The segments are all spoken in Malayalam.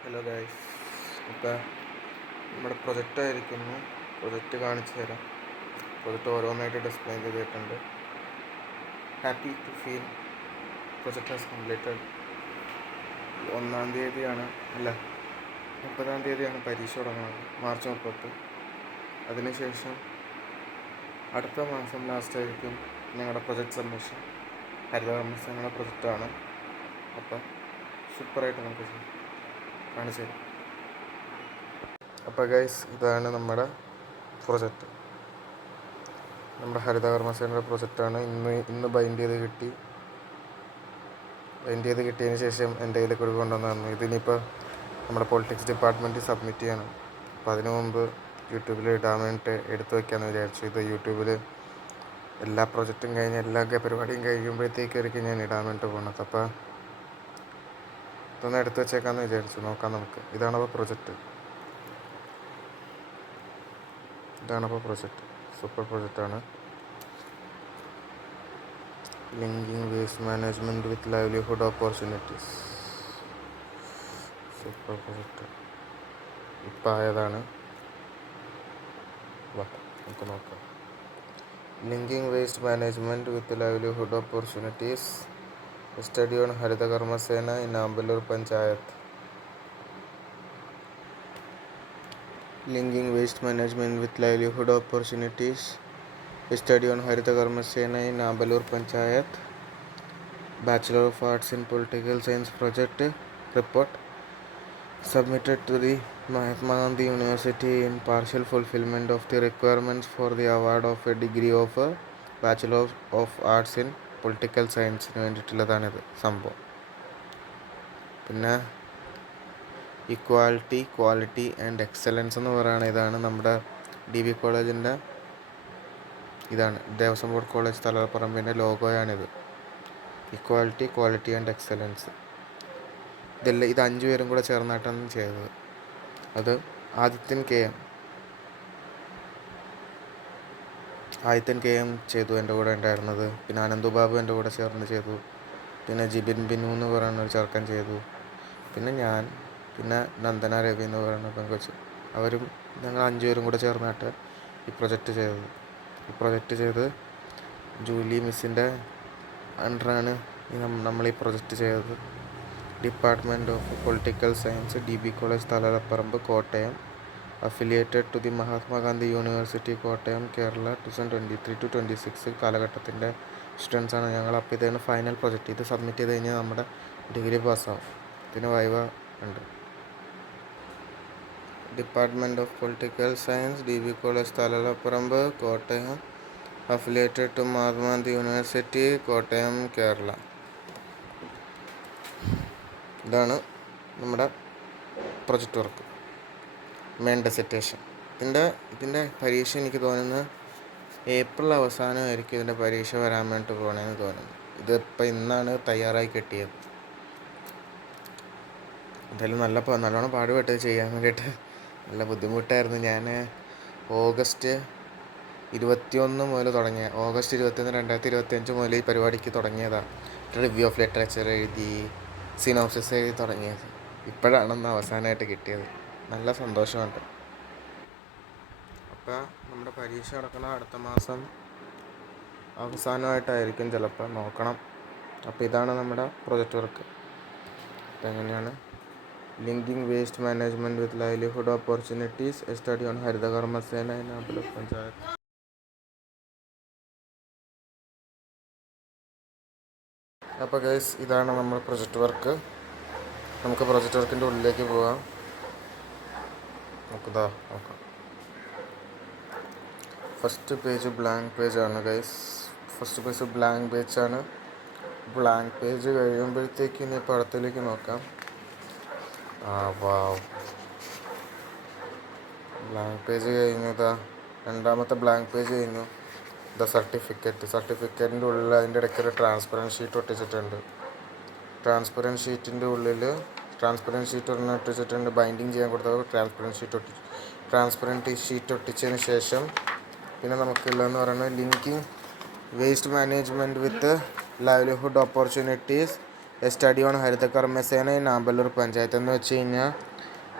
ഹലോ ഗൈസ്, ഇപ്പോൾ നമ്മുടെ പ്രൊജക്റ്റായിരിക്കുന്നു. പ്രൊജക്റ്റ് കാണിച്ചു തരാം. പ്രൊജക്റ്റ് ഓരോന്നായിട്ട് ഡിസ്പ്ലേ ചെയ്തിട്ടുണ്ട്. Happy to feel project has completed. 1-ാം തീയതിയാണ് 30-ാം തീയതിയാണ് പരീക്ഷ തുടങ്ങുന്നത്, മാർച്ച് 30. അതിനുശേഷം അടുത്ത മാസം ലാസ്റ്റായിരിക്കും ഞങ്ങളുടെ പ്രൊജക്റ്റ് സബ്മിഷൻ. ഹരിതകർമ്മസേനയുടെ പ്രൊജക്റ്റാണ്. അപ്പം സൂപ്പറായിട്ട് നമുക്ക് ചെയ്യാം, കാണിച്ചു തരാം. അപ്പോൾ ഗൈസ്, ഇതാണ് നമ്മുടെ പ്രൊജക്റ്റ്. നമ്മുടെ ഹരിതകർമ്മസേനയുടെ പ്രൊജക്റ്റാണ്. ഇന്ന് ബൈൻഡ് ചെയ്ത് കിട്ടിയതിന് ശേഷം എൻ്റെ കയ്യിലേക്ക് ഒരു കൊണ്ടുവന്ന് തന്നു. ഇതിനിപ്പോൾ നമ്മുടെ പൊളിറ്റിക്സ് ഡിപ്പാർട്ട്മെൻറ്റ് സബ്മിറ്റ് ചെയ്യണം. അപ്പോൾ അതിനു മുമ്പ് യൂട്യൂബിൽ ഇടാൻ വേണ്ടിയിട്ട് എടുത്തു വയ്ക്കാമെന്ന് വിചാരിച്ചു. ഇത് യൂട്യൂബിൽ എല്ലാ പ്രൊജക്റ്റും കഴിഞ്ഞ് എല്ലാ പരിപാടിയും കഴിയുമ്പോഴത്തേക്കായിരിക്കും ഞാൻ ഇടാൻ വേണ്ടിയിട്ട് പോകുന്നത്. അപ്പോൾ ഇതൊന്ന് എടുത്തു വെച്ചേക്കാമെന്ന് വിചാരിച്ചു. നോക്കാം നമുക്ക്. ഇതാണപ്പോൾ project. Super പ്രൊജക്റ്റാണ്. Linking waste management വിത്ത് ലൈവ്ലിഹുഡ് ഓപ്പർച്യൂണിറ്റീസ്. സൂപ്പർ പ്രൊജക്റ്റ് ഇപ്പം ആയതാണ്. നമുക്ക് നോക്കാം. Linking waste management with livelihood opportunities, study on Haritha Karma Sena in amballur panchayat. Linking waste management with livelihood opportunities, study on harithakarmasena in amballur panchayat. Bachelor of Arts in Political Science project report submitted to the Mahatma Gandhi University in partial fulfillment of the requirements for the award of a degree of Bachelor of Arts in Political Science വേണ്ടിയിട്ടുള്ളതാണിത് സംഭവം. പിന്നെ ഇക്വാലിറ്റി, ക്വാളിറ്റി ആൻഡ് എക്സലൻസ് എന്ന് പറയുന്നത് ഇതാണ് നമ്മുടെ DB കോളേജിൻ്റെ, ഇതാണ് Devaswom board college തലപ്പറമ്പിൻ്റെ ലോഗോയാണിത്. Equality, quality and excellence. ഇത് 5 പേരും കൂടെ ചേർന്നിട്ടാണ് ചെയ്തത്. അത് ആദിത്യൻ കെ എം ചെയ്തു, എൻ്റെ കൂടെ ഉണ്ടായിരുന്നത്. പിന്നെ അനന്തുബാബു എൻ്റെ കൂടെ ചേർന്ന് ചെയ്തു. പിന്നെ ജിബിൻ ബിനു എന്ന് പറയുന്ന ഒരു ചെറുക്കൻ ചെയ്തു. പിന്നെ ഞാൻ, പിന്നെ നന്ദന രവി എന്ന് പറയുന്ന പെങ്കൊച്ച്. ഞങ്ങൾ 5 പേരും കൂടെ ചേർന്നിട്ട് ഈ പ്രൊജക്റ്റ് ചെയ്ത് ജൂലി മിസ്സിൻ്റെ അണ്ടറാണ് നമ്മൾ ഈ പ്രൊജക്റ്റ് ചെയ്തത്. Department of political science, DB college Thalapparamba, Kottayam. Affiliated to the Mahatma Gandhi university, Kottayam, Kerala. 2023-26 കാലഘട്ടത്തിൻ്റെ സ്റ്റുഡൻസാണ് ഞങ്ങൾ. അപ്പോൾ ഇതാണ് ഫൈനൽ പ്രൊജക്റ്റ്. ഇത് സബ്മിറ്റ് ചെയ്ത് കഴിഞ്ഞാൽ നമ്മുടെ ഡിഗ്രി പാസ്സാവും. പിന്നെ വൈവ ഉണ്ട്. Department of political science, DB college Thalapparamba, Kottayam. Affiliated to Mahatma Gandhi university, Kottayam, Kerala. ഇതാണ് നമ്മുടെ പ്രൊജക്റ്റ് വർക്ക്, മെയിൻ ഡെസിറ്റേഷൻ. ഇതിൻ്റെ പരീക്ഷ എനിക്ക് തോന്നുന്നത് ഏപ്രിൽ അവസാനമായിരിക്കും ഇതിൻ്റെ പരീക്ഷ വരാൻ വേണ്ടിയിട്ട് പോകണമെന്ന് തോന്നുന്നു. ഇതിപ്പോൾ ഇന്നാണ് തയ്യാറായി കിട്ടിയത്. എന്തായാലും നല്ലോണം പാടുപെട്ട് ചെയ്യാൻ വേണ്ടിയിട്ട് നല്ല ബുദ്ധിമുട്ടായിരുന്നു. ഞാൻ ഓഗസ്റ്റ് 21 മുതൽ തുടങ്ങിയ, ഓഗസ്റ്റ് 21, 2025 മുതൽ ഈ പരിപാടിക്ക് തുടങ്ങിയതാണ്. റിവ്യൂ ഓഫ് ലിറ്ററേച്ചർ എഴുതി, സിനോപ്സിസ് എഴുതി തുടങ്ങിയത്. ഇപ്പോഴാണെന്ന് അവസാനമായിട്ട് കിട്ടിയത്. നല്ല സന്തോഷമുണ്ട്. അപ്പോൾ നമ്മുടെ പരീക്ഷ നടക്കുന്ന അടുത്ത മാസം അവസാനമായിട്ടായിരിക്കും ചിലപ്പോൾ, നോക്കണം. അപ്പോൾ ഇതാണ് നമ്മുടെ പ്രൊജക്റ്റ് വർക്ക്. അപ്പോൾ എങ്ങനെയാണ് linking waste management with livelihood opportunities, study on Haritha Karma Sena in amballur panchayat. അപ്പോൾ ഗൈസ്, ഇതാണ് നമ്മുടെ പ്രൊജക്റ്റ് വർക്ക്. നമുക്ക് പ്രൊജക്റ്റ് വർക്കിൻ്റെ ഉള്ളിലേക്ക് പോകാം. നോക്കാം. First page blank പേജാണ് guys. Blank page കഴിയുമ്പോഴത്തേക്ക് ഇനി പടത്തിലേക്ക് നോക്കാം. ബ്ലാങ്ക് പേജ് കഴിഞ്ഞതാ, രണ്ടാമത്തെ ബ്ലാങ്ക് പേജ് കഴിഞ്ഞു. സർട്ടിഫിക്കറ്റിൻ്റെ ഉള്ളിൽ അതിൻ്റെ ഇടയ്ക്ക് ഒരു transparent sheet ഒട്ടിച്ചിട്ടുണ്ട്. Transparent sheet ഒട്ടിച്ചിട്ടുണ്ട്. Binding ചെയ്യാൻ കൊടുത്തത് ട്രാൻസ്പെറൻറ്റ് ഷീറ്റ് ഒട്ടിച്ചതിന് ശേഷം പിന്നെ നമുക്കുള്ളതെന്ന് പറയുന്നത് linking waste management with livelihood opportunities, study on Haritha Karma Sena in amballur panchayat എന്ന് വെച്ച് കഴിഞ്ഞാൽ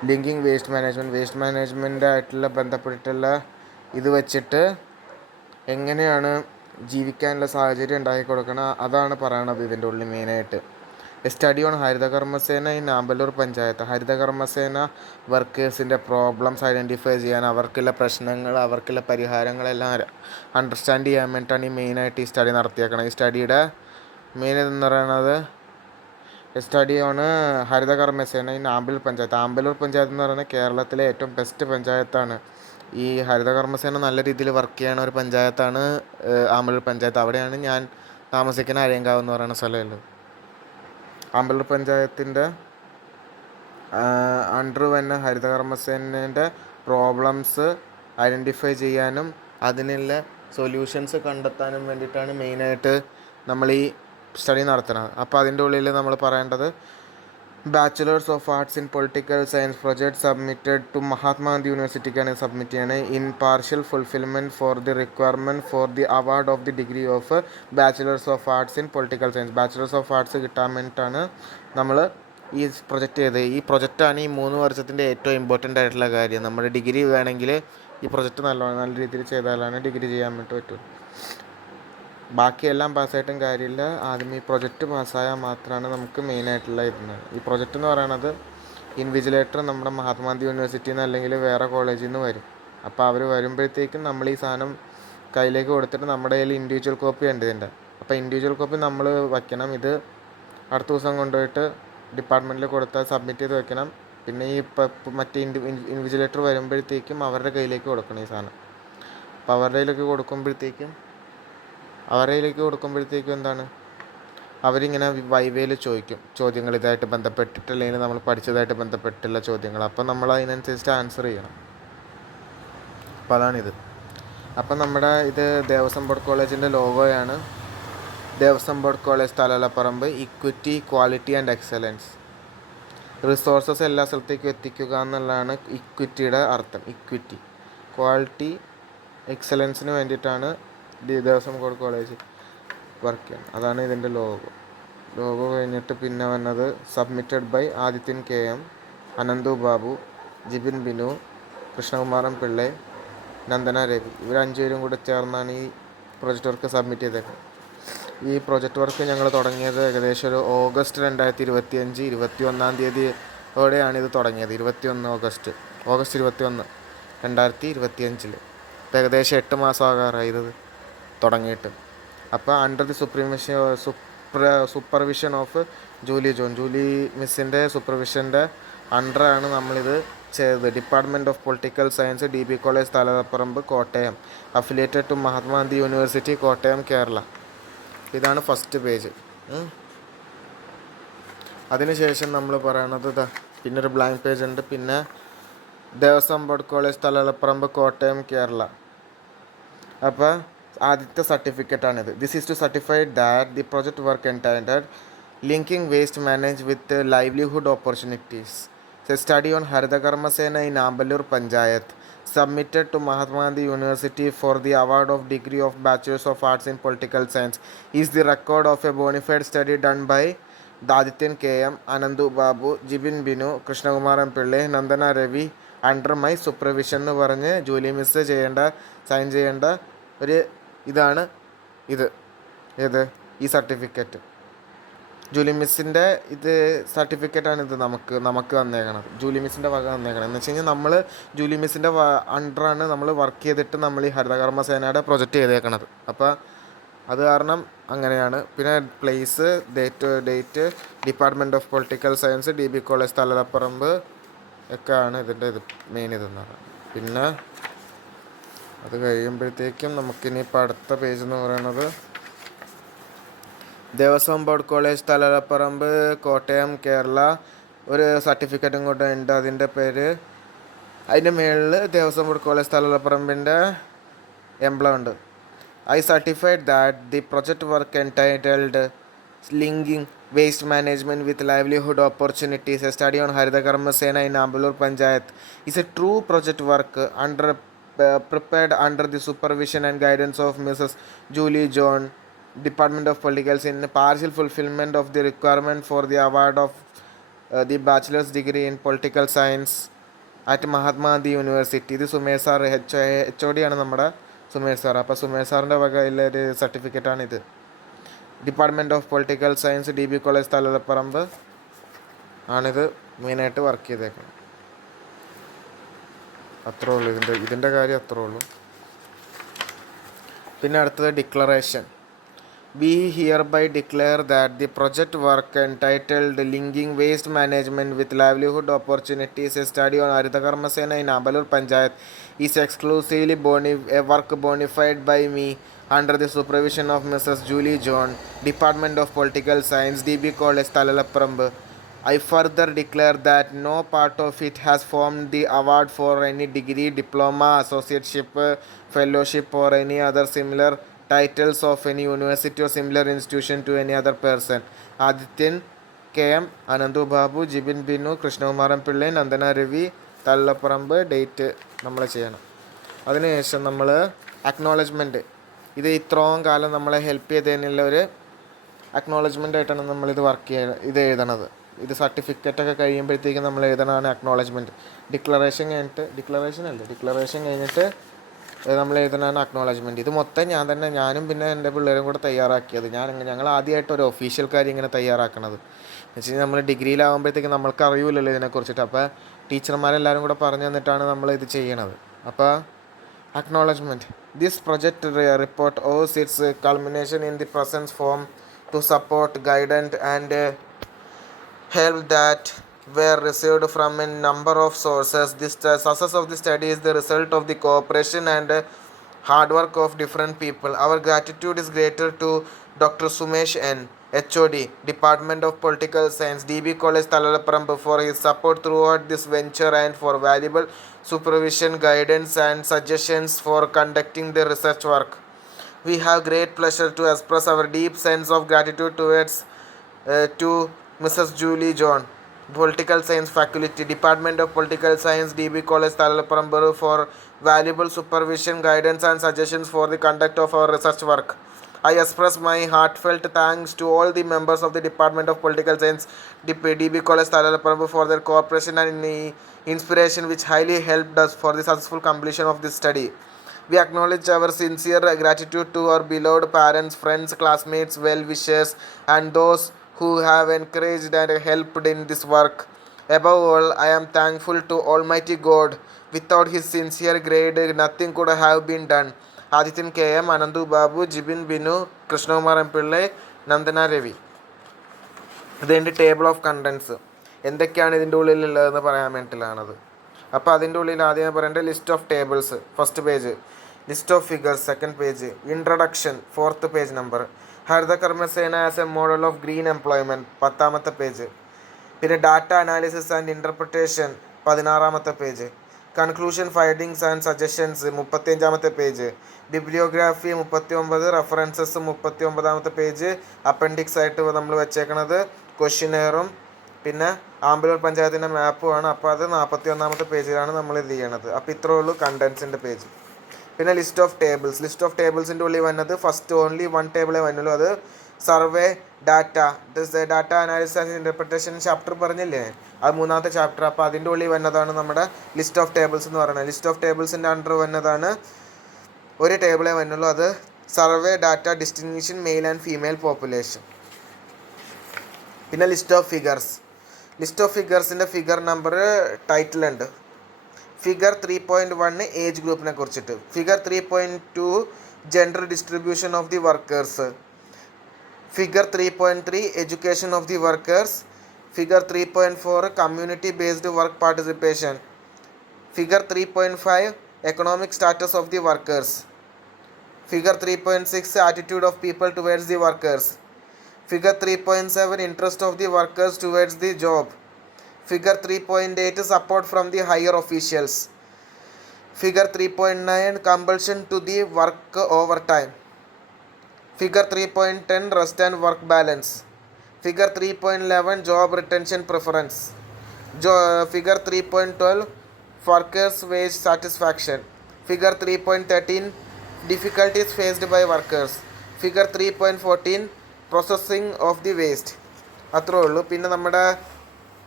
ലിങ്കിങ് വേസ്റ്റ് മാനേജ്മെൻ്റ് ആയിട്ടുള്ള ബന്ധപ്പെട്ടിട്ടുള്ള ഇത് വെച്ചിട്ട് എങ്ങനെയാണ് ജീവിക്കാനുള്ള സാഹചര്യം ഉണ്ടാക്കി കൊടുക്കണം, അതാണ് പറയണത് ഇതിൻ്റെ ഉള്ളിൽ മെയിനായിട്ട്. Study on Haritha Karma Sena in Amballur panchayat. Haritha Karma Sena വർക്കേഴ്സിൻ്റെ problems identify ചെയ്യാൻ, അവർക്കുള്ള പ്രശ്നങ്ങൾ, അവർക്കുള്ള പരിഹാരങ്ങളെല്ലാം അണ്ടർസ്റ്റാൻഡ് ചെയ്യാൻ വേണ്ടിയിട്ടാണ് ഈ മെയിനായിട്ട് ഈ സ്റ്റഡി നടത്തിയേക്കണം. ഈ സ്റ്റഡിയുടെ മെയിൻ ഇതെന്ന് പറയുന്നത് study on Haritha Karma Sena in Amballur panchayat. Amballur panchayat എന്ന് പറയുന്നത് കേരളത്തിലെ ഏറ്റവും ബെസ്റ്റ് പഞ്ചായത്താണ്. ഈ ഹരിതകർമ്മസേന നല്ല രീതിയിൽ വർക്ക് ചെയ്യണ ഒരു പഞ്ചായത്താണ് ആമ്പല്ലൂർ പഞ്ചായത്ത്. അവിടെയാണ് ഞാൻ താമസിക്കുന്ന അരയങ്കാവ് എന്ന് പറയുന്ന സ്ഥലമുള്ളത്. ആമ്പല്ലൂർ പഞ്ചായത്തിൻ്റെ അണ്ടർ തന്നെ ഹരിതകർമ്മസേനേൻ്റെ പ്രോബ്ലംസ് ഐഡൻറ്റിഫൈ ചെയ്യാനും അതിനുള്ള സൊല്യൂഷൻസ് കണ്ടെത്താനും വേണ്ടിയിട്ടാണ് മെയിനായിട്ട് നമ്മൾ ഈ സ്റ്റഡി നടത്തുന്നത്. അപ്പോൾ അതിൻ്റെ ഉള്ളിൽ നമ്മൾ പറയേണ്ടത് bachelor's of arts in political science project submitted to Mahatma Gandhi യൂണിവേഴ്സിറ്റിക്കാണ് submit ചെയ്യണത്. In partial fulfilment for the requirement for the award of the degree of bachelor's of arts in political science. Bachelor's of arts കിട്ടാൻ വേണ്ടിയിട്ടാണ് നമ്മൾ ഈ പ്രൊജക്റ്റ് ചെയ്തത്. ഈ പ്രൊജക്റ്റാണ് ഈ 3 വർഷത്തിൻ്റെ ഏറ്റവും ഇമ്പോർട്ടൻ്റ് ആയിട്ടുള്ള കാര്യം. നമ്മുടെ ഡിഗ്രി വേണമെങ്കിൽ ഈ പ്രൊജക്റ്റ് നല്ല രീതിയിൽ ചെയ്താലാണ് ഡിഗ്രി ചെയ്യാൻ വേണ്ടി പറ്റുള്ളൂ. ബാക്കിയെല്ലാം പാസ്സായിട്ടും കാര്യമില്ല, ആദ്യം ഈ പ്രൊജക്റ്റ് പാസ്സായാൽ മാത്രമാണ് നമുക്ക് മെയിനായിട്ടുള്ള ഇരുന്നത്. ഈ പ്രൊജക്റ്റ് എന്ന് പറയുന്നത് ഇൻവിജിലേറ്റർ നമ്മുടെ മഹാത്മാഗാന്ധി യൂണിവേഴ്സിറ്റിയിൽ നിന്ന് അല്ലെങ്കിൽ വേറെ കോളേജിൽ നിന്ന് വരും. അപ്പോൾ അവർ വരുമ്പോഴത്തേക്കും നമ്മൾ ഈ സാധനം കയ്യിലേക്ക് കൊടുത്തിട്ട് നമ്മുടെ കയ്യിൽ ഇൻഡിവിജ്വൽ കോപ്പി ഉണ്ട് ഇതിൻ്റെ. അപ്പോൾ ഇൻഡിവിജ്വൽ കോപ്പി നമ്മൾ വയ്ക്കണം. ഇത് അടുത്ത ദിവസം കൊണ്ടുപോയിട്ട് ഡിപ്പാർട്ട്മെൻറ്റിൽ കൊടുത്താൽ സബ്മിറ്റ് ചെയ്ത് വെക്കണം. പിന്നെ ഈ മറ്റേ ഇൻവിജിലേറ്റർ വരുമ്പോഴത്തേക്കും അവരുടെ കയ്യിലേക്ക് കൊടുക്കണം ഈ സാധനം. അപ്പോൾ അവരുടെ കയ്യിലേക്ക് കൊടുക്കുമ്പോഴത്തേക്കും എന്താണ്, അവരിങ്ങനെ വൈവേയിൽ ചോദിക്കും ചോദ്യങ്ങൾ ഇതായിട്ട് ബന്ധപ്പെട്ടിട്ട്, അല്ലെങ്കിൽ നമ്മൾ പഠിച്ചതായിട്ട് ബന്ധപ്പെട്ടുള്ള ചോദ്യങ്ങൾ. അപ്പം നമ്മൾ അതിനനുസരിച്ച് ആൻസർ ചെയ്യണം. അപ്പോൾ അതാണിത്. അപ്പം നമ്മുടെ ഇത് ദേവസ്വം ബോർഡ് കോളേജിൻ്റെ ലോഗോയാണ്. Devaswom board college തലലപ്പറമ്പ്. Equity, quality and excellence. Resources എല്ലാ സ്ഥലത്തേക്കും എത്തിക്കുക എന്നുള്ളതാണ് ഇക്വിറ്റിയുടെ അർത്ഥം. ഇക്വിറ്റി, ക്വാളിറ്റി, എക്സലൻസിന് വേണ്ടിയിട്ടാണ് ദേവസ്വം ബോർഡ് കോളേജ് വർക്ക് ചെയ്യണം. അതാണ് ഇതിൻ്റെ ലോഗോ കഴിഞ്ഞിട്ട് പിന്നെ വന്നത് submitted by Adithyan KM, Ananthu Babu, Jibin Binu, കൃഷ്ണകുമാർ.M.PILLAI, Nandana Ravi. ഇവർ 5 പേരും കൂടെ ചേർന്നാണ് ഈ പ്രൊജക്റ്റ് വർക്ക് സബ്മിറ്റ് ചെയ്തേക്കുന്നത്. ഈ പ്രൊജക്റ്റ് വർക്ക് ഞങ്ങൾ തുടങ്ങിയത് ഏകദേശം ഒരു ഓഗസ്റ്റ് 2025 21-ാം തീയതിയോടെയാണ് ഇത് തുടങ്ങിയത്. ഓഗസ്റ്റ് 21 2025. ഇപ്പോൾ ഏകദേശം 8 മാസം ആകാറായി ഇത് തുടങ്ങിയിട്ട്. അപ്പോൾ under the supervision of Julie മിസ്സിൻ്റെ സൂപ്പർവിഷൻ്റെ അണ്ടറാണ് നമ്മളിത് ചെയ്തത്. Department of political science, DB college Thalapparamba, Kottayam. Affiliated to Mahatma Gandhi university, Kottayam, Kerala. ഇതാണ് ഫസ്റ്റ് പേജ്. അതിനുശേഷം നമ്മൾ പറയണത് പിന്നൊരു ബ്ലാങ്ക് പേജ് ഉണ്ട്. പിന്നെ ദേവസ്വം ബോർഡ് കോളേജ് തലപ്പറമ്പ്, കോട്ടയം, കേരള. അപ്പോൾ ആദ്യത്തെ സർട്ടിഫിക്കറ്റാണിത്. This is to certify that the project work entitled linking waste manage with livelihood opportunities. Study on Haritha Karma Sena in Amballur panchayat submitted to Mahatma Gandhi University for the award of degree of Bachelors of Arts in Political Science is the record of a bona fide study done by Adityan KM, Anandu Babu, Jibin Binu, Krishnakumar.M.PILLAI, Nandana Ravi under my supervision എന്ന് പറഞ്ഞ് ജൂലി മിസ് സൈൻ ചെയ്യേണ്ട ഒരു ഇതാണ് ഏത് ഈ സർട്ടിഫിക്കറ്റ്. ജൂലി മിസ്സിൻ്റെ ഇത് സർട്ടിഫിക്കറ്റാണിത് നമുക്ക് തന്നേക്കണത്. ജൂലി മിസ്സിൻ്റെ വക തന്നേക്കണം. എന്ന് വെച്ച് കഴിഞ്ഞാൽ നമ്മൾ ജൂലി മിസ്സിൻ്റെ അണ്ടറാണ് നമ്മൾ വർക്ക് ചെയ്തിട്ട് നമ്മൾ ഈ ഹരിതകർമ്മസേനയുടെ പ്രൊജക്റ്റ് ചെയ്തേക്കണത്. അപ്പോൾ അത് കാരണം അങ്ങനെയാണ്. പിന്നെ place, date, department of political science, DB college Thalapparamba ഒക്കെ ആണ് ഇതിൻ്റെ മെയിൻ ഇതെന്ന് പറയുന്നത്. പിന്നെ അത് കഴിയുമ്പോഴത്തേക്കും നമുക്കിനിയിപ്പോൾ അടുത്ത പേജ് എന്ന് പറയുന്നത് ദേവസ്വം ബോർഡ് കോളേജ് തലപ്പറമ്പ്, കോട്ടയം, കേരള. ഒരു സർട്ടിഫിക്കറ്റും കൂടെ ഉണ്ട്. അതിൻ്റെ മേളിൽ ദേവസ്വം ബോർഡ് കോളേജ് തലപ്പറമ്പിൻ്റെ എംബ്ലം ഉണ്ട്. I certified that the project work entitled Linking Waste Management with Livelihood Opportunities, a study on harithakarmasena in Amballur panchayat, is a true project work prepared under the supervision and guidance of Mrs. Julie John, Department of Political Science, in partial fulfillment of the requirement for the award of the bachelor's degree in political science at Mahatma Gandhi university. ഇത് സുമേർ സാർ HOD ആണ് നമ്മുടെ സുമേർ സാർ. അപ്പോൾ സുമേർ സാറിൻ്റെ വകയിലൊരു സർട്ടിഫിക്കറ്റാണിത്. Department of political science DB college Thalapparamba ആണിത് മെയിനായിട്ട് വർക്ക് ചെയ്തേക്കുന്നത്. അത്രേ ഉള്ളൂ ഇതിൻ്റെ കാര്യം, അത്രേ ഉള്ളൂ. പിന്നെ അടുത്തത് declaration. We hereby declare that the project work entitled Linking Waste Management with Livelihood Opportunities, a study on harithakarmasena in amballur panchayat, is exclusively a work bona fide by me under the supervision of Mrs. Julie John, Department of Political Science, DB College, Thalapparambu. I further declare that no part of it has formed the award for any degree, diploma, associateship, fellowship or any other similar titles of any university or similar institution to any other person. Adityan KM, Anandu Babu, Jibin Binu, KRISHNAKUMAR.M.PILLAI, Nandana Ravi, Thallaparamb് date നമ്മൾ ചെയ്യണം. അതിനുശേഷം നമ്മൾ അക്നോളജ്മെൻറ്റ്, ഇത് ഇത്രയും കാലം നമ്മളെ ഹെൽപ്പ് ചെയ്തതിനുള്ള ഒരു അക്നോളജ്മെൻ്റ് ആയിട്ടാണ് നമ്മളിത് ഇത് എഴുതണത്. ഇത് സർട്ടിഫിക്കറ്റൊക്കെ കഴിയുമ്പോഴത്തേക്കും നമ്മൾ എഴുതണതാണ് അക്നോളജ്മെൻറ്റ്. ഡിക്ലറേഷൻ കഴിഞ്ഞിട്ട് നമ്മൾ എഴുതുന്നതാണ് അക്നോളജ്മെൻറ്റ്. ഇത് മൊത്തം ഞാനും പിന്നെ എൻ്റെ പിള്ളേരും കൂടെ തയ്യാറാക്കിയത്. ഞങ്ങൾ ആദ്യമായിട്ട് ഒരു ഒഫീഷ്യൽ കാര്യം ഇങ്ങനെ തയ്യാറാക്കണത്. എന്ന് വെച്ച് കഴിഞ്ഞാൽ നമ്മൾ ഡിഗ്രിയിലാകുമ്പോഴത്തേക്കും നമ്മൾക്ക് അറിയില്ലല്ലോ ഇതിനെക്കുറിച്ചിട്ട്. അപ്പോൾ ടീച്ചർമാരെല്ലാവരും കൂടെ പറഞ്ഞു തന്നിട്ടാണ് നമ്മൾ ഇത് ചെയ്യണത്. അപ്പോൾ acknowledgement. This project report hose it's culmination in the present form to support guidance and help that were received from a number of sources. This success of the study is the result of the cooperation and hard work of different people. Our gratitude is greater to Dr. Sumesh N, HOD, Department of Political Science, DB College, Thalapparambu, for his support throughout this venture and for valuable supervision, guidance and suggestions for conducting the research work. We have great pleasure to express our deep sense of gratitude to Mrs. Julie John, Political Science Faculty, Department of Political Science, DB College, Thalapparambu, for valuable supervision, guidance and suggestions for the conduct of our research work. I express my heartfelt thanks to all the members of the Department of Political Science, DB College, Thalapparambu, for their cooperation and inspiration which highly helped us for the successful completion of this study. We acknowledge our sincere gratitude to our beloved parents, friends, classmates, well-wishers and those who have encouraged and helped in this work. Above all, I am thankful to Almighty God. Without His sincere grade, nothing could have been done. Adityan KM, Anandu Babu, Jibin Binu, KRISHNAKUMAR.M.PILLAI, Nandana Ravi. ഇതിൻ്റെ ടേബിൾ ഓഫ് കണ്ടൻസ് എന്തൊക്കെയാണ് ഇതിൻ്റെ ഉള്ളിലുള്ളതെന്ന് പറയാൻ വേണ്ടിയിട്ടാണത്. അപ്പോൾ അതിൻ്റെ ഉള്ളിൽ ആദ്യം പറയേണ്ടത് list of tables, first page. List of figures, second page. Introduction, fourth page number. harithakarmasena as a model of green employment, 10ാമത്തെ page. പിന്നെ data analysis and interpretation, 16ാമത്തെ page. Conclusion, findings and suggestions, 35ാമത്തെ page. Bibliography 39, references 39ാമത്തെ page. Appendix ആയിട്ട് നമ്മൾ വെച്ചേക്കണത് ക്വസ്റ്റ്യനെയറും പിന്നെ ആമ്പല്ലൂർ പഞ്ചായത്തിൻ്റെ മാപ്പുമാണ്. അപ്പോൾ അത് 41ാമത്തെ പേജിലാണ് നമ്മൾ ഇത് ചെയ്യണത്. അപ്പോൾ ഇത്രേ ഉള്ളൂ കണ്ടൻസിൻ്റെ പേജ്. പിന്നെ ലിസ്റ്റ് ഓഫ് ടേബിൾസിൻ്റെ ഉള്ളിൽ വന്നത് ഫസ്റ്റ് ഓൺലി വൺ ടേബിളേ വന്നുള്ളൂ. അത് survey data analysis and interpretation chapter പറഞ്ഞില്ലേ, അത് 3ാമത്തെ ചാപ്റ്റർ. അപ്പോൾ അതിൻ്റെ ഉള്ളിൽ വന്നതാണ് നമ്മുടെ ലിസ്റ്റ് ഓഫ് ടേബിൾസ് എന്ന് പറയുന്നത്. ലിസ്റ്റ് ഓഫ് ടേബിൾസിൻ്റെ അണ്ടർ വന്നതാണ് ഒരു ടേബിളേ വന്നുള്ളൂ. അത് survey data distinction male and female population. പിന്നെ list of ഫിഗേഴ്സിൻ്റെ figure number ടൈറ്റിലുണ്ട്. Figure 3.1 age ഗ്രൂപ്പിനെ കുറിച്ചിട്ട്. Figure 3.2 gender distribution of the workers. Figure 3.3 education of the workers. Figure 3.4 community based work participation. Figure 3.5 economic status of the workers. Figure 3.6 attitude of people towards the workers. Figure 3.7 interest of the workers towards the job. Figure 3.8 support from the higher officials. Figure 3.9 compulsion to the work overtime. Figure 3.10 rest and work balance. Figure 3.11 job retention preference. Figure 3.12 workers wage satisfaction. Figure 3.13 difficulties faced by workers. Figure 3.14 processing of the waste. അത്രേ ഉള്ളൂ. പിന്നെ നമ്മുടെ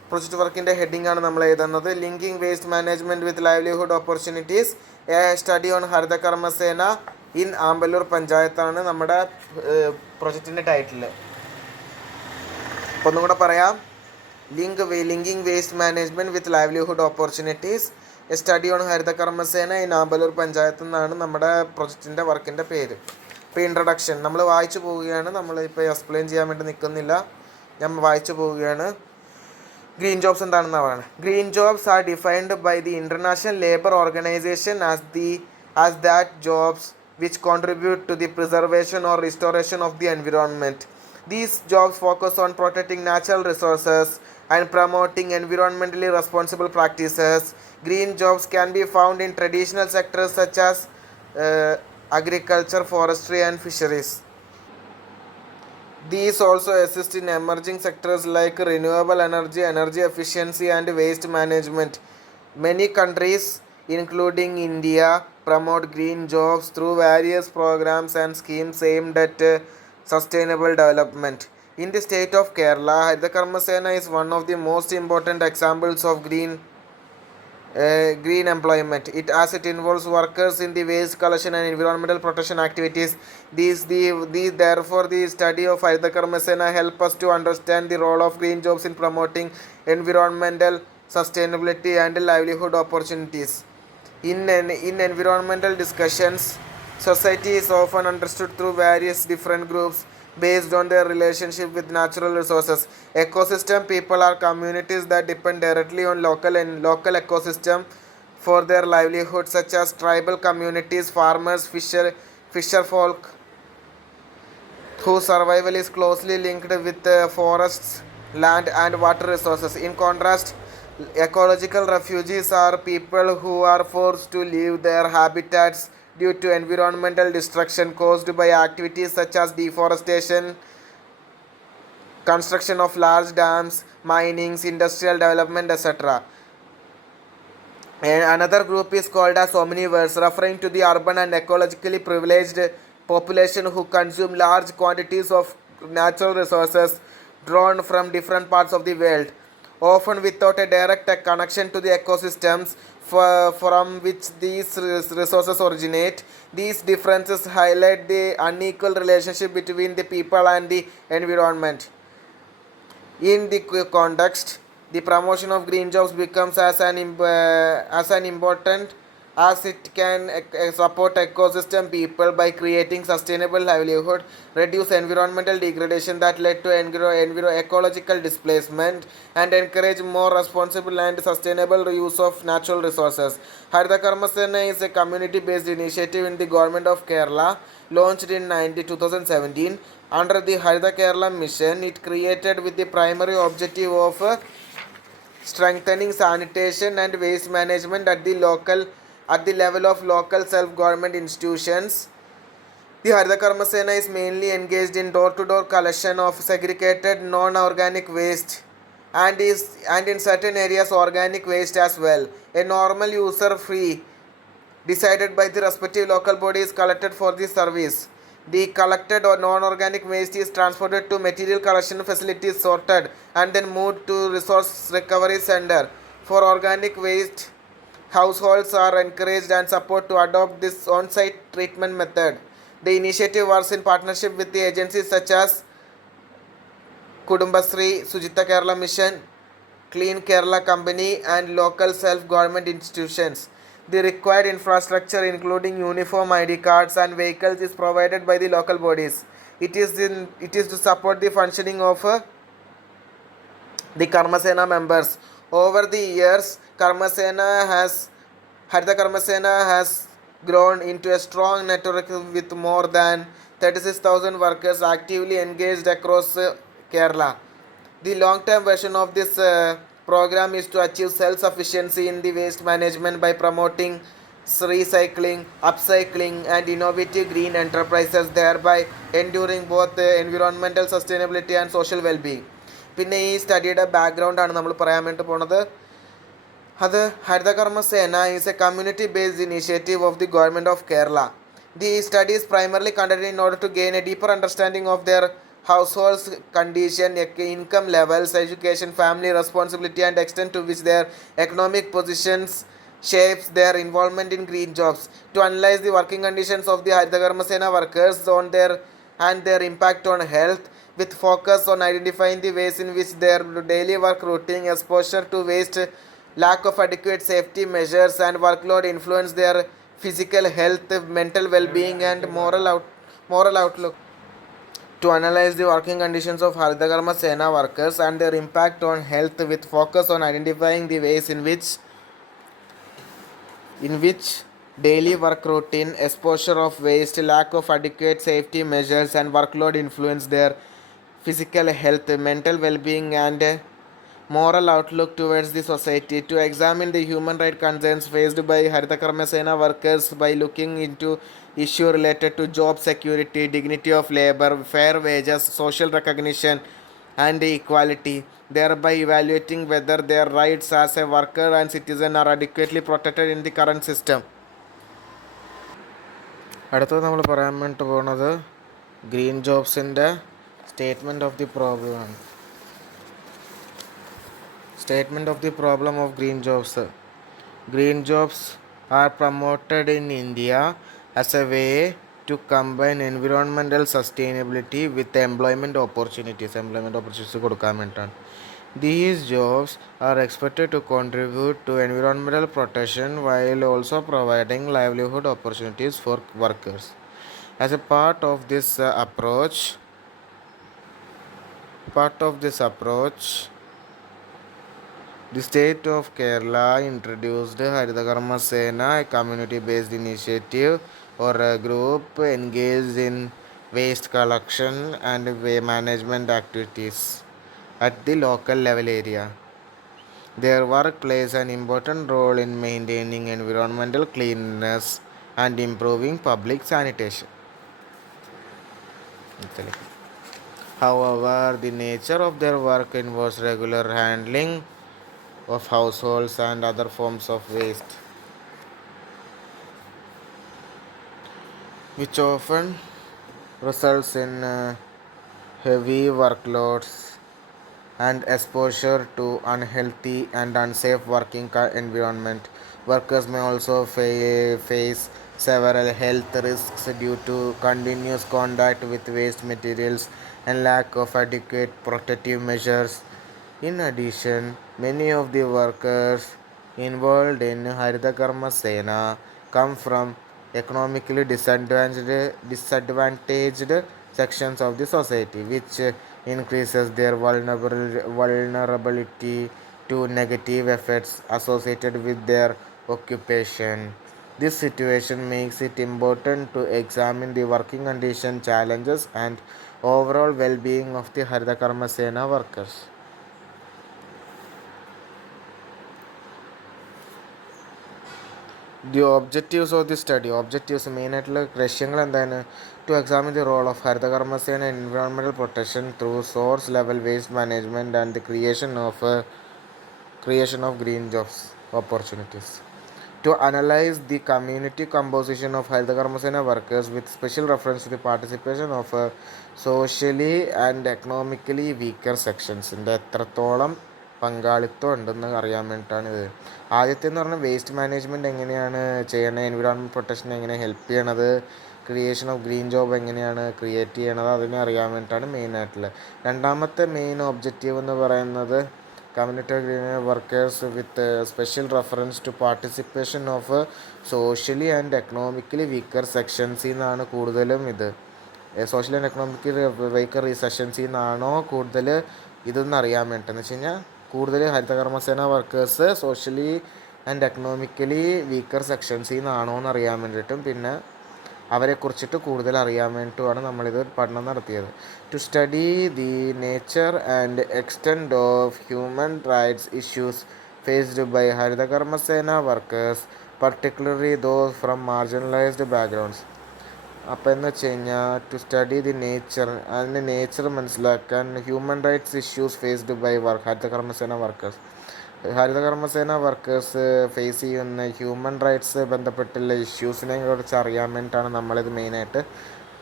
പ്രൊജക്റ്റ് വർക്കിൻ്റെ ഹെഡിങ് ആണ് നമ്മൾ എഴുതുന്നത്. Linking waste management with livelihood opportunities, A study on Haritha Karma Sena in Amballur പഞ്ചായത്താണ് നമ്മുടെ പ്രൊജക്റ്റിൻ്റെ ടൈറ്റിൽ. അപ്പോൾ ഒന്നും കൂടെ പറയാം. Linking waste management with livelihood opportunities, A study on Haritha Karma Sena in Amballur panchayat എന്നാണ് നമ്മുടെ പ്രൊജക്റ്റിൻ്റെ വർക്കിൻ്റെ പേര്. ഇപ്പോൾ ഇൻട്രഡക്ഷൻ നമ്മൾ വായിച്ചു പോവുകയാണ്. നമ്മളിപ്പോൾ എക്സ്പ്ലെയിൻ ചെയ്യാൻ വേണ്ടി നിൽക്കുന്നില്ല, ഞാൻ വായിച്ചു പോവുകയാണ്. ഗ്രീൻ ജോബ്സ് എന്താണെന്നാണ് പറയുന്നത്. Green jobs R defined by the international labour organisation as that jobs which contribute to the preservation or restoration of the environment. These jobs focus on protecting natural resources and promoting environmentally responsible practices. Green jobs can be found in traditional sectors such as agriculture, forestry and fisheries. These also assist in emerging sectors like renewable energy, energy efficiency and waste management. Many countries, including India, promote green jobs through various programs and schemes aimed at sustainable development. In the state of Kerala, harithakarmasena is one of the most important examples of green employment. It involves workers in the waste collection and environmental protection activities. Therefore, the study of harithakarmasena help us to understand the role of green jobs in promoting environmental sustainability and livelihood opportunities. In environmental discussions, society is often understood through various different groups based on their relationship with natural resources. Ecosystem people are communities that depend directly on local ecosystem for their livelihood, such as tribal communities, farmers, fisher folk, whose survival is closely linked with forests, land and water resources. In contrast, ecological refugees are people who are forced to leave their habitats due to environmental destruction caused by activities such as deforestation, construction of large dams, mining, industrial development, etc. And another group is called as omnivores, referring to the urban and ecologically privileged population who consume large quantities of natural resources drawn from different parts of the world, often without a direct connection to the ecosystems from which these resources originate. These differences highlight the unequal relationship between the people and the environment. In the context, the promotion of green jobs becomes as an important as it can support ecosystem people by creating sustainable livelihood, reduce environmental degradation that led to ecological displacement, and encourage more responsible and sustainable use of natural resources. Harithakarmasena is a community-based initiative in the government of Kerala, launched in 2017 under the Haritha Kerala mission. It created with the primary objective of strengthening sanitation and waste management at the level of local self-government institutions. The harithakarmasena is mainly engaged in door-to-door collection of segregated non-organic waste and in certain areas organic waste as well. A normal user fee decided by the respective local bodies collected for this service. The collected or non-organic waste is transported to material collection facilities, sorted and then moved to resource recovery center. For organic waste, households are encouraged and support to adopt this on-site treatment method. The initiative works in partnership with the agencies such as Kudumbasri, Sujitha Kerala Mission, Clean Kerala Company and local self-government institutions. The required infrastructure including uniform ID cards and vehicles is provided by the local bodies. It is to support the functioning of the Karmasena members. Over the years, Harithakarmasena has grown into a strong network with more than 36,000 workers actively engaged across Kerala. The long-term version of this program is to achieve self-sufficiency in the waste management by promoting recycling, upcycling and innovative green enterprises, thereby enduring both environmental sustainability and social well-being. പിന്നെ ഈ സ്റ്റഡിയുടെ ബാക്ക്ഗ്രൗണ്ട് ആണ് നമ്മൾ പറയാൻ വേണ്ടി പോണത്. അത് Harithakarmasena is a community-based initiative of the government of Kerala. The study is primarily conducted in order to gain a deeper understanding of their households condition, income levels, education, family responsibility, and extent to which their economic positions shapes their involvement in green jobs. To analyze the working conditions of the Harithakarmasena workers on their impact on health, with focus on identifying the ways in which their daily work routine, exposure to waste, lack of adequate safety measures, and workload influence their physical health, mental well-being, and moral outlook. To analyze the working conditions of Harithakarmasena workers and their impact on health, with focus on identifying the ways in which daily work routine, exposure of waste, lack of adequate safety measures, and workload influence their physical health, mental well-being, and moral outlook towards the society. To examine the human rights concerns faced by Harithakarmasena workers by looking into issues related to job security, dignity of labor, fair wages, social recognition, and equality, thereby evaluating whether their rights as a worker and citizen are adequately protected in the current system. അടുത്തത് നമ്മൾ പറയാൻ വേണ്ടി പോകുന്നത് green ജോബ്സിൻ്റെ statement of the problem ആണ്. Statement of the problem of green jobs. Green jobs are promoted in India as a way to combine environmental sustainability with employment opportunities. കൊടുക്കാൻ വേണ്ടിയിട്ടാണ്. These jobs are expected to contribute to environmental protection while also providing livelihood opportunities for workers. As a part of this approach, the state of Kerala introduced Harithakarmasena, a community-based initiative or a group engaged in waste collection and management activities at the local level area. Their work plays an important role in maintaining environmental cleanliness and improving public sanitation. However, the nature of their work involves regular handling of households and other forms of waste, which often results in heavy workloads and exposure to unhealthy and unsafe working environment. Workers may also face several health risks due to continuous contact with waste materials and lack of adequate protective measures. In addition, many of the workers involved in Harithakarmasena come from economically disadvantaged sections of the society, which increases their vulnerability to negative effects associated with their occupation. This situation makes it important to examine the working condition, challenges, and overall well-being of the Harithakarmasena workers. The objectives of the study. Objectives മെയിനായിട്ടുള്ള ലക്ഷ്യങ്ങൾ എന്താണ്? To examine the role of Harithakarmasena in environmental protection through source level waste management and the creation of green jobs opportunities. To analyze the community composition of Harithakarmasena workers with special reference to the participation of socially and economically weaker sections. എത്രത്തോളം പങ്കാളിത്തം ഉണ്ടെന്ന് അറിയാൻ വേണ്ടിയിട്ടാണ് ഇത്. ആദ്യത്തേന്ന് പറഞ്ഞാൽ വേസ്റ്റ് മാനേജ്മെൻറ്റ് എങ്ങനെയാണ് ചെയ്യണത്, എൻവിറോൺമെൻറ്റ് പ്രൊട്ടക്ഷൻ എങ്ങനെ ഹെൽപ്പ് ചെയ്യണത്, ക്രിയേഷൻ ഓഫ് ഗ്രീൻ ജോബ് എങ്ങനെയാണ് ക്രിയേറ്റ് ചെയ്യണത്, അതിനെ അറിയാൻ വേണ്ടിയിട്ടാണ് മെയിനായിട്ടുള്ളത്. രണ്ടാമത്തെ മെയിൻ ഒബ്ജക്റ്റീവ് എന്ന് പറയുന്നത് community green workers with special reference to participation of socially and economically weaker സെക്ഷൻസിൽ നിന്നാണ് കൂടുതലും ഇത്. സോഷ്യൽ ആൻഡ് എക്കണോമിക്കലി വീക്കർ സെക്ഷൻസിൽ നിന്നാണോ കൂടുതൽ ഇതെന്ന് അറിയാൻ വേണ്ടിയിട്ടെന്ന് വെച്ച് കഴിഞ്ഞാൽ കൂടുതൽ ഹരിതകർമ്മസേന workers socially and economically weaker സെക്ഷൻസിൽ നിന്നാണോ എന്ന് അറിയാൻ വേണ്ടിയിട്ടും പിന്നെ അവരെക്കുറിച്ചിട്ട് കൂടുതൽ അറിയാൻ വേണ്ടിയിട്ടുമാണ് നമ്മളിത് പഠനം നടത്തിയത്. To study the nature and extent of human rights issues faced by Haritha Karma Sena workers, particularly those from marginalised backgrounds. അപ്പോൾ എന്ന് വെച്ച് കഴിഞ്ഞാൽ ടു സ്റ്റഡി ദി നേച്ചർ, അതിൻ്റെ നേച്ചർ മനസ്സിലാക്കാൻ human rights issues faced by Haritha Karma Sena workers. Haritha Karma Sena workers face ചെയ്യുന്ന ഹ്യൂമൻ റൈറ്റ്സ് ബന്ധപ്പെട്ടുള്ള ഇഷ്യൂസിനെ കുറിച്ച് അറിയാൻ വേണ്ടിയിട്ടാണ് നമ്മളിത് മെയിനായിട്ട്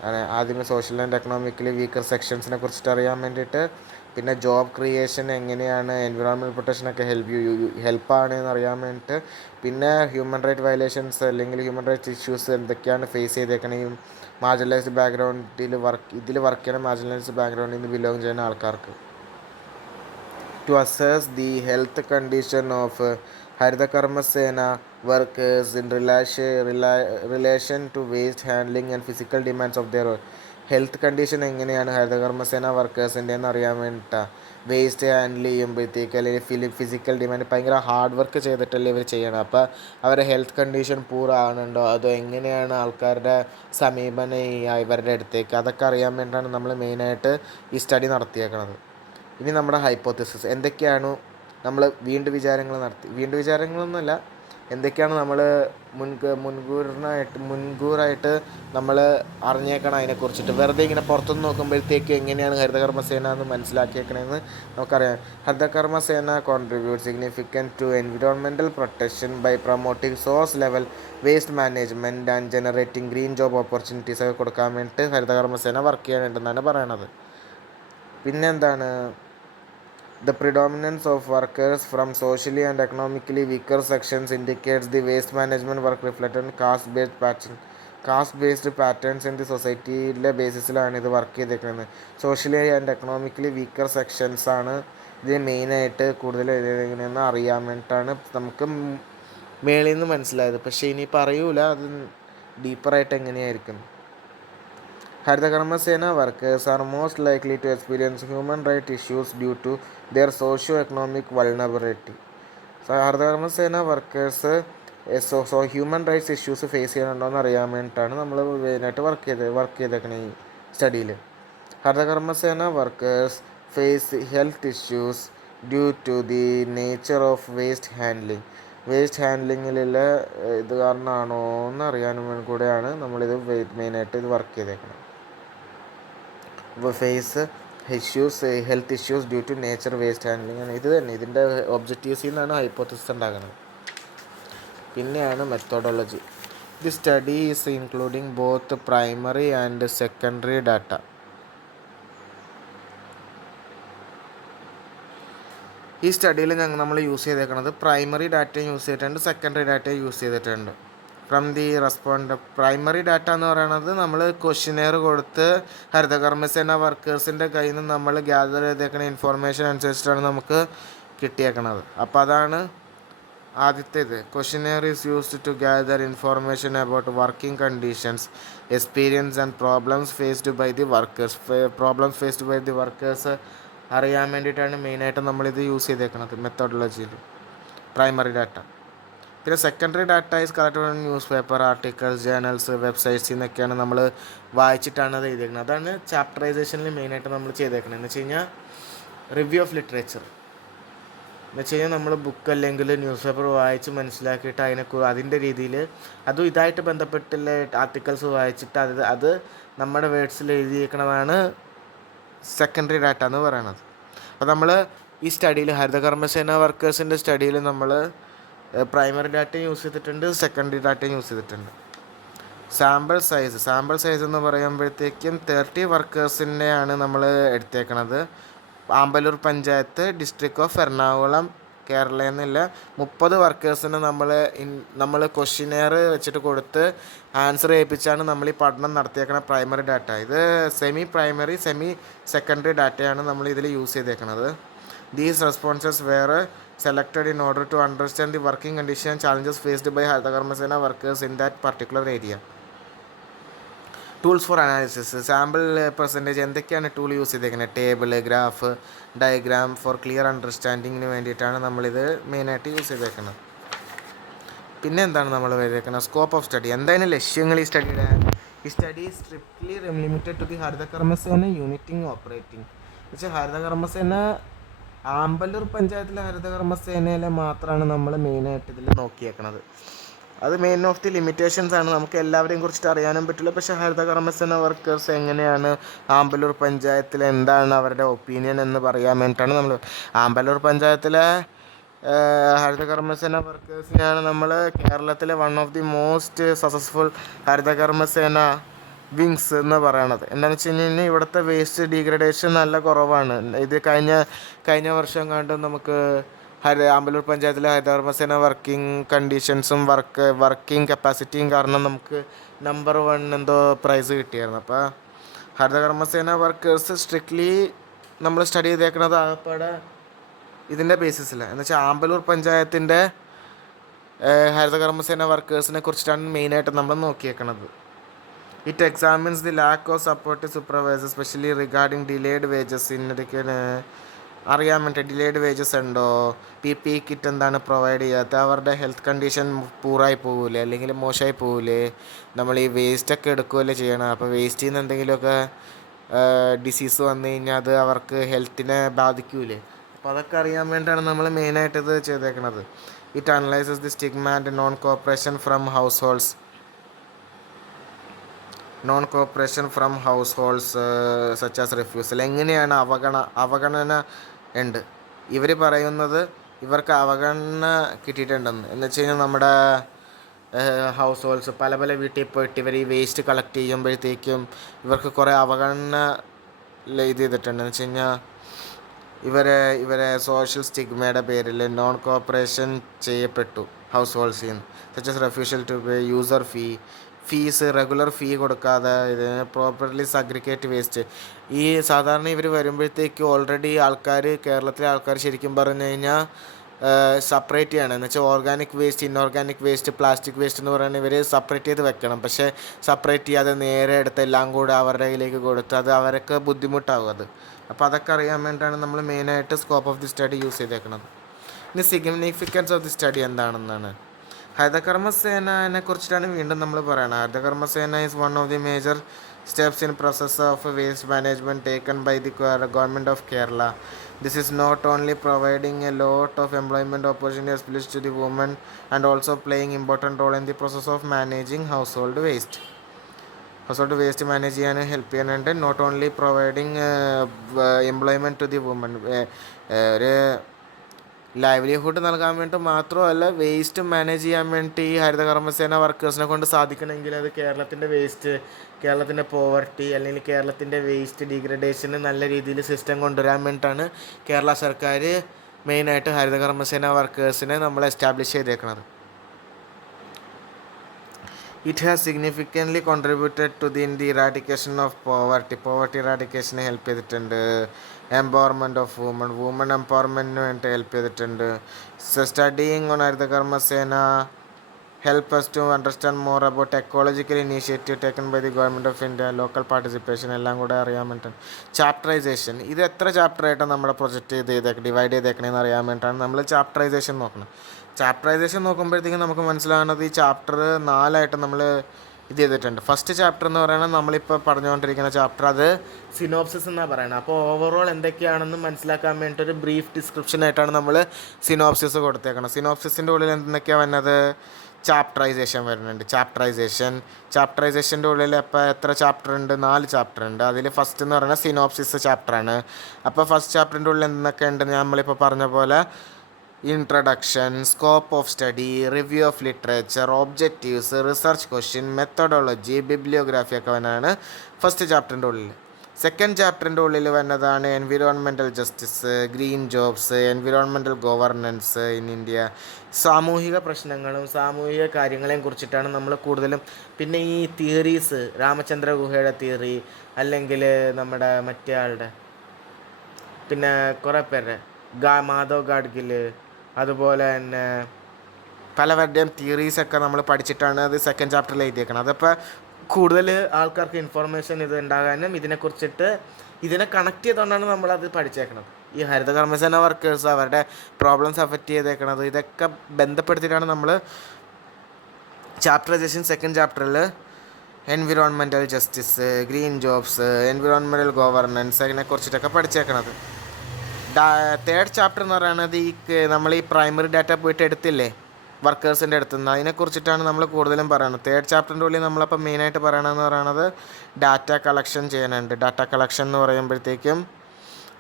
ആദ്യമേ സോഷ്യൽ ആൻഡ് എക്കണോമിക്കലി വീക്കർ സെക്ഷൻസിനെ കുറിച്ചിട്ട് അറിയാൻ വേണ്ടിയിട്ട്, പിന്നെ ജോബ് ക്രിയേഷൻ എങ്ങനെയാണ്, എൻവിറോൺമെൻറ്റൽ പ്രൊട്ടക്ഷനൊക്കെ ഹെൽപ്പാണ് എന്ന് അറിയാൻ വേണ്ടിയിട്ട്, പിന്നെ ഹ്യൂമൻ റൈറ്റ് വയലേഷൻസ് അല്ലെങ്കിൽ ഹ്യൂമൻ റൈറ്റ്സ് ഇഷ്യൂസ് എന്തൊക്കെയാണ് ഫേസ് ചെയ്തേക്കണേയും മാർജിനലൈസ്ഡ് ബാക്ക്ഗ്രൗണ്ടിൽ വർക്ക് ചെയ്യുന്ന മാർജിനലൈസ്ഡ് ബാക്ക്ഗ്രൗണ്ടിൽ നിന്ന് ബിലോങ് ചെയ്യുന്ന ആൾക്കാർക്ക്. To assess the health condition of harithakarmasena workers in relation to waste handling and physical demands of their health condition എങ്ങനെയാണ് ഹരിതകർമ്മസേന വർക്കേഴ്സിൻ്റെ എന്ന് അറിയാൻ വേണ്ടിയിട്ടാണ്. വേസ്റ്റ് ഹാൻഡിൽ ചെയ്യുമ്പോഴത്തേക്ക് അല്ലെങ്കിൽ ഫിസിക്കൽ ഡിമാൻഡ് ഭയങ്കര ഹാർഡ് വർക്ക് ചെയ്തിട്ടല്ലേ ഇവർ ചെയ്യണം. അപ്പോൾ അവരുടെ ഹെൽത്ത് കണ്ടീഷൻ പൂർ ആണുണ്ടോ, അതോ എങ്ങനെയാണ് ആൾക്കാരുടെ സമീപനം ഇവരുടെ അടുത്തേക്ക്, അതൊക്കെ അറിയാൻ വേണ്ടിയിട്ടാണ് നമ്മൾ മെയിനായിട്ട് ഈ സ്റ്റഡി നടത്തിയേക്കുന്നത്. ഇനി നമ്മുടെ ഹൈപ്പോത്തിസിസ് എന്തൊക്കെയാണ്, നമ്മൾ വിചാരങ്ങളൊന്നുമല്ല, എന്തൊക്കെയാണ് നമ്മൾ മുൻകൂറായിട്ട് നമ്മൾ അറിഞ്ഞേക്കണം അതിനെക്കുറിച്ചിട്ട്. വെറുതെ ഇങ്ങനെ പുറത്തുനിന്ന് നോക്കുമ്പോഴത്തേക്ക് എങ്ങനെയാണ് ഹരിതകർമ്മസേന എന്ന് മനസ്സിലാക്കിയേക്കണമെന്ന് നമുക്കറിയാം. ഹരിതകർമ്മസേന contribute significant to environmental protection by promoting source level waste management and generating green job opportunities ഒക്കെ കൊടുക്കാൻ വേണ്ടിയിട്ട് ഹരിതകർമ്മസേന വർക്ക് ചെയ്യാനുണ്ടെന്നാണ് പറയണത്. പിന്നെ എന്താണ്, the predominance of workers from socially and economically weaker sections indicates the waste management work reflected caste-based patterns in the സൊസൈറ്റിയിലെ ബേസിസിലാണ് ഇത് വർക്ക് ചെയ്തേക്കുന്നത്. Socially and economically weaker sections ആണ് ഇത് മെയിനായിട്ട് കൂടുതൽ എങ്ങനെയെന്ന് അറിയാൻ വേണ്ടിയിട്ടാണ് നമുക്ക് മേളിൽ നിന്ന് മനസ്സിലായത്. പക്ഷേ ഇനി പറയൂല അത് ഡീപ്പറായിട്ട് എങ്ങനെയായിരിക്കും. Harithakarmasena workers are most likely to experience human rights issues due to their socio-economic vulnerability. So Haritha Karma Sena workers human rights issues face ചെയ്യുന്നുണ്ടോയെന്ന് അറിയാൻ വേണ്ടിയിട്ടാണ് നമ്മൾ മെയിനായിട്ട് വർക്ക് ചെയ്തേക്കണ ഈ സ്റ്റഡിയിൽ. ഹരിതകർമ്മസേന workers face health issues due to the nature of waste ഹാൻഡ്ലിങ്ങിലുള്ള ഇത് കാരണമാണോ എന്ന് അറിയാനും കൂടെയാണ് നമ്മളിത് മെയിനായിട്ട് ഇത് വർക്ക് ചെയ്തേക്കുന്നത്. Face health issues due to nature waste handling ആണ്. ഇത് തന്നെ ഇതിൻ്റെ ഒബ്ജക്റ്റീവ്സിൽ നിന്നാണ് ഹൈപ്പോത്തിസിസ് ഉണ്ടാകുന്നത്. പിന്നെയാണ് methodology. The study is including both primary and secondary data. ഈ സ്റ്റഡിയിൽ നമ്മൾ യൂസ് ചെയ്തേക്കുന്നത് പ്രൈമറി ഡാറ്റയും യൂസ് ചെയ്തിട്ടുണ്ട്, സെക്കൻഡറി ഡാറ്റയും യൂസ് ചെയ്തിട്ടുണ്ട്. ഫ്രം ദി പ്രൈമറി ഡാറ്റ എന്ന് പറയുന്നത് നമ്മൾ ക്വസ്റ്റ്യനെയർ കൊടുത്ത് ഹരിതകർമ്മസേന വർക്കേഴ്സിൻ്റെ കയ്യിൽ നിന്ന് നമ്മൾ ഗ്യാദർ ചെയ്തേക്കുന്ന ഇൻഫോർമേഷൻ അനുസരിച്ചിട്ടാണ് നമുക്ക് കിട്ടിയേക്കണത്. അപ്പോൾ അതാണ് ആദ്യത്തേത്. Questionnaire is used to gather information about working conditions, experience and problems faced by the workers അറിയാൻ വേണ്ടിയിട്ടാണ് മെയിനായിട്ട് നമ്മളിത് യൂസ് ചെയ്തേക്കുന്നത് മെത്തോഡോളജിയിൽ, പ്രൈമറി ഡാറ്റ. പിന്നെ secondary data is collected from news paper, articles, journals, വെബ്സൈറ്റ്സിൽ നിന്നൊക്കെയാണ് നമ്മൾ വായിച്ചിട്ടാണ് അത് എഴുതിയേക്കുന്നത്. അതാണ് ചാപ്റ്ററൈസേഷനിൽ മെയിനായിട്ട് നമ്മൾ ചെയ്തേക്കുന്നത്. എന്ന് വെച്ച് കഴിഞ്ഞാൽ റിവ്യൂ ഓഫ് ലിറ്ററേച്ചർ എന്ന് വെച്ച് കഴിഞ്ഞാൽ നമ്മൾ ബുക്ക് അല്ലെങ്കിൽ ന്യൂസ് പേപ്പർ വായിച്ച് മനസ്സിലാക്കിയിട്ട് അതിൻ്റെ രീതിയിൽ അതും ഇതായിട്ട് ബന്ധപ്പെട്ടുള്ള ആർട്ടിക്കിൾസ് വായിച്ചിട്ട് അത് നമ്മുടെ വേർഡ്സിൽ എഴുതിയേക്കണതാണ് സെക്കൻഡറി ഡാറ്റ എന്ന് പറയുന്നത്. അപ്പോൾ നമ്മൾ ഈ സ്റ്റഡിയിൽ ഹരിതകർമ്മസേന വർക്കേഴ്സിൻ്റെ സ്റ്റഡിയിൽ നമ്മൾ പ്രൈമറി ഡാറ്റയും യൂസ് ചെയ്തിട്ടുണ്ട്, സെക്കൻഡറി ഡാറ്റയും യൂസ് ചെയ്തിട്ടുണ്ട്. സാമ്പിൾ സൈസ് എന്ന് പറയുമ്പോഴത്തേക്കും 30 വർക്കേഴ്സിൻ്റെയാണ് നമ്മൾ എടുത്തേക്കണത്. ആമ്പല്ലൂർ പഞ്ചായത്ത്, ഡിസ്ട്രിക്റ്റ് ഓഫ് എറണാകുളം, കേരളയിൽ നിന്നില്ല 30 വർക്കേഴ്സിന് നമ്മൾ ക്വസ്റ്റ്യനെയർ വെച്ചിട്ട് കൊടുത്ത് ആൻസർ ചെയ്യിപ്പിച്ചാണ് നമ്മൾ ഈ പഠനം നടത്തിയേക്കണ പ്രൈമറി ഡാറ്റ. ഇത് സെമി പ്രൈമറി സെക്കൻഡറി ഡാറ്റയാണ് നമ്മൾ ഇതിൽ യൂസ് ചെയ്തേക്കുന്നത്. These responses were selected in order to understand the working condition and challenges faced by Harithakarmasena workers in that particular area. Tools for analysis. Sample percentage എന്തൊക്കെയാണ് ടൂൾ യൂസ് ചെയ്തേക്കുന്നത്? Table, graph, diagram four clear അണ്ടർസ്റ്റാൻഡിങ്ങിന് വേണ്ടിയിട്ടാണ് നമ്മളിത് മെയിനായിട്ട് യൂസ് ചെയ്തേക്കുന്നത്. പിന്നെ എന്താണ് നമ്മൾ ചെയ്തേക്കുന്നത്? Scope of study. എന്താണ് ലക്ഷ്യങ്ങൾ ഈ സ്റ്റഡിയുടെ? ഈ study strictly limited to the Haritha Karma Sena യൂണിറ്റിംഗ് operating. എന്നുവെച്ചാൽ ഹരിതകർമ്മസേന ആമ്പല്ലൂർ പഞ്ചായത്തിലെ ഹരിതകർമ്മസേനയിലെ മാത്രമാണ് നമ്മൾ മെയിനായിട്ട് ഇതിൽ നോക്കിയേക്കണത്. അത് മെയിൻ ഓഫ് ദി ലിമിറ്റേഷൻസ് ആണ്. നമുക്ക് എല്ലാവരെയും കുറിച്ചിട്ട് അറിയാനും പറ്റില്ല. പക്ഷേ ഹരിതകർമ്മസേന വർക്കേഴ്സ് എങ്ങനെയാണ് ആമ്പല്ലൂർ പഞ്ചായത്തിൽ എന്താണ് അവരുടെ ഒപ്പീനിയൻ എന്ന് പറയാൻ വേണ്ടിയിട്ടാണ് നമ്മൾ ആമ്പല്ലൂർ പഞ്ചായത്തിലെ ഹരിതകർമ്മസേന വർക്കേഴ്സിനെയാണ് നമ്മൾ കേരളത്തിലെ one of the most successful Haritha Karma Sena wings എന്ന് പറയണത്. എന്താണെന്ന് വെച്ച് കഴിഞ്ഞാൽ ഇവിടുത്തെ വേസ്റ്റ് ഡീഗ്രഡേഷൻ നല്ല കുറവാണ്. ഇത് കഴിഞ്ഞ വർഷം കണ്ട് നമുക്ക് അമ്പലൂർ പഞ്ചായത്തിലെ ഹരിതകർമ്മസേന വർക്കിംഗ് കണ്ടീഷൻസും വർക്കിംഗ് കപ്പാസിറ്റിയും കാരണം നമുക്ക് നമ്പർ 1 എന്തോ പ്രൈസ് കിട്ടിയായിരുന്നു. അപ്പോൾ ഹരിതകർമ്മസേന വർക്കേഴ്സ് സ്ട്രിക്ട്ലി നമ്മൾ സ്റ്റഡി ചെയ്തേക്കണത് ആകപ്പാടെ ഇതിൻ്റെ ബേസിസിലാണ്. എന്ന് വെച്ചാൽ ആമ്പലൂർ പഞ്ചായത്തിൻ്റെ ഹരിതകർമ്മസേന വർക്കേഴ്സിനെ കുറിച്ചിട്ടാണ് മെയിനായിട്ട് നമ്മൾ നോക്കിയേക്കണത്. It examines the lack of supportive supervisor specially regarding delayed wages. ഇന്നൊക്കെ അറിയാൻ വേണ്ടി ഡിലേഡ് വേജസ് ഉണ്ടോ, PPE കിറ്റ് എന്താണ് പ്രൊവൈഡ് ചെയ്യാത്ത, അവരുടെ ഹെൽത്ത് കണ്ടീഷൻ പൂറായി പോകൂലേ അല്ലെങ്കിൽ മോശമായി പോകൂലേ, നമ്മൾ ഈ വേസ്റ്റൊക്കെ എടുക്കുകയല്ലേ ചെയ്യണം. അപ്പോൾ വേസ്റ്റിൽ നിന്ന് എന്തെങ്കിലുമൊക്കെ ഡിസീസ് വന്നു കഴിഞ്ഞാൽ അത് അവർക്ക് ഹെൽത്തിനെ ബാധിക്കൂലേ. അപ്പോൾ അതൊക്കെ അറിയാൻ വേണ്ടിയിട്ടാണ് നമ്മൾ മെയിനായിട്ട് ഇത് ചെയ്തേക്കുന്നത്. It analyses the stigma and non corporation from house holds such as refusal. എങ്ങനെയാണ് അവഗണന ഉണ്ട്. ഇവർ പറയുന്നത് ഇവർക്ക് അവഗണന കിട്ടിയിട്ടുണ്ടെന്ന്. എന്ന് വെച്ച് കഴിഞ്ഞാൽ നമ്മുടെ ഹൗസ് ഹോൾഡ്സ് പല വീട്ടിൽ പോയിട്ട് ഇവർ ഈ വേസ്റ്റ് കളക്ട് ചെയ്യുമ്പോഴത്തേക്കും ഇവർക്ക് കുറേ അവഗണന ഇത് ചെയ്തിട്ടുണ്ടെന്ന് വെച്ച് കഴിഞ്ഞാൽ ഇവരെ സോഷ്യൽ സ്റ്റിഗ്മയുടെ പേരിൽ നോൺ കോപ്പറേഷൻ ചെയ്യപ്പെട്ടു ഹൗസ് ഹോൾഡ്സിൽ നിന്ന്. Such as റെഫ്യൂഷൽ to pay user fees regular ഫീ കൊടുക്കാതെ ഇതിന് പ്രോപ്പർലി സഗ്രിഗേറ്റ് വേസ്റ്റ്. ഈ സാധാരണ ഇവർ വരുമ്പോഴത്തേക്ക് ഓൾറെഡി കേരളത്തിലെ ആൾക്കാർ ശരിക്കും പറഞ്ഞു കഴിഞ്ഞാൽ സെപ്പറേറ്റ് ചെയ്യണം. എന്ന് വെച്ചാൽ organic waste, inorganic waste, plastic waste എന്ന് പറയുന്നത് ഇവർ സെപ്പറേറ്റ് ചെയ്ത് വെക്കണം. പക്ഷേ സെപ്പറേറ്റ് ചെയ്യാതെ നേരെ എടുത്ത് എല്ലാം കൂടെ അവരുടെ കയ്യിലേക്ക് കൊടുത്ത് അത് അവർക്ക് ബുദ്ധിമുട്ടാകും അത്. അപ്പോൾ അതൊക്കെ അറിയാൻ വേണ്ടിയിട്ടാണ് നമ്മൾ മെയിനായിട്ട് scope of the study use ചെയ്തേക്കുന്നത്. ഇനി സിഗ്നിഫിക്കൻസ് ഓഫ് ദി സ്റ്റഡി എന്താണെന്നാണ്. ഹരിതകർമ്മസേനയെ കുറിച്ചിട്ടാണ് വീണ്ടും നമ്മൾ പറയുന്നത്. ഹരിതകർമ്മസേന is one of the major steps in process of waste management taken by the government of Kerala. This is not only providing a lot of employment opportunities to the women and also playing important role in the process of managing household waste. Household waste manage ചെയ്യാൻ ഹെൽപ്പ് ചെയ്യാനുണ്ട്. Not only providing employment to the woman, ഒരു ലൈവ്ലിഹുഡ് നൽകാൻ വേണ്ടി മാത്രമല്ല വേസ്റ്റ് മാനേജ് ചെയ്യാൻ വേണ്ടി ഈ ഹരിതകർമ്മസേന വർക്കേഴ്സിനെ കൊണ്ട് സാധിക്കണമെങ്കിൽ അത് കേരളത്തിൻ്റെ പോവർട്ടി അല്ലെങ്കിൽ കേരളത്തിൻ്റെ വേസ്റ്റ് ഡീഗ്രഡേഷന് നല്ല രീതിയിൽ സിസ്റ്റം കൊണ്ടുവരാൻ വേണ്ടിയിട്ടാണ് കേരള സർക്കാർ മെയിനായിട്ട് ഹരിതകർമ്മസേന വർക്കേഴ്സിനെ നമ്മൾ എസ്റ്റാബ്ലിഷ് ചെയ്തേക്കുന്നത്. It has significantly contributed to the eradication of poverty ഇറാഡിക്കേഷന് help ചെയ്തിട്ടുണ്ട്. എംപവർമെൻറ്റ് ഓഫ് വുമൺ എംപവർമെൻറ്റിന് വേണ്ടി ഹെൽപ്പ് ചെയ്തിട്ടുണ്ട്. Studying on Haritha Karma Sena help us to understand more about ecological initiative taken by the government of India, local participation എല്ലാം കൂടെ അറിയാൻ വേണ്ടിയിട്ടാണ്. ചാപ്റ്ററൈസേഷൻ, ഇത് എത്ര ചാപ്റ്ററായിട്ടാണ് നമ്മുടെ പ്രൊജക്റ്റ് ഡിവൈഡ് ചെയ്തേക്കണേന്ന് അറിയാൻ വേണ്ടിയിട്ടാണ് നമ്മൾ ചാപ്റ്ററൈസേഷൻ നോക്കണം. ചാപ്റ്ററൈസേഷൻ നോക്കുമ്പോഴത്തേക്കും നമുക്ക് മനസ്സിലാകുന്നത് ഈ ചാപ്റ്റർ 4 നമ്മൾ ഇത് ചെയ്തിട്ടുണ്ട്. ഫസ്റ്റ് ചാപ്റ്റർ എന്ന് പറയുന്നത് നമ്മളിപ്പോൾ പറഞ്ഞുകൊണ്ടിരിക്കുന്ന ചാപ്റ്റർ, അത് സിനോപ്സിസ് എന്നാണ് പറയുന്നത്. അപ്പോൾ ഓവറോൾ എന്തൊക്കെയാണെന്ന് മനസ്സിലാക്കാൻ വേണ്ടിയിട്ട് ഒരു ബ്രീഫ് ഡിസ്ക്രിപ്ഷനായിട്ടാണ് നമ്മൾ സിനോപ്സിസ് കൊടുത്തേക്കണം. സിനോപ്സിസിൻ്റെ ഉള്ളിൽ എന്തൊക്കെയാണ് വരുന്നത്, ചാപ്റ്ററൈസേഷൻ വരുന്നുണ്ട്. ചാപ്റ്ററൈസേഷൻ്റെ ഉള്ളിൽ അപ്പോൾ എത്ര ചാപ്റ്റർ ഉണ്ട്, 4 ചാപ്റ്റർ ഉണ്ട്. അതിൽ ഫസ്റ്റ് എന്ന് പറയുന്നത് സിനോപ്സിസ് ചാപ്റ്ററാണ്. അപ്പോൾ ഫസ്റ്റ് ചാപ്റ്ററിൻ്റെ ഉള്ളിൽ എന്തൊക്കെ ഉണ്ടെന്ന് നമ്മളിപ്പോൾ പറഞ്ഞ പോലെ introduction, scope of study, review of literature, objectives, research question, methodology, bibliography ഒക്കെ വരുന്നതാണ് ഫസ്റ്റ് ചാപ്റ്ററിൻ്റെ ഉള്ളിൽ. സെക്കൻഡ് ചാപ്റ്ററിൻ്റെ ഉള്ളിൽ വരുന്നതാണ് environmental justice, green jobs, environmental governance in India. സാമൂഹിക പ്രശ്നങ്ങളും സാമൂഹിക കാര്യങ്ങളെയും കുറിച്ചിട്ടാണ് നമ്മൾ കൂടുതലും. പിന്നെ ഈ തിയറീസ്, രാമചന്ദ്ര ഗുഹയുടെ തിയറി, അല്ലെങ്കിൽ നമ്മുടെ മറ്റേ ആളുടെ, പിന്നെ കുറേ പേരുടെ മാധവ് ഗാഡ്ഗിൽ, അതുപോലെ തന്നെ പലവരുടെയും തിയറീസൊക്കെ നമ്മൾ പഠിച്ചിട്ടാണ് അത് സെക്കൻഡ് ചാപ്റ്ററിൽ എഴുതിയേക്കണം. അതപ്പോൾ കൂടുതൽ ആൾക്കാർക്ക് ഇൻഫോർമേഷൻ ഇത് ഉണ്ടാകാനും ഇതിനെ കണക്ട് ചെയ്തുകൊണ്ടാണ് നമ്മളത് പഠിച്ചേക്കണത്. ഈ ഹരിതകർമ്മസേന വർക്കേഴ്സ് അവരുടെ പ്രോബ്ലംസ് അഫക്റ്റ് ചെയ്തേക്കണത് ഇതൊക്കെ ബന്ധപ്പെടുത്തിയിട്ടാണ് നമ്മൾ ചാപ്റ്ററൈസേഷൻ സെക്കൻഡ് ചാപ്റ്ററിൽ environmental justice, green jobs, environmental governance അതിനെക്കുറിച്ചിട്ടൊക്കെ പഠിച്ചേക്കണത്. Third chapter എന്ന് പറയുന്നത് നമ്മൾ ഈ പ്രൈമറി ഡാറ്റ പോയിട്ട് എടുത്തില്ലേ വർക്കേഴ്സിൻ്റെ അടുത്ത് നിന്ന്, അതിനെക്കുറിച്ചിട്ടാണ് നമ്മൾ കൂടുതലും പറയുന്നത്. തേർഡ് ചാപ്റ്ററിൻ്റെ ഉള്ളിൽ നമ്മളപ്പോൾ മെയിനായിട്ട് പറയണമെന്ന് പറയുന്നത് ഡാറ്റ കളക്ഷൻ ചെയ്യാനുണ്ട്. ഡാറ്റ കളക്ഷൻ എന്ന് പറയുമ്പോഴത്തേക്കും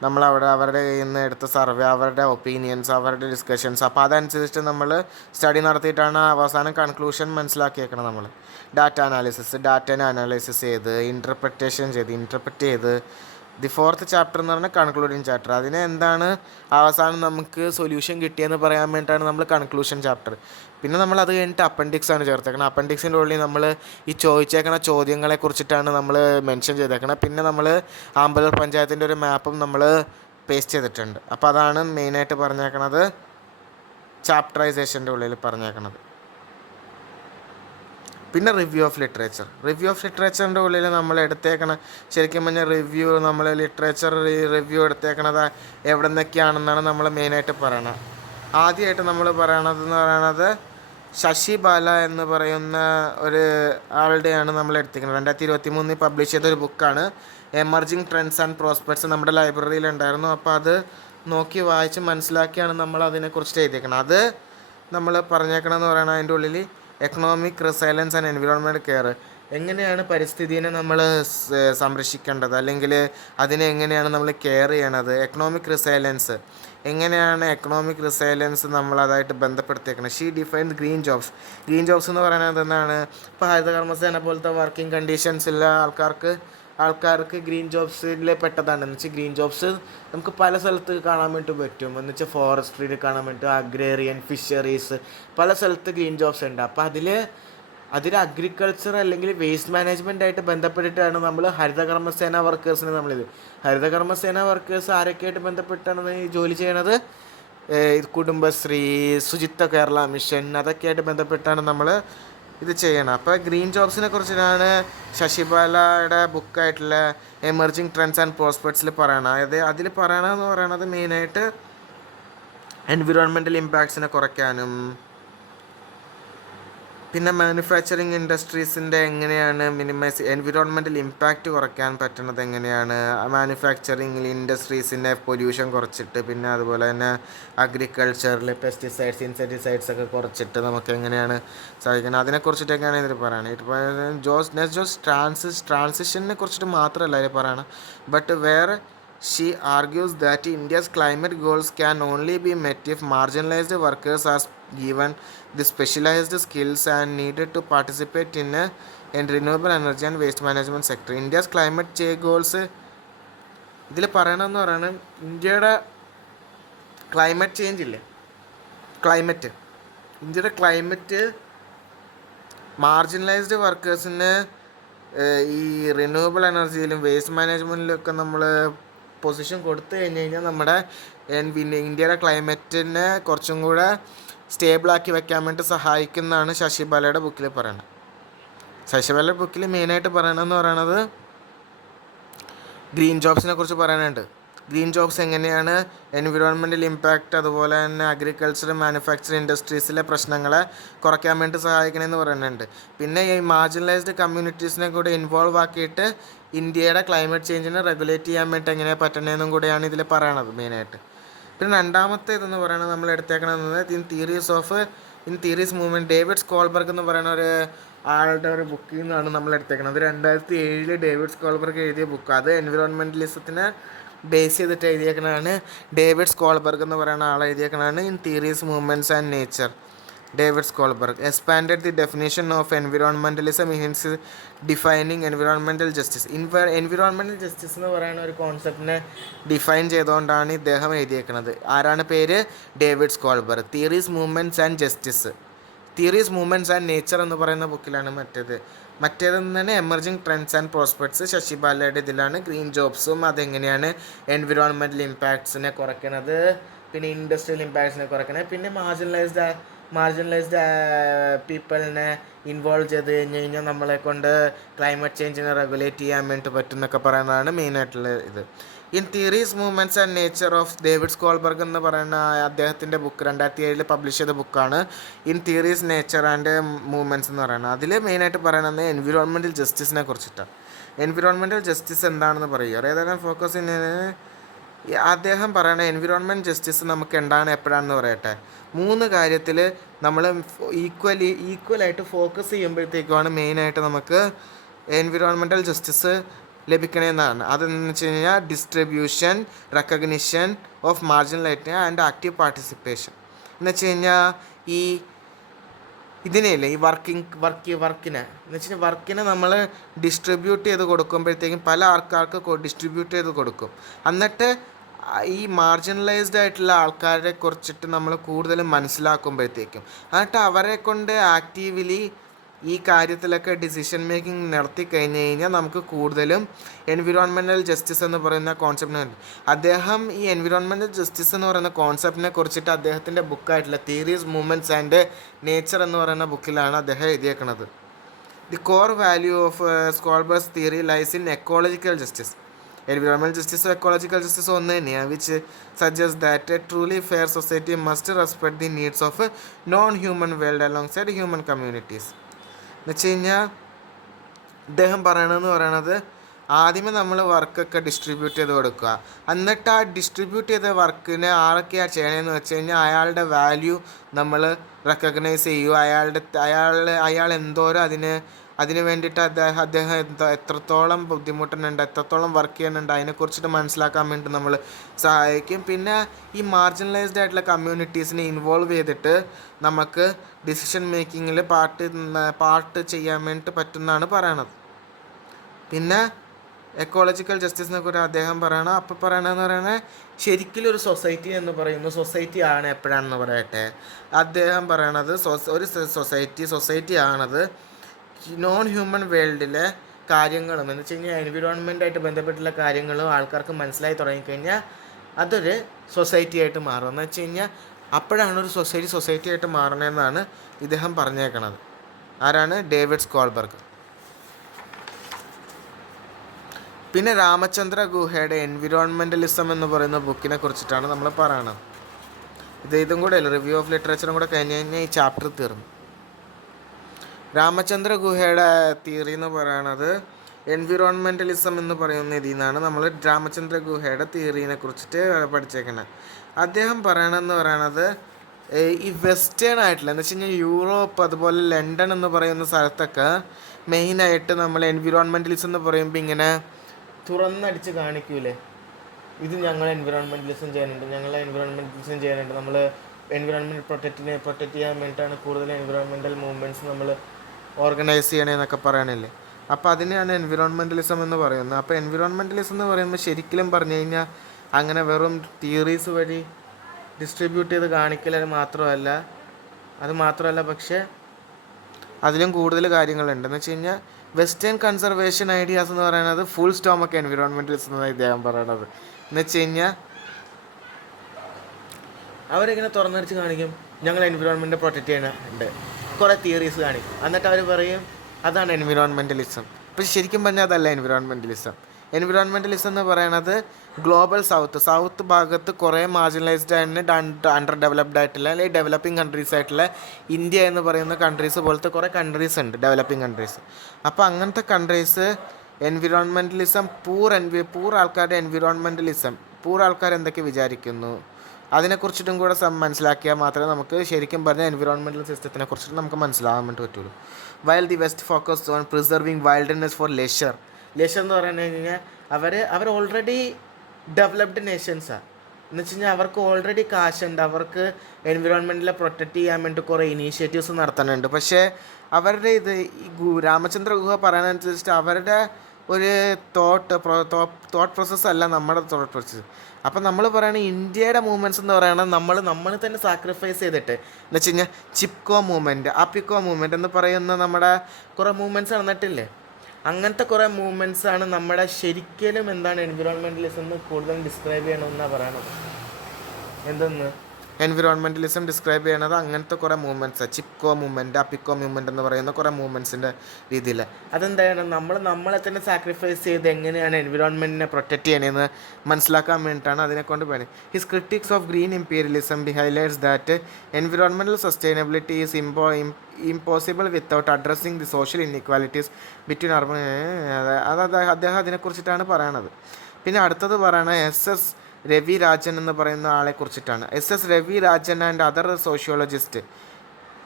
നമ്മളവിടെ അവരുടെ കയ്യിൽ നിന്ന് എടുത്ത സർവേ, അവരുടെ ഒപ്പീനിയൻസ്, അവരുടെ ഡിസ്കഷൻസ്, അപ്പോൾ അതനുസരിച്ചിട്ട് നമ്മൾ സ്റ്റഡി നടത്തിയിട്ടാണ് അവസാനം കൺക്ലൂഷൻ മനസ്സിലാക്കിയേക്കണം. നമ്മൾ ഡാറ്റേനെ അനാലിസിസ് ചെയ്ത് ഇൻറ്റർപ്രറ്റ് ചെയ്ത് ദി ഫോർത്ത് ചാപ്റ്റർ എന്ന് പറഞ്ഞാൽ കൺക്ലൂഡിങ് ചാപ്റ്റർ. അതിന് എന്താണ് അവസാനം നമുക്ക് സൊല്യൂഷൻ കിട്ടിയെന്ന് പറയാൻ വേണ്ടിയിട്ടാണ് നമ്മൾ കൺക്ലൂഷൻ ചാപ്റ്റർ. പിന്നെ നമ്മൾ അത് കഴിഞ്ഞിട്ട് അപ്പൻഡിക്സാണ് ചേർത്തേക്കണം. അപ്പൻഡിക്സിൻ്റെ ഉള്ളിൽ നമ്മൾ ഈ ചോദിച്ചേക്കണ ചോദ്യങ്ങളെ കുറിച്ചിട്ടാണ് നമ്മൾ മെൻഷൻ ചെയ്തേക്കണം. പിന്നെ നമ്മൾ ആമ്പല്ലൂർ പഞ്ചായത്തിൻ്റെ ഒരു മാപ്പും നമ്മൾ പേസ്റ്റ് ചെയ്തിട്ടുണ്ട്. അപ്പോൾ അതാണ് മെയിനായിട്ട് പറഞ്ഞേക്കണത്, ചാപ്റ്ററൈസേഷൻ്റെ ഉള്ളിൽ പറഞ്ഞേക്കണത്. പിന്നെ റിവ്യൂ ഓഫ് ലിറ്ററേച്ചറിൻ്റെ ഉള്ളിൽ നമ്മൾ എടുത്തേക്കണം. ശരിക്കും പറഞ്ഞാൽ നമ്മൾ ലിറ്ററേച്ചർ റിവ്യൂ എടുത്തേക്കണത് എവിടെ നിന്നൊക്കെയാണെന്നാണ് നമ്മൾ മെയിനായിട്ട് പറയണത്. ആദ്യമായിട്ട് നമ്മൾ പറയണത് ശശി ബാല എന്ന് പറയുന്ന ഒരു ആളുടെയാണ് നമ്മൾ എടുത്തിരിക്കുന്നത്. 2023 പബ്ലിഷ് ചെയ്തൊരു ബുക്കാണ് എമർജിങ് ട്രെൻഡ്സ് ആൻഡ് പ്രോസ്പെക്ട്സ്. നമ്മുടെ ലൈബ്രറിയിൽ ഉണ്ടായിരുന്നു. അപ്പോൾ അത് നോക്കി വായിച്ച് മനസ്സിലാക്കിയാണ് നമ്മൾ അതിനെക്കുറിച്ച് എഴുതിയേക്കണം. അത് നമ്മൾ പറഞ്ഞേക്കണമെന്ന് പറയണത് അതിൻ്റെ ഉള്ളിൽ economic resilience and environment care, എങ്ങനെയാണ് പരിസ്ഥിതിയെ നമ്മൾ സംരക്ഷിക്കേണ്ടത്, അല്ലെങ്കിൽ അതിനെ എങ്ങനെയാണ് നമ്മൾ കെയർ ചെയ്യണത്. Economic resilience നമ്മളതായിട്ട് ബന്ധപ്പെടുത്തിയേക്കണം. She defined green jobs എന്ന് പറയുന്നത് എന്താണ്? ഇപ്പോൾ ഹരിതകർമ്മസേന പോലത്തെ വർക്കിംഗ് കണ്ടീഷൻസുള്ള ആൾക്കാർക്ക് ഗ്രീൻ ജോബ്സിൽ പെട്ടതാണ്. എന്ന് വെച്ചാൽ ഗ്രീൻ ജോബ്സ് നമുക്ക് പല സ്ഥലത്ത് കാണാൻ വേണ്ടി പറ്റും. എന്ന് വെച്ചാൽ ഫോറസ്ട്രിയിൽ കാണാൻ പറ്റും, അഗ്രേറിയൻ, ഫിഷറീസ്, പല സ്ഥലത്ത് ഗ്രീൻ ജോബ്സ് ഉണ്ട്. അപ്പോൾ അതിൽ അഗ്രികൾച്ചർ അല്ലെങ്കിൽ വേസ്റ്റ് മാനേജ്മെൻ്റ് ആയിട്ട് ബന്ധപ്പെട്ടിട്ടാണ് നമ്മൾ ഹരിതകർമ്മസേന വർക്കേഴ്സ് ആരൊക്കെയായിട്ട് ബന്ധപ്പെട്ടാണ് ഈ ജോലി ചെയ്യണത്? കുടുംബശ്രീ, ശുചിത്വ കേരള മിഷൻ, അതൊക്കെയായിട്ട് ബന്ധപ്പെട്ടാണ് നമ്മൾ ഇത് ചെയ്യണം. അപ്പോൾ ഗ്രീൻ ജോബ്സിനെ കുറിച്ചിട്ടാണ് ശശിബാലയുടെ ബുക്കായിട്ടുള്ള എമർജിങ് ട്രെൻഡ്സ് ആൻഡ് പ്രോസ്പെക്ട്സിൽ പറയണം. അതായത് അതിൽ പറയണമെന്ന് പറയണത് മെയിനായിട്ട് എൻവിറോൺമെൻറ്റൽ ഇമ്പാക്ട്സിനെ കുറയ്ക്കാനും, പിന്നെ മാനുഫാക്ചറിങ് ഇൻഡസ്ട്രീസിൻ്റെ എങ്ങനെയാണ് എൻവിറോൺമെൻറ്റൽ ഇമ്പാക്റ്റ് കുറയ്ക്കാൻ പറ്റുന്നത്, എങ്ങനെയാണ് മാനുഫാക്ചറിങ് ഇൻഡസ്ട്രീസിൻ്റെ പൊല്യൂഷൻ കുറച്ചിട്ട്, പിന്നെ അതുപോലെ തന്നെ അഗ്രികൾച്ചറിൽ പെസ്റ്റിസൈഡ്സ്, ഇൻസെക്ടിസൈഡ്സ് ഒക്കെ കുറച്ചിട്ട് നമുക്ക് എങ്ങനെയാണ് സാധിക്കുന്നത്, അതിനെക്കുറിച്ചിട്ടൊക്കെയാണ് ഇതിൽ പറയുന്നത്. ഇപ്പോൾ ട്രാൻസിഷനെ കുറിച്ചിട്ട് മാത്രമല്ല ഇതിൽ പറയണം. But she argues that India's climate goals can only be met if marginalized workers are given the specialized skills and needed to participate in renewable energy and waste management sector. India's climate change goals ഇതിൽ പറയണമെന്ന് പറയുന്നത് ഇന്ത്യയുടെ ക്ലൈമറ്റ് ചേഞ്ച് ഇല്ലേ, ഇന്ത്യയുടെ ക്ലൈമറ്റ് മാർജിനലൈസ്ഡ് വർക്കേഴ്സിന് ഈ റിന്യൂവബിൾ എനർജിയിലും വേസ്റ്റ് മാനേജ്മെൻറ്റിലൊക്കെ നമ്മൾ പൊസിഷൻ കൊടുത്തു കഴിഞ്ഞാൽ നമ്മുടെ ഇന്ത്യയുടെ ക്ലൈമറ്റിനെ കുറച്ചും കൂടെ സ്റ്റേബിളാക്കി വെക്കാൻ വേണ്ടി സഹായിക്കുന്നതാണ് ശശിബാലയുടെ ബുക്കിൽ പറയുന്നത്. ശശിബാലയുടെ ബുക്കിൽ മെയിനായിട്ട് പറയണമെന്ന് പറയണത് ഗ്രീൻ ജോബ്സിനെ കുറിച്ച് പറയാനുണ്ട്. ഗ്രീൻ ജോബ്സ് എങ്ങനെയാണ് എൻവിറോൺമെൻറ്റൽ ഇമ്പാക്റ്റ്, അതുപോലെ തന്നെ അഗ്രികൾച്ചർ, മാനുഫാക്ചറിങ് ഇൻഡസ്ട്രീസിലെ പ്രശ്നങ്ങളെ കുറയ്ക്കാൻ വേണ്ടി സഹായിക്കണമെന്ന് പറയുന്നുണ്ട്. പിന്നെ ഈ മാർജിനലൈസ്ഡ് കമ്മ്യൂണിറ്റീസിനെ കൂടെ ഇൻവോൾവ് ആക്കിയിട്ട് ഇന്ത്യയുടെ ക്ലൈമറ്റ് ചേഞ്ചിനെ റെഗുലേറ്റ് ചെയ്യാൻ വേണ്ടി എങ്ങനെ പറ്റണമെന്നും കൂടെയാണ് ഇതിൽ പറയണത് മെയിനായിട്ട്. പിന്നെ രണ്ടാമത്തെ ഇതെന്ന് പറയുന്നത് നമ്മൾ എടുത്തേക്കണമെന്നത് ഇൻ തിയറീസ് മൂവ്മെൻറ്റ്, ഡേവിഡ് സ്കോൾബർഗ് എന്ന് പറയുന്ന ഒരു ആളുടെ ഒരു ബുക്കിൽ നിന്നാണ് നമ്മൾ എടുത്തേക്കുന്നത്. 2007 ഡേവിഡ് സ്കോൾബർഗ് എഴുതിയ ബുക്ക്. അത് എൻവിറോൺമെൻറ്റലിസത്തിനെ ബേസ് ചെയ്തിട്ട് എഴുതിയേക്കണതാണ്. ഡേവിഡ് സ്കോൾബർഗ് എന്ന് പറയുന്ന ആൾ എഴുതിയേക്കണതാണ് in theories movements and nature. David സ്കോൾബർഗ് expanded the definition of എൻവിറോൺമെൻറ്റലിസം means defining environmental justice. Environmental justice എന്ന് പറയുന്ന ഒരു കോൺസെപ്റ്റിനെ ഡിഫൈൻ ചെയ്തുകൊണ്ടാണ് ഇദ്ദേഹം എഴുതിയേക്കുന്നത്. ആരാണ് പേര്? David സ്കോൾബർഗ്. Theories movements and nature എന്ന് പറയുന്ന ബുക്കിലാണ് മറ്റേതെന്ന് തന്നെ എമർജിങ് ട്രെൻഡ്സ് ആൻഡ് പ്രോസ്പെക്ട്സ് ശശിബാലയുടെ ഇതിലാണ്. ഗ്രീൻ ജോബ്സും അതെങ്ങനെയാണ് എൻവിറോൺമെൻറ്റൽ ഇമ്പാക്ട്സിനെ കുറയ്ക്കുന്നത്, പിന്നെ ഇൻഡസ്ട്രിയൽ ഇമ്പാക്ട്സിനെ കുറയ്ക്കുന്നത്, പിന്നെ മാർജിനലൈസ്ഡ് പീപ്പിളിനെ ഇൻവോൾവ് ചെയ്ത് കഴിഞ്ഞാൽ നമ്മളെ കൊണ്ട് ക്ലൈമറ്റ് ചേഞ്ചിനെ റെഗുലേറ്റ് ചെയ്യാൻ വേണ്ടി പറ്റും എന്നൊക്കെ പറയുന്നതാണ് മെയിനായിട്ടുള്ള ഇത്. In theories movements and nature of David സ്കോൾബർഗ് എന്ന് പറയുന്ന അദ്ദേഹത്തിൻ്റെ ബുക്ക് 2007 പബ്ലിഷ് ചെയ്ത ബുക്കാണ് in theories nature and movements എന്ന് പറയുന്നത്. അതിൽ മെയിനായിട്ട് പറയുന്നത് എൻവിറോൺമെൻറ്റൽ ജസ്റ്റിസിനെ കുറിച്ചിട്ടാണ്. എൻവിറോൺമെൻറ്റൽ ജസ്റ്റിസ് എന്താണെന്ന് പറയുക. ഏതായാലും ഫോക്കസ് അദ്ദേഹം പറയുന്നത് എൻവിറോൺമെൻറ്റ് ജസ്റ്റിസ് നമുക്ക് എന്താണ് എപ്പോഴാണെന്ന് പറയട്ടെ. 3 കാര്യത്തിൽ നമ്മൾ ഈക്വലായിട്ട് ഫോക്കസ് ചെയ്യുമ്പോഴത്തേക്കുമാണ് മെയിനായിട്ട് നമുക്ക് എൻവിറോൺമെൻറ്റൽ ജസ്റ്റിസ് ലഭിക്കണമെന്നാണ്. അതെന്ന് വെച്ച് കഴിഞ്ഞാൽ distribution, recognition of മാർജിനലൈറ്റ് and active participation എന്ന് വെച്ച് കഴിഞ്ഞാൽ ഈ ഇതിനെയല്ലേ ഈ വർക്കിനെ എന്ന് വെച്ചാൽ വർക്കിനെ നമ്മൾ ഡിസ്ട്രിബ്യൂട്ട് ചെയ്ത് കൊടുക്കുമ്പോഴത്തേക്കും പല ആൾക്കാർക്ക് ഡിസ്ട്രിബ്യൂട്ട് ചെയ്ത് കൊടുക്കും. എന്നിട്ട് ഈ മാർജിനലൈസ്ഡ് ആയിട്ടുള്ള ആൾക്കാരെ കുറിച്ചിട്ട് നമ്മൾ കൂടുതലും മനസ്സിലാക്കുമ്പോഴത്തേക്കും എന്നിട്ട് അവരെ കൊണ്ട് ആക്റ്റീവ്ലി ഈ കാര്യത്തിലൊക്കെ ഡിസിഷൻ മേക്കിംഗ് നടത്തി കഴിഞ്ഞ് കഴിഞ്ഞാൽ നമുക്ക് കൂടുതലും എൻവിറോൺമെൻറ്റൽ ജസ്റ്റിസ് എന്ന് പറയുന്ന കോൺസെപ്റ്റിനെ അദ്ദേഹം ഈ എൻവിറോൺമെൻറ്റൽ ജസ്റ്റിസ് എന്ന് പറയുന്ന കോൺസെപ്റ്റിനെ കുറിച്ചിട്ട് അദ്ദേഹത്തിൻ്റെ ബുക്കായിട്ടുള്ള തിയറീസ്, മൂവ്മെൻറ്റ്സ് ആൻഡ് നേച്ചർ എന്ന് പറയുന്ന ബുക്കിലാണ് അദ്ദേഹം എഴുതിയേക്കുന്നത്. The core value of സ്കോൾബേഴ്സ് theory lies in ecological justice. Environmental ജസ്റ്റിസും ecological ജസ്റ്റിസും ഒന്ന് തന്നെയാണ്. Which suggest that A truly fair society must respect the needs of non human world along side human communities. എന്ന് വെച്ച് കഴിഞ്ഞാൽ അദ്ദേഹം പറയണത് ആദ്യമേ നമ്മൾ വർക്കൊക്കെ ഡിസ്ട്രിബ്യൂട്ട് ചെയ്ത് കൊടുക്കുക. എന്നിട്ട് ആ ഡിസ്ട്രിബ്യൂട്ട് ചെയ്ത വർക്കിനെ ആരൊക്കെയാണ് ചെയ്യണമെന്ന് വെച്ച് കഴിഞ്ഞാൽ അയാളുടെ വാല്യൂ നമ്മൾ റെക്കഗ്നൈസ് ചെയ്യുക. അയാൾ എന്തോരം അതിന് വേണ്ടിയിട്ട് അദ്ദേഹം എത്രത്തോളം ബുദ്ധിമുട്ടുന്നുണ്ട്, എത്രത്തോളം വർക്ക് ചെയ്യുന്നുണ്ട് അതിനെക്കുറിച്ചിട്ട് മനസ്സിലാക്കാൻ വേണ്ടി നമ്മൾ സഹായിക്കും. പിന്നെ ഈ മാർജിനലൈസ്ഡ് ആയിട്ടുള്ള കമ്മ്യൂണിറ്റീസിനെ ഇൻവോൾവ് ചെയ്തിട്ട് നമുക്ക് ഡിസിഷൻ മേക്കിങ്ങിൽ പാർട്ട് ചെയ്യാൻ വേണ്ടിയിട്ട് പറ്റുന്നതാണ് പറയണത്. പിന്നെ എക്കോളജിക്കൽ ജസ്റ്റിസിനെ കുറിച്ച് അദ്ദേഹം പറയണതെന്ന് പറയുന്നത് ശരിക്കും ഒരു സൊസൈറ്റി എന്ന് പറയുന്ന സൊസൈറ്റി ആണ് എപ്പോഴാണെന്ന് പറയട്ടെ. അദ്ദേഹം പറയണത് ഒരു സൊസൈറ്റി ആണത് നോൺ ഹ്യൂമൻ വേൾഡിലെ കാര്യങ്ങളും എന്ന് വെച്ച് കഴിഞ്ഞാൽ എൻവിറോൺമെൻറ്റായിട്ട് ബന്ധപ്പെട്ടുള്ള കാര്യങ്ങളും ആൾക്കാർക്ക് മനസ്സിലായി തുടങ്ങിക്കഴിഞ്ഞാൽ അതൊരു സൊസൈറ്റി ആയിട്ട് മാറും. എന്ന് വെച്ച് കഴിഞ്ഞാൽ അപ്പോഴാണ് ഒരു സൊസൈറ്റി ആയിട്ട് മാറണമെന്നാണ് ഇദ്ദേഹം പറഞ്ഞേക്കണത്. ആരാണ്? ഡേവിഡ് സ്കോൾബർഗ്. പിന്നെ രാമചന്ദ്ര ഗുഹയുടെ എൻവിറോൺമെൻറ്റലിസം എന്ന് പറയുന്ന ബുക്കിനെ കുറിച്ചിട്ടാണ് നമ്മൾ പറയണത്. ഇതും കൂടെ അല്ല, റിവ്യൂ ഓഫ് ലിറ്ററേച്ചറും കൂടെ കഴിഞ്ഞ് കഴിഞ്ഞാൽ ഈ ചാപ്റ്റർ തീർന്നു. രാമചന്ദ്ര ഗുഹയുടെ തിയറി എന്ന് പറയണത് എൻവിറോൺമെൻറ്റലിസം എന്ന് പറയുന്ന ഇതിൽ നിന്നാണ് നമ്മൾ രാമചന്ദ്ര ഗുഹയുടെ തിയറീനെ കുറിച്ചിട്ട് പഠിച്ചേക്കുന്നത്. അദ്ദേഹം പറയണത് ഈ വെസ്റ്റേൺ ആയിട്ടുള്ള എന്ന് വെച്ച് കഴിഞ്ഞാൽ യൂറോപ്പ് അതുപോലെ ലണ്ടൻ എന്ന് പറയുന്ന സ്ഥലത്തൊക്കെ മെയിനായിട്ട് നമ്മൾ എൻവിറോൺമെൻറ്റലിസം എന്ന് പറയുമ്പോൾ ഇങ്ങനെ തുറന്നടിച്ച് കാണിക്കൂലേ, ഇത് ഞങ്ങൾ എൻവിറോൺമെൻറ്റലിസം ചെയ്യുന്നുണ്ട്, നമ്മൾ എൻവിറോൺമെൻറ്റ് പ്രൊട്ടക്റ്റ് ചെയ്യാൻ വേണ്ടിയിട്ടാണ് കൂടുതൽ എൻവിറോൺമെൻറ്റൽ മൂവ്മെൻറ്റ്സ് നമ്മൾ ഓർഗനൈസ് ചെയ്യണമെന്നൊക്കെ പറയണില്ലേ. അപ്പോൾ അതിനെയാണ് എൻവിറോൺമെൻറ്റലിസം എന്ന് പറയുന്നത്. അപ്പോൾ എൻവിറോൺമെൻറ്റലിസം എന്ന് പറയുമ്പോൾ ശരിക്കും പറഞ്ഞു കഴിഞ്ഞാൽ അങ്ങനെ വെറും തിയറീസ് വഴി ഡിസ്ട്രിബ്യൂട്ട് ചെയ്ത് കാണിക്കൽ അത് മാത്രമല്ല പക്ഷേ അതിലും കൂടുതൽ കാര്യങ്ങളുണ്ട്. എന്ന് വെച്ച് കഴിഞ്ഞാൽ വെസ്റ്റേൺ കൺസർവേഷൻ ഐഡിയാസ് എന്ന് പറയുന്നത് ഫുൾ സ്റ്റോമൊക്കെ എൻവിറോൺമെൻറ്റലിസം എന്നാണ് ഇദ്ദേഹം പറയണത്. എന്ന് വെച്ച് കഴിഞ്ഞാൽ അവരിങ്ങനെ തുറന്നടിച്ച് കാണിക്കും, ഞങ്ങൾ എൻവിറോൺമെൻറ്റ് പ്രൊട്ടക്റ്റ് ചെയ്യുന്നുണ്ട്, കുറേ തിയറീസ് കാണിക്കും, എന്നിട്ട് അവർ പറയും അതാണ് എൻവിറോൺമെൻറ്റലിസം. പക്ഷെ ശരിക്കും പറഞ്ഞാൽ അതല്ല എൻവിറോൺമെൻറ്റലിസം. എൻവിറോൺമെൻറ്റലിസം എന്ന് പറയുന്നത് ഗ്ലോബൽ സൗത്ത് ഭാഗത്ത് കുറേ മാർജിനലൈസ്ഡ് ആൻഡ് അണ്ടർ ഡെവലപ്ഡ് ആയിട്ടുള്ള അല്ലെങ്കിൽ ഡെവലപ്പിംഗ് കൺട്രീസ് ആയിട്ടുള്ള ഇന്ത്യ എന്ന് പറയുന്ന കൺട്രീസ് പോലത്തെ കുറേ കൺട്രീസ് ഉണ്ട്, ഡെവലപ്പിംഗ് കൺട്രീസ്. അപ്പോൾ അങ്ങനത്തെ കൺട്രീസ് എൻവിറോൺമെൻറ്റലിസം പൂർ ആൾക്കാരുടെ എൻവിറോൺമെൻറ്റലിസം ആൾക്കാർ എന്തൊക്കെ വിചാരിക്കുന്നു അതിനെക്കുറിച്ചിട്ടും കൂടെ മനസ്സിലാക്കിയാൽ മാത്രമേ നമുക്ക് ശരിക്കും പറഞ്ഞാൽ എൻവിറോൺമെൻറ്റൽ സിസ്റ്റത്തിനെ കുറിച്ചിട്ട് നമുക്ക് മനസ്സിലാകാൻ വേണ്ടി പറ്റുള്ളൂ. While the west focus on preserving wildness four leisure എന്ന് പറഞ്ഞു കഴിഞ്ഞാൽ അവർ ഓൾറെഡി ഡെവലപ്ഡ് നേഷൻസാണ്. എന്ന് വെച്ച് കഴിഞ്ഞാൽ അവർക്ക് ഓൾറെഡി കാശുണ്ട്, അവർക്ക് എൻവിറോൺമെൻറ്റിനെ പ്രൊട്ടക്റ്റ് ചെയ്യാൻ വേണ്ടി കുറേ ഇനീഷ്യേറ്റീവ്സ് നടത്തുന്നുണ്ട്. പക്ഷേ അവരുടെ ഈ രാമചന്ദ്ര ഗുഹ പറയാനനുസരിച്ചിട്ട് അവരുടെ ഒരു തോട്ട് പ്രോസസ്സ് അല്ല നമ്മുടെ തോട്ട് പ്രോസസ്സ്. അപ്പം നമ്മൾ പറയുന്നത് ഇന്ത്യയുടെ മൂവ്മെൻറ്റ്സ് എന്ന് പറയുന്നത് നമ്മൾ തന്നെ സാക്രിഫൈസ് ചെയ്തിട്ട് എന്ന് വെച്ച് കഴിഞ്ഞാൽ ചിപ്കോ മൂവ്മെൻറ്റ്, ആപ്പിക്കോ മൂവ്മെൻറ്റ് എന്ന് പറയുന്ന നമ്മുടെ കുറേ മൂവ്മെൻറ്റ്സ് നടന്നിട്ടില്ലേ. അങ്ങനത്തെ കുറേ മൂവ്മെൻറ്റ്സാണ് നമ്മുടെ ശരിക്കും എന്താണ് എൻവിറോൺമെൻറ്റലിസം എന്ന് കൂടുതലും ഡിസ്ക്രൈബ് ചെയ്യണമെന്നാണ് പറയണത്. എന്തെന്ന് എൻവിറോൺമെൻറ്റലിസം ഡിസ്ക്രൈബ് ചെയ്യണത് അങ്ങനത്തെ കുറേ മൂവ്മെൻറ്റ്സാണ്. ചിപ്കോ മൂവ്മെൻറ്റ്, അപ്പിക്കോ മൂവ്മെൻറ്റ് എന്ന് പറയുന്ന കുറേ മൂവ്മെൻറ്റ്സിൻ്റെ രീതിയിൽ. അതെന്താണ് നമ്മളെ തന്നെ സാക്രിഫൈസ് ചെയ്ത് എങ്ങനെയാണ് എൻവിറോൺമെൻറ്റിനെ പ്രൊട്ടക്റ്റ് ചെയ്യണമെന്ന് മനസ്സിലാക്കാൻ വേണ്ടിയിട്ടാണ് അതിനെക്കൊണ്ട് പറയുന്നത്. His critics of green imperialism highlights that environmental sustainability is impossible without addressing the social inequalities between urban. അദ്ദേഹം അതിനെക്കുറിച്ചിട്ടാണ് പറയണത്. പിന്നെ അടുത്തത് പറയണത് SS രവി രാജൻ എന്ന് പറയുന്ന ആളെ കുറിച്ചിട്ടാണ്. SS Ravi Rajan and other sociologist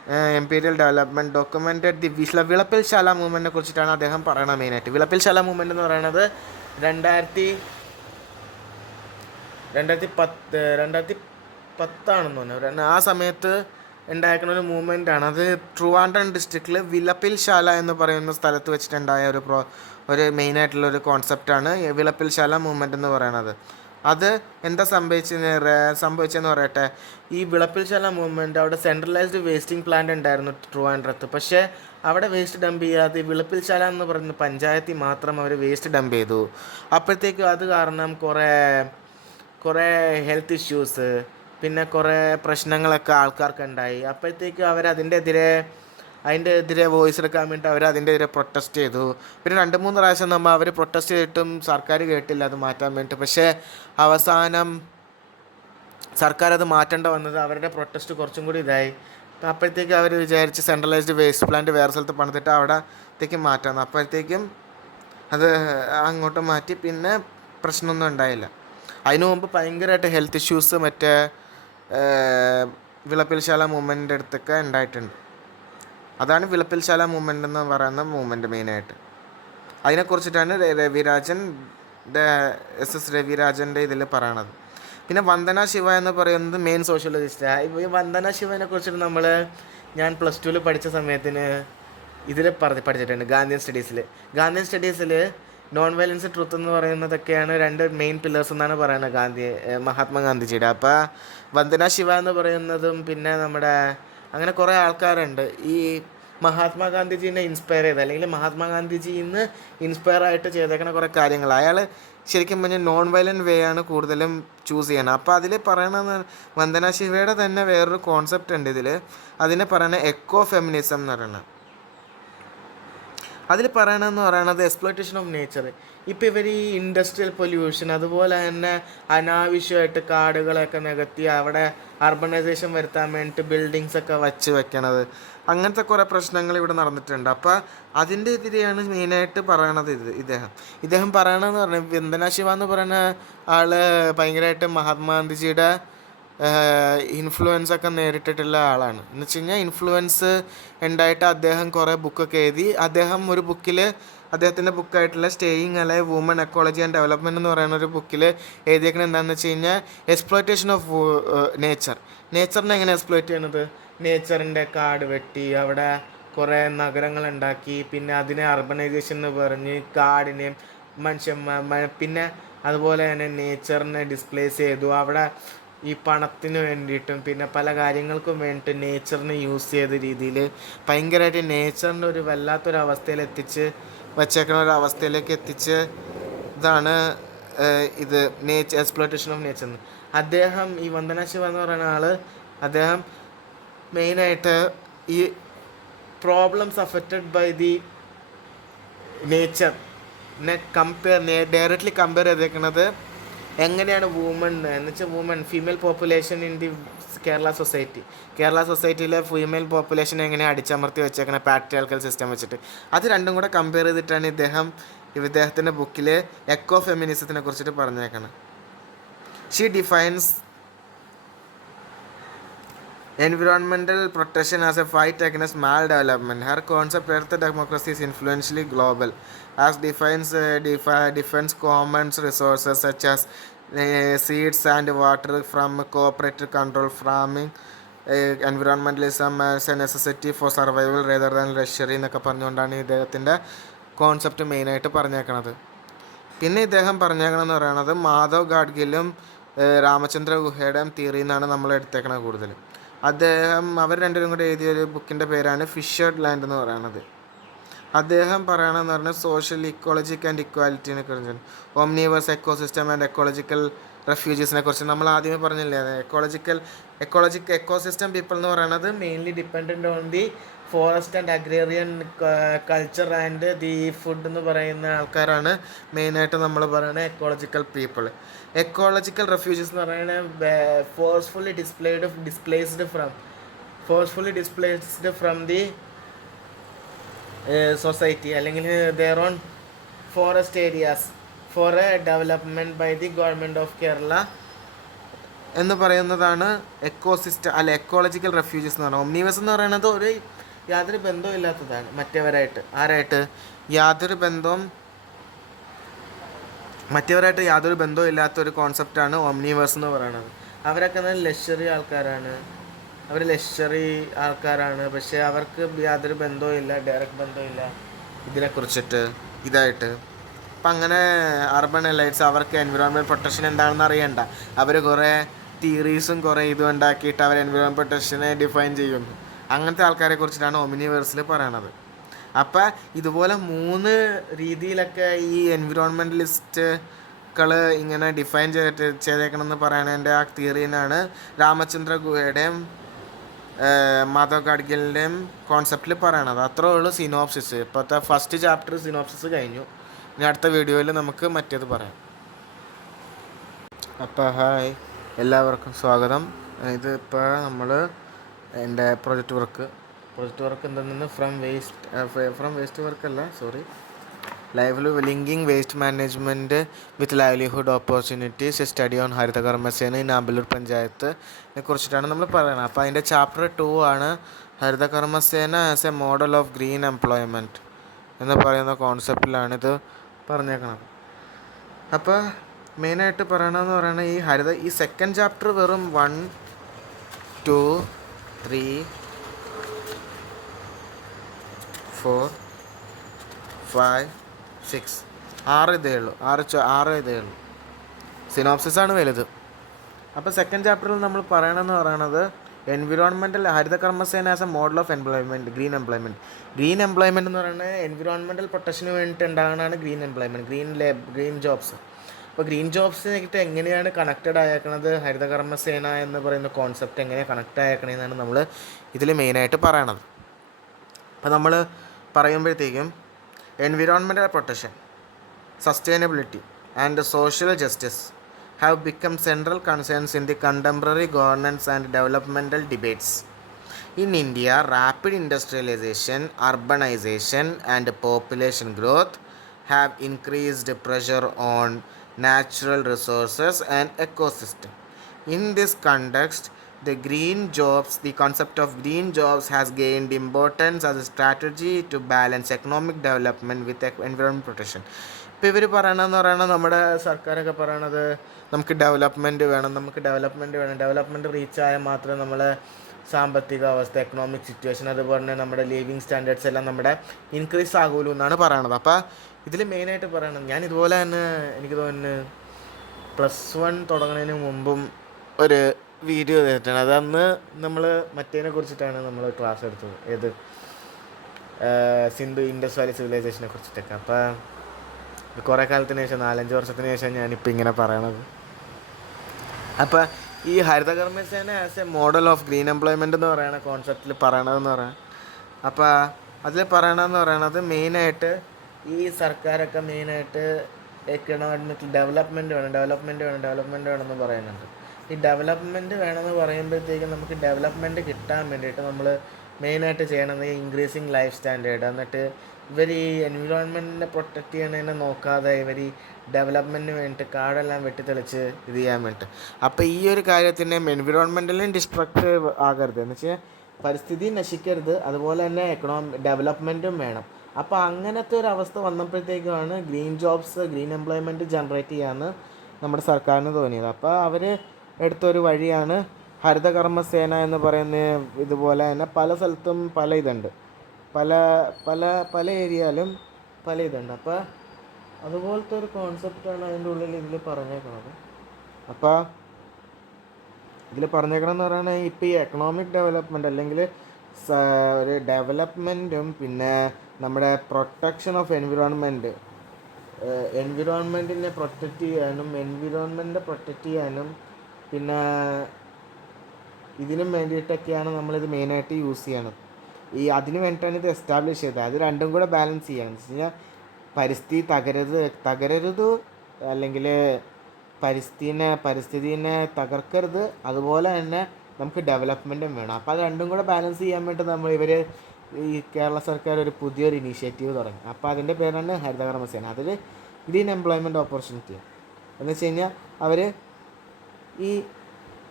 imperial development documented the Vilappil ശാല മൂവ്മെൻറ്റിനെ കുറിച്ചിട്ടാണ് അദ്ദേഹം പറയുന്നത് മെയിനായിട്ട്. വിളപ്പിൽ ശാല മൂവ്മെൻറ്റ് എന്ന് പറയുന്നത് 2010 തോന്നുന്നു. ആ സമയത്ത് ഉണ്ടായിരിക്കുന്ന ഒരു മൂവ്മെൻ്റാണ്. അത് ട്രിവാൻഡ്രം ഡിസ്ട്രിക്റ്റിൽ വിളപ്പിൽ ശാല എന്ന് പറയുന്ന സ്ഥലത്ത് വെച്ചിട്ടുണ്ടായ ഒരു മെയിനായിട്ടുള്ളൊരു കോൺസെപ്റ്റാണ് വിളപ്പിൽ ശാല മൂവ്മെൻറ്റ് എന്ന് പറയുന്നത്. അത് എന്താ സംഭവിച്ചെന്ന് പറയട്ടെ. ഈ വിളപ്പിൽ ശാല മൂവ്മെൻറ്റ് അവിടെ സെൻട്രലൈസ്ഡ് വേസ്റ്റിംഗ് പ്ലാന്റ് ഉണ്ടായിരുന്നു ട്രിവാൻഡ്രത്ത്. പക്ഷേ അവിടെ വേസ്റ്റ് ഡംപ് ചെയ്യാതെ വിളപ്പിൽ ശാല എന്ന് പറയുന്ന പഞ്ചായത്തിൽ മാത്രം അവർ വേസ്റ്റ് ഡംപ് ചെയ്തു. അപ്പോഴത്തേക്കും അത് കാരണം കുറേ ഹെൽത്ത് ഇഷ്യൂസ്, പിന്നെ കുറേ പ്രശ്നങ്ങളൊക്കെ ആൾക്കാർക്ക് ഉണ്ടായി. അപ്പോഴത്തേക്കും അതിൻ്റെ എതിരെ വോയിസ് എടുക്കാൻ വേണ്ടിയിട്ട് അവർ അതിൻ്റെ എതിരെ പ്രൊട്ടസ്റ്റ് ചെയ്തു. പിന്നെ 2-3 പ്രാവശ്യം അവർ പ്രൊട്ടസ്റ്റ് ചെയ്തിട്ടും സർക്കാർ കേട്ടില്ല അത് മാറ്റാൻ വേണ്ടിയിട്ട്. പക്ഷേ അവസാനം സർക്കാർ അത് മാറ്റേണ്ട വന്നത് അവരുടെ പ്രൊട്ടസ്റ്റ് കുറച്ചും കൂടി ഇതായി. അപ്പോഴത്തേക്കും അവർ വിചാരിച്ച് സെൻട്രലൈസ്ഡ് വേസ്റ്റ് പ്ലാന്റ് വേറെ സ്ഥലത്ത് പണിതിട്ട് അവിടത്തേക്ക് മാറ്റാമെന്ന്. അപ്പോഴത്തേക്കും അത് അങ്ങോട്ട് മാറ്റി. പിന്നെ പ്രശ്നമൊന്നും ഉണ്ടായില്ല. അതിനു മുമ്പ് ഭയങ്കരമായിട്ട് ഹെൽത്ത് ഇഷ്യൂസ് മറ്റേ വിളപ്പിൽ ശാല മൂവ്മെൻറ്റിൻ്റെ അടുത്തൊക്കെ ഉണ്ടായിട്ടുണ്ട്. അതാണ് വിളപ്പിൽ ശാല മൂവ്മെൻറ്റ് എന്ന് പറയുന്ന മൂവ്മെൻറ്റ് മെയിനായിട്ട്. അതിനെക്കുറിച്ചിട്ടാണ് രവിരാജൻ്റെ ഇതിൽ പറയണത്. പിന്നെ വന്ദന ശിവ എന്ന് പറയുന്നത് മെയിൻ സോഷ്യോളജിസ്റ്റാണ്. ഈ വന്ദന ശിവനെ കുറിച്ചിട്ട് ഞാൻ +2 പഠിച്ച സമയത്തിന് ഇതിൽ പഠിച്ചിട്ടുണ്ട്. ഗാന്ധിയൻ സ്റ്റഡീസിൽ നോൺ വയലൻസ് ട്രൂത്ത് എന്ന് പറയുന്നതൊക്കെയാണ് 2 മെയിൻ പില്ലേഴ്സ് എന്നാണ് പറയുന്നത് മഹാത്മാഗാന്ധിജിയുടെ. അപ്പോൾ വന്ദന ശിവ എന്ന് പറയുന്നതും പിന്നെ അങ്ങനെ കുറേ ആൾക്കാരുണ്ട് ഈ മഹാത്മാഗാന്ധിജീനെ ഇൻസ്പയർ ചെയ്ത്, അല്ലെങ്കിൽ മഹാത്മാഗാന്ധിജിന്ന് ഇൻസ്പയർ ആയിട്ട് ചെയ്തേക്കുന്ന കുറേ കാര്യങ്ങൾ. അയാൾ ശരിക്കും പറഞ്ഞാൽ നോൺ വയലൻറ്റ് വേ ആണ് കൂടുതലും ചൂസ് ചെയ്യണം. അപ്പോൾ അതിൽ പറയണമെന്ന് വന്ദന ശിവയുടെ തന്നെ വേറൊരു കോൺസെപ്റ്റ് ഉണ്ട് ഇതിൽ. അതിനെ പറയുന്നത് എക്കോ ഫെമിനിസം എന്ന് പറയുന്നത്. അതിൽ പറയണത് എക്സ്പ്ലോയിറ്റേഷൻ ഓഫ് നേച്ചർ. ഇപ്പോൾ ഇവർ ഈ ഇൻഡസ്ട്രിയൽ പൊല്യൂഷൻ, അതുപോലെ തന്നെ അനാവശ്യമായിട്ട് കാടുകളൊക്കെ നികത്തി അവിടെ അർബണൈസേഷൻ വരുത്താൻ വേണ്ടിയിട്ട് ബിൽഡിങ്സൊക്കെ വെക്കണത്, അങ്ങനത്തെ കുറേ പ്രശ്നങ്ങൾ ഇവിടെ നടന്നിട്ടുണ്ട്. അപ്പോൾ അതിൻ്റെ എതിരെയാണ് മെയിനായിട്ട് പറയണത് ഇദ്ദേഹം പറയണമെന്ന് പറഞ്ഞാൽ വന്ദന ശിവ എന്ന് പറയുന്ന ആൾ ഭയങ്കരമായിട്ട് മഹാത്മാഗാന്ധിജിയുടെ ഇൻഫ്ലുവൻസൊക്കെ നേരിട്ടിട്ടുള്ള ആളാണ്. എന്ന് വെച്ച് കഴിഞ്ഞാൽ ഇൻഫ്ലുവൻസ് ഉണ്ടായിട്ട് അദ്ദേഹം കുറേ ബുക്കൊക്കെ എഴുതി. അദ്ദേഹം ഒരു ബുക്കിൽ അദ്ദേഹത്തിൻ്റെ ബുക്കായിട്ടുള്ള staying alive woman ecology and development എന്ന് പറയുന്ന ഒരു ബുക്കിൽ എഴുതിയേക്കുന്നത് എന്താണെന്ന് വെച്ച് കഴിഞ്ഞാൽ എക്സ്പ്ലോയിറ്റേഷൻ ഓഫ് നേച്ചറിനെ എങ്ങനെ എക്സ്പ്ലോയിറ്റ് ചെയ്യണത്. നേച്ചറിൻ്റെ കാട് വെട്ടി അവിടെ കുറേ നഗരങ്ങളുണ്ടാക്കി, പിന്നെ അതിനെ അർബനൈസേഷൻ എന്ന് പറഞ്ഞ് കാടിനെ പിന്നെ അതുപോലെ തന്നെ നേച്ചറിനെ ഡിസ്പ്ലേസ് ചെയ്തു. അവിടെ ഈ പണത്തിന് വേണ്ടിയിട്ടും പിന്നെ പല കാര്യങ്ങൾക്കും വേണ്ടിയിട്ട് നേച്ചറിനെ യൂസ് ചെയ്ത രീതിയിൽ ഭയങ്കരമായിട്ട് നേച്ചറിൻ്റെ ഒരു വല്ലാത്തൊരു അവസ്ഥയിൽ വച്ചേക്കുന്ന ഒരു അവസ്ഥയിലേക്ക് എത്തിച്ച് ഇതാണ് ഇത് എക്സ്പ്ലോയിറ്റേഷൻ ഓഫ് നേച്ചർ. അദ്ദേഹം ഈ വന്ദന ശിവ എന്ന് പറയുന്ന ആൾ അദ്ദേഹം മെയിനായിട്ട് ഈ problems affected by the നേച്ചറിനെ directly compare ചെയ്തേക്കുന്നത് എങ്ങനെയാണ് woman female population in the Kerala സൊസൈറ്റിയിലെ female population എങ്ങനെയാണ് അടിച്ചമർത്തി വെച്ചേക്കണ പാട്രിയാർക്കൽ സിസ്റ്റം വെച്ചിട്ട്. അത് രണ്ടും കൂടെ കമ്പയർ ചെയ്തിട്ടാണ് ഇദ്ദേഹത്തിൻ്റെ ബുക്കിൽ എക്കോ ഫെമിനിസത്തിനെ കുറിച്ചിട്ട് പറഞ്ഞേക്കണം. She defines environmental protection as a fight against maldevelopment. Her concept Earth democracy is influentially global, as defines common resources such as seeds and water from cooperative control farming, environmentalism as a necessity for survival rather than luxury എന്നൊക്കെ പറഞ്ഞുകൊണ്ടാണ് ഇദ്ദേഹത്തിൻ്റെ കോൺസെപ്റ്റ് മെയിനായിട്ട് പറഞ്ഞേക്കണത്. പിന്നെ ഇദ്ദേഹം പറഞ്ഞേക്കണമെന്ന് പറയുന്നത് മാധവ് ഗാഡ്ഗിലും രാമചന്ദ്ര ഗുഹയുടെയും തിയറി എന്നാണ് നമ്മൾ എടുത്തേക്കണത് കൂടുതലും. അവർ രണ്ടുപേരും കൂടെ എഴുതിയൊരു ബുക്കിൻ്റെ പേരാണ് ഫിഷേർഡ് ലാൻഡ് എന്ന് പറയുന്നത്. അദ്ദേഹം പറയണമെന്ന് പറഞ്ഞാൽ സോഷ്യൽ ഇക്കോളജിക് ആൻഡ് ഇക്വാലിറ്റിനെ കുറിച്ച്, ഓംനിവേഴ്സ് എക്കോസിസ്റ്റം ആൻഡ് എക്കോളജിക്കൽ റെഫ്യൂജീസിനെ കുറിച്ച് നമ്മൾ ആദ്യമേ പറഞ്ഞില്ലേ. എക്കോസിസ്റ്റം പീപ്പിൾ എന്ന് പറയുന്നത് mainly dependent on the forest and agrarian culture and the food എന്ന് പറയുന്ന ആൾക്കാരാണ് മെയിനായിട്ട് നമ്മൾ പറയുന്നത് എക്കോളജിക്കൽ പീപ്പിൾ. എക്കോളജിക്കൽ റെഫ്യൂജീസ് എന്ന് പറയുന്നത് forcefully displaced from the society, അല്ലെങ്കിൽ their own forest areas four A development by the government of Kerala എന്ന് പറയുന്നതാണ് എക്കോസിസ്റ്റം അല്ല എക്കോളജിക്കൽ റെഫ്യൂജീസ് എന്ന് പറയുന്നത്. ഒംനിവേഴ്സ് എന്ന് പറയുന്നത് ഒരു യാതൊരു ബന്ധവും ഇല്ലാത്തതാണ് മറ്റവരായിട്ട്. യാതൊരു ബന്ധവും ഇല്ലാത്ത ഒരു കോൺസെപ്റ്റാണ് ഓംനിവേഴ്സ് എന്ന് പറയുന്നത്. അവരൊക്കെ ലക്ഷറി ആൾക്കാരാണ്. പക്ഷേ അവർക്ക് യാതൊരു ബന്ധവും ഇല്ല, ഡയറക്റ്റ് ബന്ധമില്ല ഇതിനെക്കുറിച്ചിട്ട് ഇതായിട്ട്. അപ്പം അങ്ങനെ അർബൻ എലൈറ്റ്സ് അവർക്ക് എൻവിറോൺമെൻറ്റ് പ്രൊട്ടക്ഷൻ എന്താണെന്ന് അറിയണ്ട. അവർ കുറേ തിയറീസും കുറേ ഇതും ഉണ്ടാക്കിയിട്ട് അവർ എൻവിറോൺമെൻറ്റ് പ്രൊട്ടക്ഷനെ ഡിഫൈൻ ചെയ്യുന്നു. അങ്ങനത്തെ ആൾക്കാരെ കുറിച്ചിട്ടാണ് ഒമിനിവേഴ്സിൽ പറയണത്. അപ്പം ഇതുപോലെ 3 രീതിയിലൊക്കെ ഈ എൻവിറോൺമെൻറ്റലിസ്റ്റുകൾ ഇങ്ങനെ ഡിഫൈൻ ചെയ്തേക്കണമെന്ന് പറയണതിൻ്റെ ആ തിയറീനാണ് രാമചന്ദ്ര ഗുഹയുടെയും മാധവ് ഗാഡ്ഗിലിൻ്റെയും കോൺസെപ്റ്റിൽ പറയണത്. അത്രേ ഉള്ളൂ സിനോപ്സിസ്. ഇപ്പോഴത്തെ ഫസ്റ്റ് ചാപ്റ്റർ സിനോപ്സിസ് കഴിഞ്ഞു. ഇനി അടുത്ത വീഡിയോയിൽ നമുക്ക് മറ്റേത് പറയാം. അപ്പോൾ ഹായ്, എല്ലാവർക്കും സ്വാഗതം. ഇതിപ്പോൾ നമ്മൾ എൻ്റെ പ്രൊജക്റ്റ് വർക്ക് എന്തെന്ന് from waste വർക്കല്ല, linking waste management with livelihood opportunities, study on Haritha Karma Sena in Amballoor പഞ്ചായത്തിനെ കുറിച്ചിട്ടാണ് നമ്മൾ പറയുന്നത്. അപ്പോൾ അതിൻ്റെ ചാപ്റ്റർ 2 ആണ് ഹരിതകർമ്മസേന as A model of green employment എന്ന് പറയുന്ന കോൺസെപ്റ്റിലാണിത് പറഞ്ഞേക്കണം. അപ്പോൾ മെയിനായിട്ട് പറയണമെന്ന് പറയുന്നത് ഈ സെക്കൻഡ് ചാപ്റ്റർ വെറും 1, 2, 3, 4, 5, 6 6 ഇതേ ഉള്ളൂ. 6 ഇതേ ഉള്ളൂ. സിനോപ്സിസാണ് വലുത്. അപ്പോൾ സെക്കൻഡ് ചാപ്റ്ററിൽ നമ്മൾ പറയണമെന്ന് പറയുന്നത് ഹരിതകർമ്മസേന as A model of employment, green employment എന്ന് പറയുന്നത് എൻവിറോൺമെൻറ്റൽ പ്രൊട്ടക്ഷന് വേണ്ടിയിട്ട് ഉണ്ടാകുന്നതാണ് ഗ്രീൻ ജോബ്സ്. അപ്പോൾ ഗ്രീൻ ജോബ്സിനായിട്ട് എങ്ങനെയാണ് കണക്റ്റഡ് ആയേക്കണത്, ഹരിതകർമ്മസേന എന്ന് പറയുന്ന കോൺസെപ്റ്റ് എങ്ങനെയാണ് കണക്റ്റ് ആയേക്കണതെന്നാണ് നമ്മൾ ഇതിൽ മെയിനായിട്ട് പറയണത്. അപ്പോൾ നമ്മൾ പറയുമ്പോഴത്തേക്കും environmental protection, sustainability and social justice have become central concerns in the contemporary governance and developmental debates. In India, rapid industrialization, urbanization, and population growth have increased pressure on natural resources and ecosystem. In this context, the concept of green jobs has gained importance as a strategy to balance economic development with environment protection. ഇപ്പോൾ ഇവർ പറയണത് നമ്മുടെ സർക്കാരൊക്കെ പറയണത് നമുക്ക് ഡെവലപ്മെൻറ്റ് വേണം. ഡെവലപ്മെൻറ്റ് റീച്ചായാൽ മാത്രമേ നമ്മളെ സാമ്പത്തിക അവസ്ഥ, എക്കണോമിക് സിറ്റുവേഷൻ, അതുപോലെ തന്നെ നമ്മുടെ ലിവിങ് സ്റ്റാൻഡേർഡ്സ് എല്ലാം നമ്മുടെ ഇൻക്രീസ് ആകുമല്ലോ എന്നാണ് പറയണത്. അപ്പോൾ ഇതിൽ മെയിനായിട്ട് പറയണത്, ഞാൻ ഇതുപോലെ തന്നെ എനിക്ക് തോന്നുന്നു +1 തുടങ്ങുന്നതിന് മുമ്പും ഒരു വീഡിയോ ചെയ്തിട്ടാണ്. അതന്ന് നമ്മൾ മറ്റേതിനെ കുറിച്ചിട്ടാണ് നമ്മൾ ക്ലാസ് എടുത്തത്, സിന്ധു ഇൻഡസ് വാലി സിവിലൈസേഷനെ കുറിച്ചിട്ടൊക്കെ. അപ്പോൾ കുറേ കാലത്തിന് ശേഷം, 4-5 വർഷത്തിന് ശേഷം ഞാനിപ്പോൾ ഇങ്ങനെ പറയണത്. അപ്പോൾ ഈ ഹരിതകർമ്മസേന as A model of green employment എന്ന് പറയുന്ന കോൺസെപ്റ്റിൽ പറയണതെന്ന് പറയാം. അപ്പോൾ അതിൽ പറയണമെന്ന് പറയണത് മെയിനായിട്ട് ഈ സർക്കാരൊക്കെ മെയിനായിട്ട് എക്കണോമിക് ഡെവലപ്മെൻറ്റ് വേണമെന്ന് പറയുന്നുണ്ട്. ഈ ഡെവലപ്മെൻറ്റ് വേണമെന്ന് പറയുമ്പോഴത്തേക്കും നമുക്ക് ഡെവലപ്മെൻറ്റ് കിട്ടാൻ വേണ്ടിയിട്ട് നമ്മൾ മെയിനായിട്ട് ചെയ്യണത് ഇൻക്രീസിങ് ലൈഫ് സ്റ്റാൻഡേർഡ്. എന്നിട്ട് ഇവർ ഈ എൻവിറോൺമെൻറ്റിനെ പ്രൊട്ടക്റ്റ് ചെയ്യണതിനെ നോക്കാതെ ഇവർ ഈ ഡെവലപ്മെൻറ്റിന് വേണ്ടിയിട്ട് കാടെല്ലാം വെട്ടിത്തെളിച്ച് ഇത് ചെയ്യാൻ വേണ്ടിയിട്ട്. അപ്പോൾ ഈ ഒരു കാര്യത്തിന് എൻവിറോൺമെൻറ്റലും ഡിസ്ട്രക്റ്റീവ് ആകരുത്, എന്ന് വെച്ചാൽ പരിസ്ഥിതി നശിക്കരുത്, അതുപോലെ തന്നെ ഡെവലപ്മെൻറ്റും വേണം. അപ്പോൾ അങ്ങനത്തെ ഒരു അവസ്ഥ വന്നപ്പോഴത്തേക്കുമാണ് ഗ്രീൻ എംപ്ലോയ്മെൻറ്റ് ജനറേറ്റ് ചെയ്യാമെന്ന് നമ്മുടെ സർക്കാരിന് തോന്നിയത്. അപ്പോൾ അവർ എടുത്തൊരു വഴിയാണ് ഹരിതകർമ്മസേന എന്ന് പറയുന്ന. ഇതുപോലെ തന്നെ പല സ്ഥലത്തും പല ഇതുണ്ട്, പല ഏരിയയിലും പല ഇതുണ്ട്. അപ്പോൾ അതുപോലത്തെ ഒരു കോൺസെപ്റ്റാണ് അതിൻ്റെ ഉള്ളിൽ ഇതിൽ പറഞ്ഞേക്കണത്. അപ്പോൾ ഇതിൽ പറഞ്ഞേക്കണമെന്ന് പറയുന്നത് ഇപ്പോൾ ഈ എക്കണോമിക് ഡെവലപ്മെൻറ്റ് അല്ലെങ്കിൽ ഒരു ഡെവലപ്മെൻറ്റും പിന്നെ നമ്മുടെ പ്രൊട്ടക്ഷൻ ഓഫ് എൻവിറോൺമെൻറ്റിനെ പ്രൊട്ടക്റ്റ് ചെയ്യാനും പിന്നെ ഇതിനും വേണ്ടിയിട്ടൊക്കെയാണ് നമ്മളിത് മെയിനായിട്ട് യൂസ് ചെയ്യണത്. അതിന് വേണ്ടിയിട്ടാണ് ഇത് എസ്റ്റാബ്ലിഷ് ചെയ്തത്. അത് രണ്ടും കൂടെ ബാലൻസ് ചെയ്യുക എന്ന് വെച്ച് കഴിഞ്ഞാൽ പരിസ്ഥിതി തകരരുത്, അല്ലെങ്കിൽ പരിസ്ഥിതിനെ തകർക്കരുത്, അതുപോലെ തന്നെ നമുക്ക് ഡെവലപ്മെൻറ്റും വേണം. അപ്പോൾ അത് രണ്ടും കൂടെ ബാലൻസ് ചെയ്യാൻ വേണ്ടി ഈ കേരള സർക്കാർ ഒരു പുതിയൊരു ഇനീഷ്യേറ്റീവ് തുടങ്ങി. അപ്പോൾ അതിൻ്റെ പേരാണ് ഹരിതകർമ്മസേന. അതിൽ ഗ്രീൻ എംപ്ലോയ്മെൻറ്റ് ഓപ്പർച്യൂണിറ്റി എന്ന് വെച്ച് കഴിഞ്ഞാൽ അവർ ഈ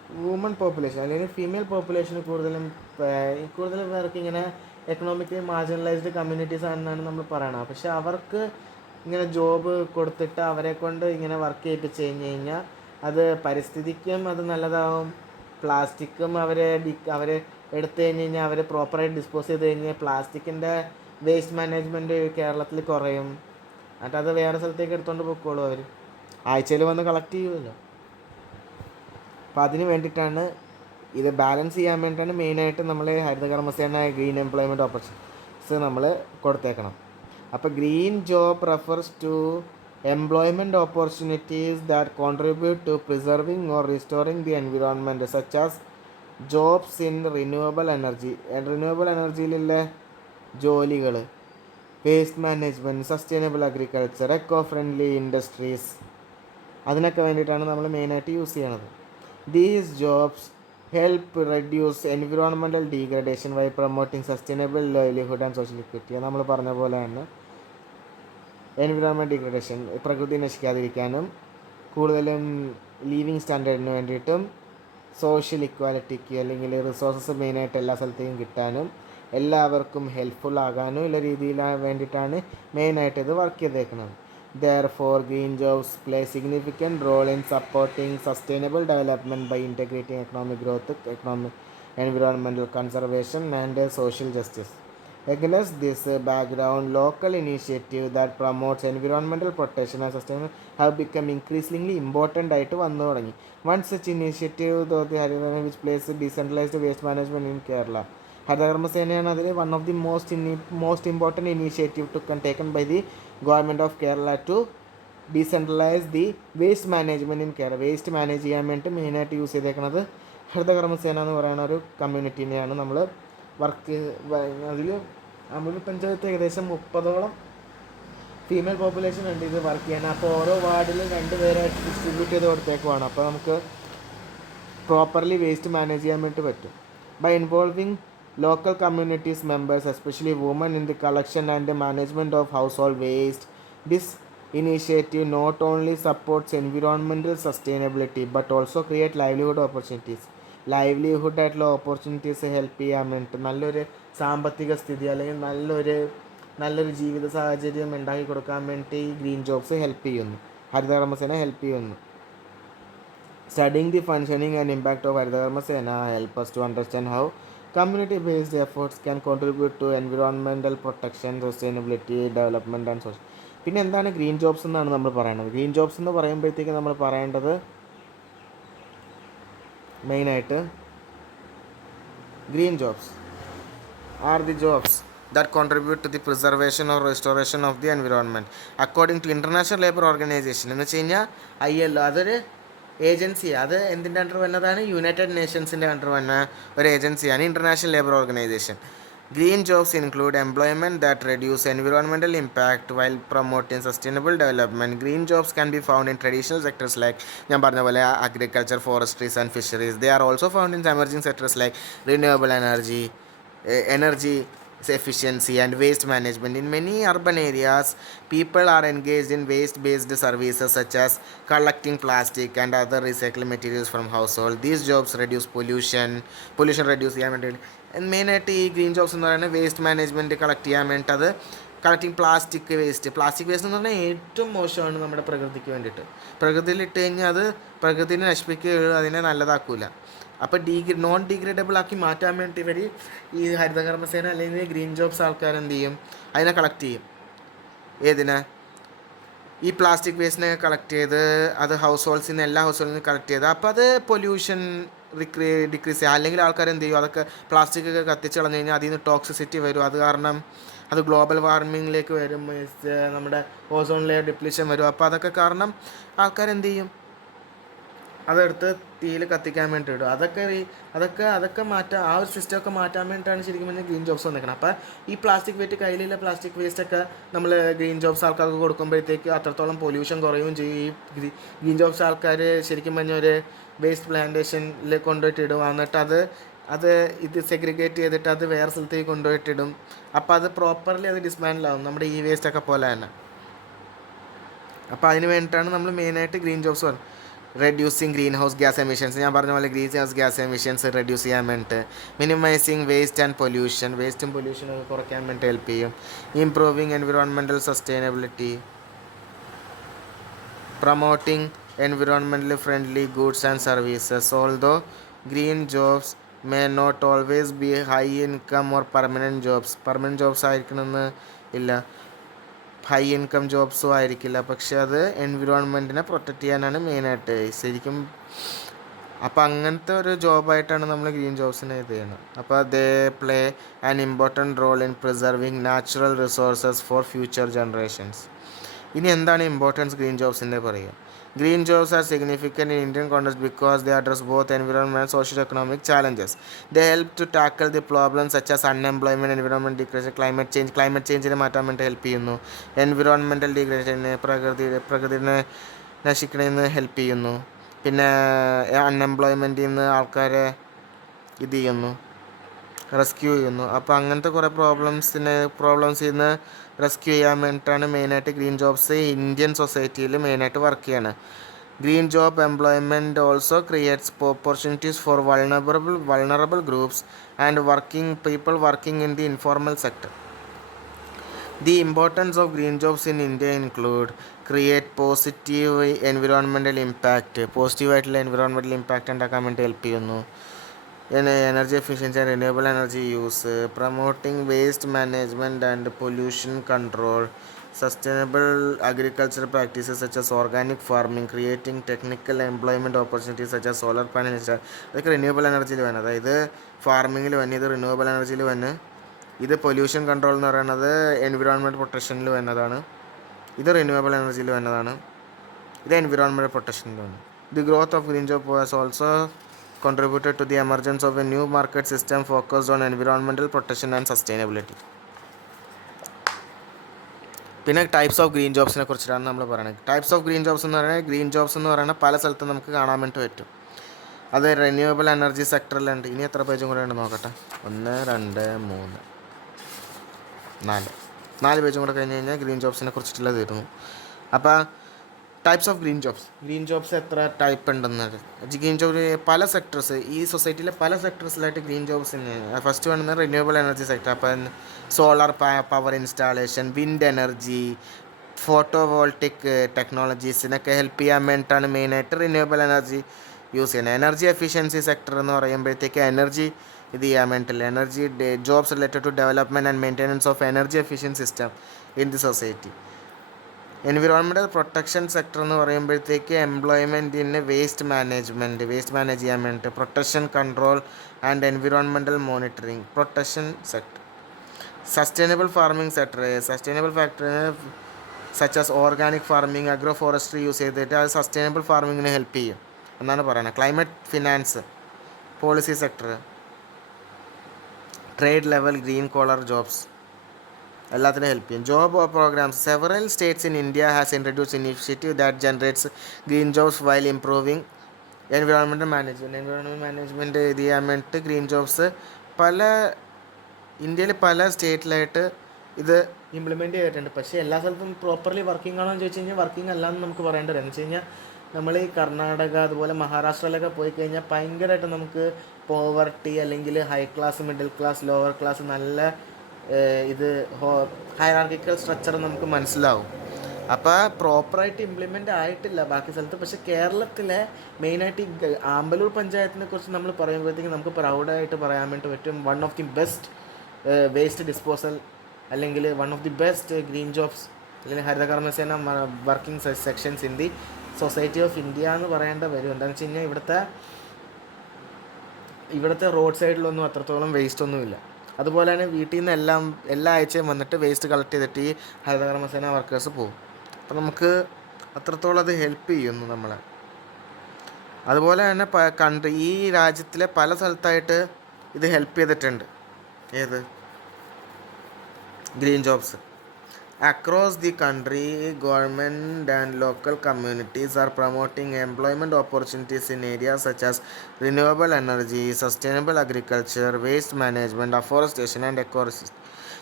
വുമൺ പോപ്പുലേഷൻ അല്ലെങ്കിൽ ഫീമെയിൽ പോപ്പുലേഷൻ കൂടുതൽ പേർക്ക് ഇങ്ങനെ എക്കണോമിക്കലി മാർജിനലൈസ്ഡ് കമ്മ്യൂണിറ്റീസ് ആണെന്നാണ് നമ്മൾ പറയണത്. പക്ഷെ അവർക്ക് ഇങ്ങനെ ജോബ് കൊടുത്തിട്ട് അവരെ കൊണ്ട് ഇങ്ങനെ വർക്ക് ചെയ്യിപ്പിച്ച് കഴിഞ്ഞാൽ അത് പരിസ്ഥിതിക്കും അത് നല്ലതാവും. പ്ലാസ്റ്റിക്കും അവരെ എടുത്തു കഴിഞ്ഞാൽ അവർ പ്രോപ്പറായിട്ട് ഡിസ്പോസ് ചെയ്ത് കഴിഞ്ഞാൽ പ്ലാസ്റ്റിക്കിൻ്റെ വേസ്റ്റ് മാനേജ്മെൻറ്റ് കേരളത്തിൽ കുറയും. എന്നിട്ട് അത് വേറെ സ്ഥലത്തേക്ക് എടുത്തുകൊണ്ട് പോയിക്കോളും. അവർ ആഴ്ചയിൽ വന്ന് കളക്ട് ചെയ്യുമല്ലോ. അപ്പോൾ അതിന് വേണ്ടിയിട്ടാണ്, ഇത് ബാലൻസ് ചെയ്യാൻ വേണ്ടിയിട്ടാണ് മെയിനായിട്ട് നമ്മൾ ഹരിതകർമ്മസേന ഗ്രീൻ എംപ്ലോയ്മെൻറ്റ് ഓപ്പർച്യൂണിറ്റീസ് നമ്മൾ കൊടുത്തേക്കണം. അപ്പോൾ green job refers to employment opportunities that contribute to preserving or restoring the environment such as jobs in renewable energy. Renewable എനർജിയിലുള്ള ജോലികൾ, waste management, sustainable agriculture, eco friendly industries, അതിനൊക്കെ വേണ്ടിയിട്ടാണ് നമ്മൾ മെയിനായിട്ട് യൂസ് ചെയ്യണത്. These jobs help reduce environmental degradation by promoting sustainable livelihood and social equity. നമ്മൾ പറഞ്ഞ പോലെ തന്നെ എൻവിറോൺമെൻറ്റ് ഡിഗ്രഡേഷൻ, പ്രകൃതി നശിക്കാതിരിക്കാനും കൂടുതലും ലീവിങ് സ്റ്റാൻഡേർഡിന് വേണ്ടിയിട്ടും സോഷ്യൽ ഇക്വാലിറ്റിക്ക് അല്ലെങ്കിൽ റിസോഴ്സസ് മെയിനായിട്ട് എല്ലാ സ്ഥലത്തേക്കും കിട്ടാനും എല്ലാവർക്കും ഹെൽപ്ഫുൾ ആകാനും ഉള്ള രീതിയിൽ വേണ്ടിയിട്ടാണ് മെയിനായിട്ട് ഇത് വർക്ക് ചെയ്തേക്കുന്നത്. Therefore, green jobs play a significant role in supporting sustainable development by integrating economic growth, environmental conservation, and social justice. Against this background, local initiatives that promotes environmental protection and sustainability have become increasingly important ആയിട്ട് വന്നു തുടങ്ങി. One such initiative, which places decentralized waste management in Kerala. ഹരിതകർമ്മസേനയാണ് അതിൽ one of the most important initiative taken by the government of Kerala to decentralise the waste management in Kerala. Waste manage ചെയ്യാൻ വേണ്ടി മെയിനായിട്ട് യൂസ് ചെയ്തേക്കുന്നത് ഹരിതകർമ്മസേന എന്ന് പറയുന്ന ഒരു കമ്മ്യൂണിറ്റീനെയാണ് നമ്മൾ വർക്ക്. അതിൽ അമ്പലൂർ പഞ്ചായത്ത് ഏകദേശം 30ഓളം ഫീമെയിൽ പോപ്പുലേഷൻ ഉണ്ട് ഇത് വർക്ക് ചെയ്യാൻ. അപ്പോൾ ഓരോ വാർഡിലും 2 പേരായിട്ട് ഡിസ്ട്രിബ്യൂട്ട് ചെയ്ത് കൊടുത്തേക്കുവാണ്. അപ്പോൾ നമുക്ക് പ്രോപ്പർലി വേസ്റ്റ് മാനേജ് ചെയ്യാൻ വേണ്ടി പറ്റും. By involving local communities members, especially women, in the collection and the management of household waste, this initiative not only supports environmental sustainability but also create livelihood opportunities. Livelihood ആയിട്ടുള്ള ഓപ്പർച്യൂണിറ്റീസ് ഹെൽപ്പ് ചെയ്യാൻ വേണ്ടിയിട്ട് നല്ലൊരു സാമ്പത്തിക സ്ഥിതി അല്ലെങ്കിൽ നല്ലൊരു ജീവിത സാഹചര്യം ഉണ്ടാക്കി കൊടുക്കാൻ വേണ്ടി ഈ ഗ്രീൻ ജോബ്സ് ഹെൽപ്പ് ചെയ്യുന്നു, ഹരിതകർമ്മസേന ഹെൽപ്പ് ചെയ്യുന്നു. Studying the functioning and impact of Harithakarmasena help us to understand how community-based efforts can contribute to environmental protection, sustainability, development and social. പിന്നെ എന്താണ് ഗ്രീൻ ജോബ്സ് എന്നാണ് നമ്മൾ പറയുന്നത്. ഗ്രീൻ ജോബ്സ് എന്ന് പറയുമ്പോഴത്തേക്ക് നമ്മൾ പറയേണ്ടത് മെയിനായിട്ട് green jobs are the jobs that contribute to the preservation or restoration of the environment according to International Labour Organization. എന്ന് വെച്ച് കഴിഞ്ഞാൽ ILO അതൊരു ഏജൻസി. അത് എന്തിൻ്റെ അണ്ടർ വന്നതാണ്? യുണൈറ്റഡ് നേഷൻസിൻ്റെ അണ്ടർ വന്ന ഒരു ഏജൻസിയാണ് international labour organisation. Green jobs include employment that reduce environmental impact while promoting sustainable development. Green jobs can be found in traditional sectors like ഞാൻ പറഞ്ഞ പോലെ agriculture, ഫോറസ്ട്രീസ് and fisheries. They are also found in emerging sectors like renewable energy efficiency and waste management. In many urban areas, people are engaged in waste-based services such as collecting plastic and other recycled materials from household. These jobs reduce pollution reduce ചെയ്യാൻ വേണ്ടി. മെയിനായിട്ട് ഈ ഗ്രീൻ ജോബ്സ് എന്ന് പറയുന്നത് വേസ്റ്റ് മാനേജ്മെൻറ്റ് കളക്ട് ചെയ്യാൻ വേണ്ടിയിട്ട്, അത് കളക്ടിങ് പ്ലാസ്റ്റിക് വേസ്റ്റ് എന്ന് പറഞ്ഞാൽ ഏറ്റവും മോശമാണ് നമ്മുടെ പ്രകൃതിക്ക് വേണ്ടിയിട്ട്. പ്രകൃതിയിലിട്ട് കഴിഞ്ഞാൽ അത് പ്രകൃതിനെ നശിപ്പിക്കുകയോ അതിനെ നല്ലതാക്കില്ല. അപ്പോൾ നോൺ ഡീഗ്രേഡബിൾ ആക്കി മാറ്റാൻ വേണ്ടി ഇവർ ഈ ഹരിതകർമ്മസേന അല്ലെങ്കിൽ ഗ്രീൻ ജോബ്സ് ആൾക്കാർ എന്ത് ചെയ്യും? അതിനെ കളക്ട് ചെയ്യും. ഏതിനെ? ഈ പ്ലാസ്റ്റിക് വേസ്റ്റിനെ കളക്ട് ചെയ്ത് അത് എല്ലാ ഹൗസ് ഹോൾഡിൽ നിന്ന് കളക്ട് ചെയ്ത് അപ്പോൾ അത് പൊല്യൂഷൻ ഡിക്രീസ് ചെയ്യുക. അല്ലെങ്കിൽ ആൾക്കാർ എന്ത് ചെയ്യും? അതൊക്കെ പ്ലാസ്റ്റിക് ഒക്കെ കത്തിച്ച് കളഞ്ഞു കഴിഞ്ഞാൽ അതിൽ നിന്ന് ടോക്സിസിറ്റി വരും. അത് കാരണം അത് ഗ്ലോബൽ വാർമിങ്ങിലേക്ക് വരും, നമ്മുടെ ഓസോൺ ലെയർ ഡിപ്ലീഷൻ വരും. അപ്പോൾ അതൊക്കെ കാരണം ആൾക്കാരെന്ത് ചെയ്യും? അതെടുത്ത് തീയിൽ കത്തിക്കാൻ വേണ്ടി ഇടും. അതൊക്കെ മാറ്റാൻ, ആ ഒരു സിസ്റ്റമൊക്കെ മാറ്റാൻ വേണ്ടിയിട്ടാണ് ശരിക്കും പറഞ്ഞാൽ ഗ്രീൻ ജോബ്സ് വന്നിരിക്കണം. അപ്പോൾ ഈ പ്ലാസ്റ്റിക് വേസ്റ്റ്, കയ്യിലുള്ള പ്ലാസ്റ്റിക് വേസ്റ്റൊക്കെ നമ്മൾ ഗ്രീൻ ജോബ്സ് ആൾക്കാർക്ക് കൊടുക്കുമ്പോഴത്തേക്ക് അത്രത്തോളം പൊല്യൂഷൻ കുറയുകയും ചെയ്യും. ഈ ഗ്രീൻ ജോബ്സ് ആൾക്കാർ ശരിക്കും പറഞ്ഞാൽ ഒരു വേസ്റ്റ് പ്ലാന്റേഷനിൽ കൊണ്ടുപോയിട്ട് ഇടും. എന്നിട്ട് അത് സെഗ്രിഗേറ്റ് ചെയ്തിട്ട് അത് വേറെ സ്ഥലത്തേക്ക് കൊണ്ടുപോയിട്ടിടും. അപ്പോൾ അത് പ്രോപ്പർലി അത് ഡിസ്മാൻഡിലാവും, നമ്മുടെ ഈ വേസ്റ്റൊക്കെ പോലെ തന്നെ. അപ്പോൾ അതിന് വേണ്ടിയിട്ടാണ് നമ്മൾ മെയിനായിട്ട് ഗ്രീൻ ജോബ്സ് പറയുന്നത്. Reducing green house gas emissions, ഞാൻ പറഞ്ഞ പോലെ green house gas emissions reduce ചെയ്യാൻ വേണ്ടിയിട്ട്. മിനിമൈസിങ് വേസ്റ്റ് ആൻഡ് പൊല്യൂഷൻ, വേസ്റ്റും പൊല്യൂഷനൊക്കെ കുറയ്ക്കാൻ വേണ്ടി ഹെൽപ്പ് ചെയ്യും. Improving environmental sustainability, promoting environmentally friendly goods and services. Although green jobs may not always be high income or permanent jobs ആയിരിക്കണമെന്ന് ഇല്ല, ഹൈ ഇൻകം ജോബ്സും ആയിരിക്കില്ല, പക്ഷെ അത് എൻവിറോൺമെൻറ്റിനെ പ്രൊട്ടക്റ്റ് ചെയ്യാനാണ് മെയിനായിട്ട് ശരിക്കും. അപ്പോൾ അങ്ങനത്തെ ഒരു ജോബായിട്ടാണ് നമ്മൾ ഗ്രീൻ ജോബ്സിനെ ഇത് ചെയ്യുന്നത്. അപ്പോൾ ദേ play an important role in preserving natural resources for future generations. ഇനി എന്താണ് ഇമ്പോർട്ടൻസ് ഗ്രീൻ ജോബ്സിൻ്റെ പറയുക? Green jobs are significant in Indian context because they address both environmental and socio-economic challenges. They help to tackle the problems such as unemployment, environmental degradation, climate change. Climate change മാറ്റാൻ വേണ്ടി ഹെൽപ്പ് ചെയ്യുന്നു. എൻവിറോൺമെൻറ്റൽ ഡിഗ്രേഡേഷന്, പ്രകൃതിനെ നശിക്കണേന്ന് ഹെൽപ്പ് ചെയ്യുന്നു. പിന്നെ അൺഎംപ്ലോയ്മെൻറ്റിൽ നിന്ന് ആൾക്കാരെ ഇത് ചെയ്യുന്നു, റെസ്ക്യൂ ചെയ്യുന്നു. അപ്പോൾ അങ്ങനത്തെ കുറേ പ്രോബ്ലംസിൽ നിന്ന് റെസ്ക്യൂ ചെയ്യാൻ വേണ്ടിയിട്ടാണ് മെയിനായിട്ട് ഗ്രീൻ ജോബ്സ് ഇന്ത്യൻ സൊസൈറ്റിയിൽ മെയിനായിട്ട് വർക്ക് ചെയ്യാണ്. Green job employment also creates opportunities for vulnerable groups and people working in the informal sector. The importance of green jobs in India include create positive environmental impact, പോസിറ്റീവായിട്ടുള്ള എൻവിറോൺമെൻറ്റൽ ഇമ്പാക്റ്റ് ഉണ്ടാക്കാൻ വേണ്ടി ഹെൽപ്പ് ചെയ്യുന്നു. energy efficiency and renewable energy use, promoting waste management and pollution control, sustainable agricultural practices such as organic farming, creating technical employment opportunities such as solar panel install. ഇതൊക്കെ റിന്യൂവബിൾ എനർജിയിൽ വേണം, അതായത് ഫാർമിങ്ങിൽ വന്ന് ഇത് റിന്യൂവബിൾ എനർജിയിൽ വന്ന്, ഇത് പൊല്യൂഷൻ കൺട്രോൾ എന്ന് പറയുന്നത് എൻവിറോൺമെൻറ്റ് പ്രൊട്ടക്ഷനിൽ വരുന്നതാണ്, ഇത് റിന്യൂവബിൾ എനർജിയിൽ വരുന്നതാണ്, ഇത് എൻവിറോൺമെൻറ്റ് പ്രൊട്ടക്ഷനിൽ വന്നു. The growth of green job was also contributed to the emergence of a new market system focused on environmental protection and sustainability. പിന്നെ ടൈപ്സ് ഓഫ് ഗ്രീൻ ജോബ്സിനെ കുറിച്ചിട്ടാണ് നമ്മൾ പറയുന്നത്. ടൈപ്സ് ഓഫ് ഗ്രീൻ ജോബ്സ് എന്ന് പറയുന്നത്, ഗ്രീൻ ജോബ്സ് എന്ന് പറയുന്നത് പല സ്ഥലത്തും നമുക്ക് കാണാൻ വേണ്ടി പറ്റും. അത് റിന്യൂവബിൾ എനർജി സെക്ടറിലുണ്ട്. ഇനി എത്ര പേജും കൂടെ ഉണ്ട് നോക്കട്ടെ, 1 2 3 4 പേജും കൂടെ കഴിഞ്ഞ് കഴിഞ്ഞാൽ ഗ്രീൻ ജോബ്സിനെ കുറിച്ചിട്ടുള്ളത് തീർന്നു. അപ്പോൾ ടൈപ്സ് ഓഫ് ഗ്രീൻ ജോബ്സ് എത്ര ടൈപ്പ് ഉണ്ടെന്നത്, ഗ്രീൻ ജോബ് പല സെക്ടേഴ്സ്, ഈ സൊസൈറ്റിയിലെ പല സെക്ടേഴ്സിലായിട്ട് ഗ്രീൻ ജോബ്സിന് ഫസ്റ്റ് വേണ്ടുന്നത് റിന്യൂവബിൾ എനർജി സെക്ടർ. അപ്പം solar power installation, wind energy, photovoltaic ടെക്നോളജീസിനൊക്കെ help ചെയ്യാൻ വേണ്ടിയിട്ടാണ് മെയിനായിട്ട് റിന്യൂവബിൾ എനർജി യൂസ് ചെയ്യുന്നത്. എനർജി എഫിഷ്യൻസി സെക്ടർ എന്ന് പറയുമ്പോഴത്തേക്ക് എനർജി ഇത് ചെയ്യാൻ വേണ്ടിയിട്ടില്ല, energy jobs related to development and maintenance of energy efficient system in the society. Environmental protection sector എന്ന് പറയുമ്പോഴത്തേക്ക് എംപ്ലോയ്മെൻറ്റിന് വേസ്റ്റ് മാനേജ് ചെയ്യാൻ വേണ്ടിയിട്ട് protection control and environmental monitoring protection sector. Sustainable farming sector such as organic farming, agro forestry use ചെയ്തിട്ട് അത് സസ്റ്റൈനബിൾ ഫാർമിങ്ങിന് ഹെൽപ്പ് ചെയ്യും എന്നാണ് പറയുന്നത്. Climate finance policy sector, trade level green collar jobs എല്ലാത്തിനും ഹെൽപ്പ് ചെയ്യും. Job programmes, several States in India has introduce initiative that generates green jobs while improving environment management ഇത് ചെയ്യാൻ വേണ്ടിയിട്ട് ഗ്രീൻ ജോബ്സ് ഇന്ത്യയിൽ പല സ്റ്റേറ്റിലായിട്ട് ഇത് ഇംപ്ലിമെൻറ്റ് ചെയ്തിട്ടുണ്ട്. പക്ഷേ എല്ലാ സ്ഥലത്തും പ്രോപ്പർലി വർക്കിംഗ് ആണോ എന്ന് ചോദിച്ചു കഴിഞ്ഞാൽ വർക്കിംഗ് അല്ലാന്ന് നമുക്ക് പറയേണ്ടത്. എന്ന് വെച്ച് കഴിഞ്ഞാൽ നമ്മൾ ഈ കർണാടക അതുപോലെ മഹാരാഷ്ട്രയിലൊക്കെ പോയി കഴിഞ്ഞാൽ ഭയങ്കരമായിട്ട് നമുക്ക് പോവർട്ടി അല്ലെങ്കിൽ high class, middle class, lower class, നല്ല ഇത് ഹൈറാർക്കിക്കൽ സ്ട്രക്ചർ നമുക്ക് മനസ്സിലാവും. അപ്പോൾ പ്രോപ്പറായിട്ട് ഇംപ്ലിമെൻ്റ് ആയിട്ടില്ല ബാക്കി സ്ഥലത്ത്. പക്ഷേ കേരളത്തിലെ മെയിനായിട്ട് ഈ ആമ്പല്ലൂർ പഞ്ചായത്തിനെ കുറിച്ച് നമ്മൾ പറയുമ്പോഴത്തേക്കും നമുക്ക് പ്രൗഡായിട്ട് പറയാൻ വേണ്ടി പറ്റും, one of the best waste disposal അല്ലെങ്കിൽ one of the best green jobs അല്ലെങ്കിൽ ഹരിതകർമ്മസേന working sections in the society of India എന്ന് പറയേണ്ട വരും. എന്താണെന്ന് വെച്ച് കഴിഞ്ഞാൽ ഇവിടുത്തെ റോഡ് സൈഡിലൊന്നും അത്രത്തോളം വേസ്റ്റ് ഒന്നുമില്ല. അതുപോലെ തന്നെ വീട്ടിൽ നിന്ന് എല്ലാ ആഴ്ചയും വന്നിട്ട് വേസ്റ്റ് കളക്ട് ചെയ്തിട്ട് ഈ ഹരിതകർമ്മസേന വർക്കേഴ്സ് പോകും. അപ്പം നമുക്ക് അത്രത്തോളം അത് ഹെൽപ്പ് ചെയ്യുന്നു നമ്മളെ. അതുപോലെ തന്നെ ഈ രാജ്യത്തിലെ പല സ്ഥലത്തായിട്ട് ഇത് ഹെൽപ്പ് ചെയ്തിട്ടുണ്ട്. ഏത് green jobs across the country, government and local communities are promoting employment opportunities in areas such as renewable energy, sustainable agriculture, waste management, afforestation and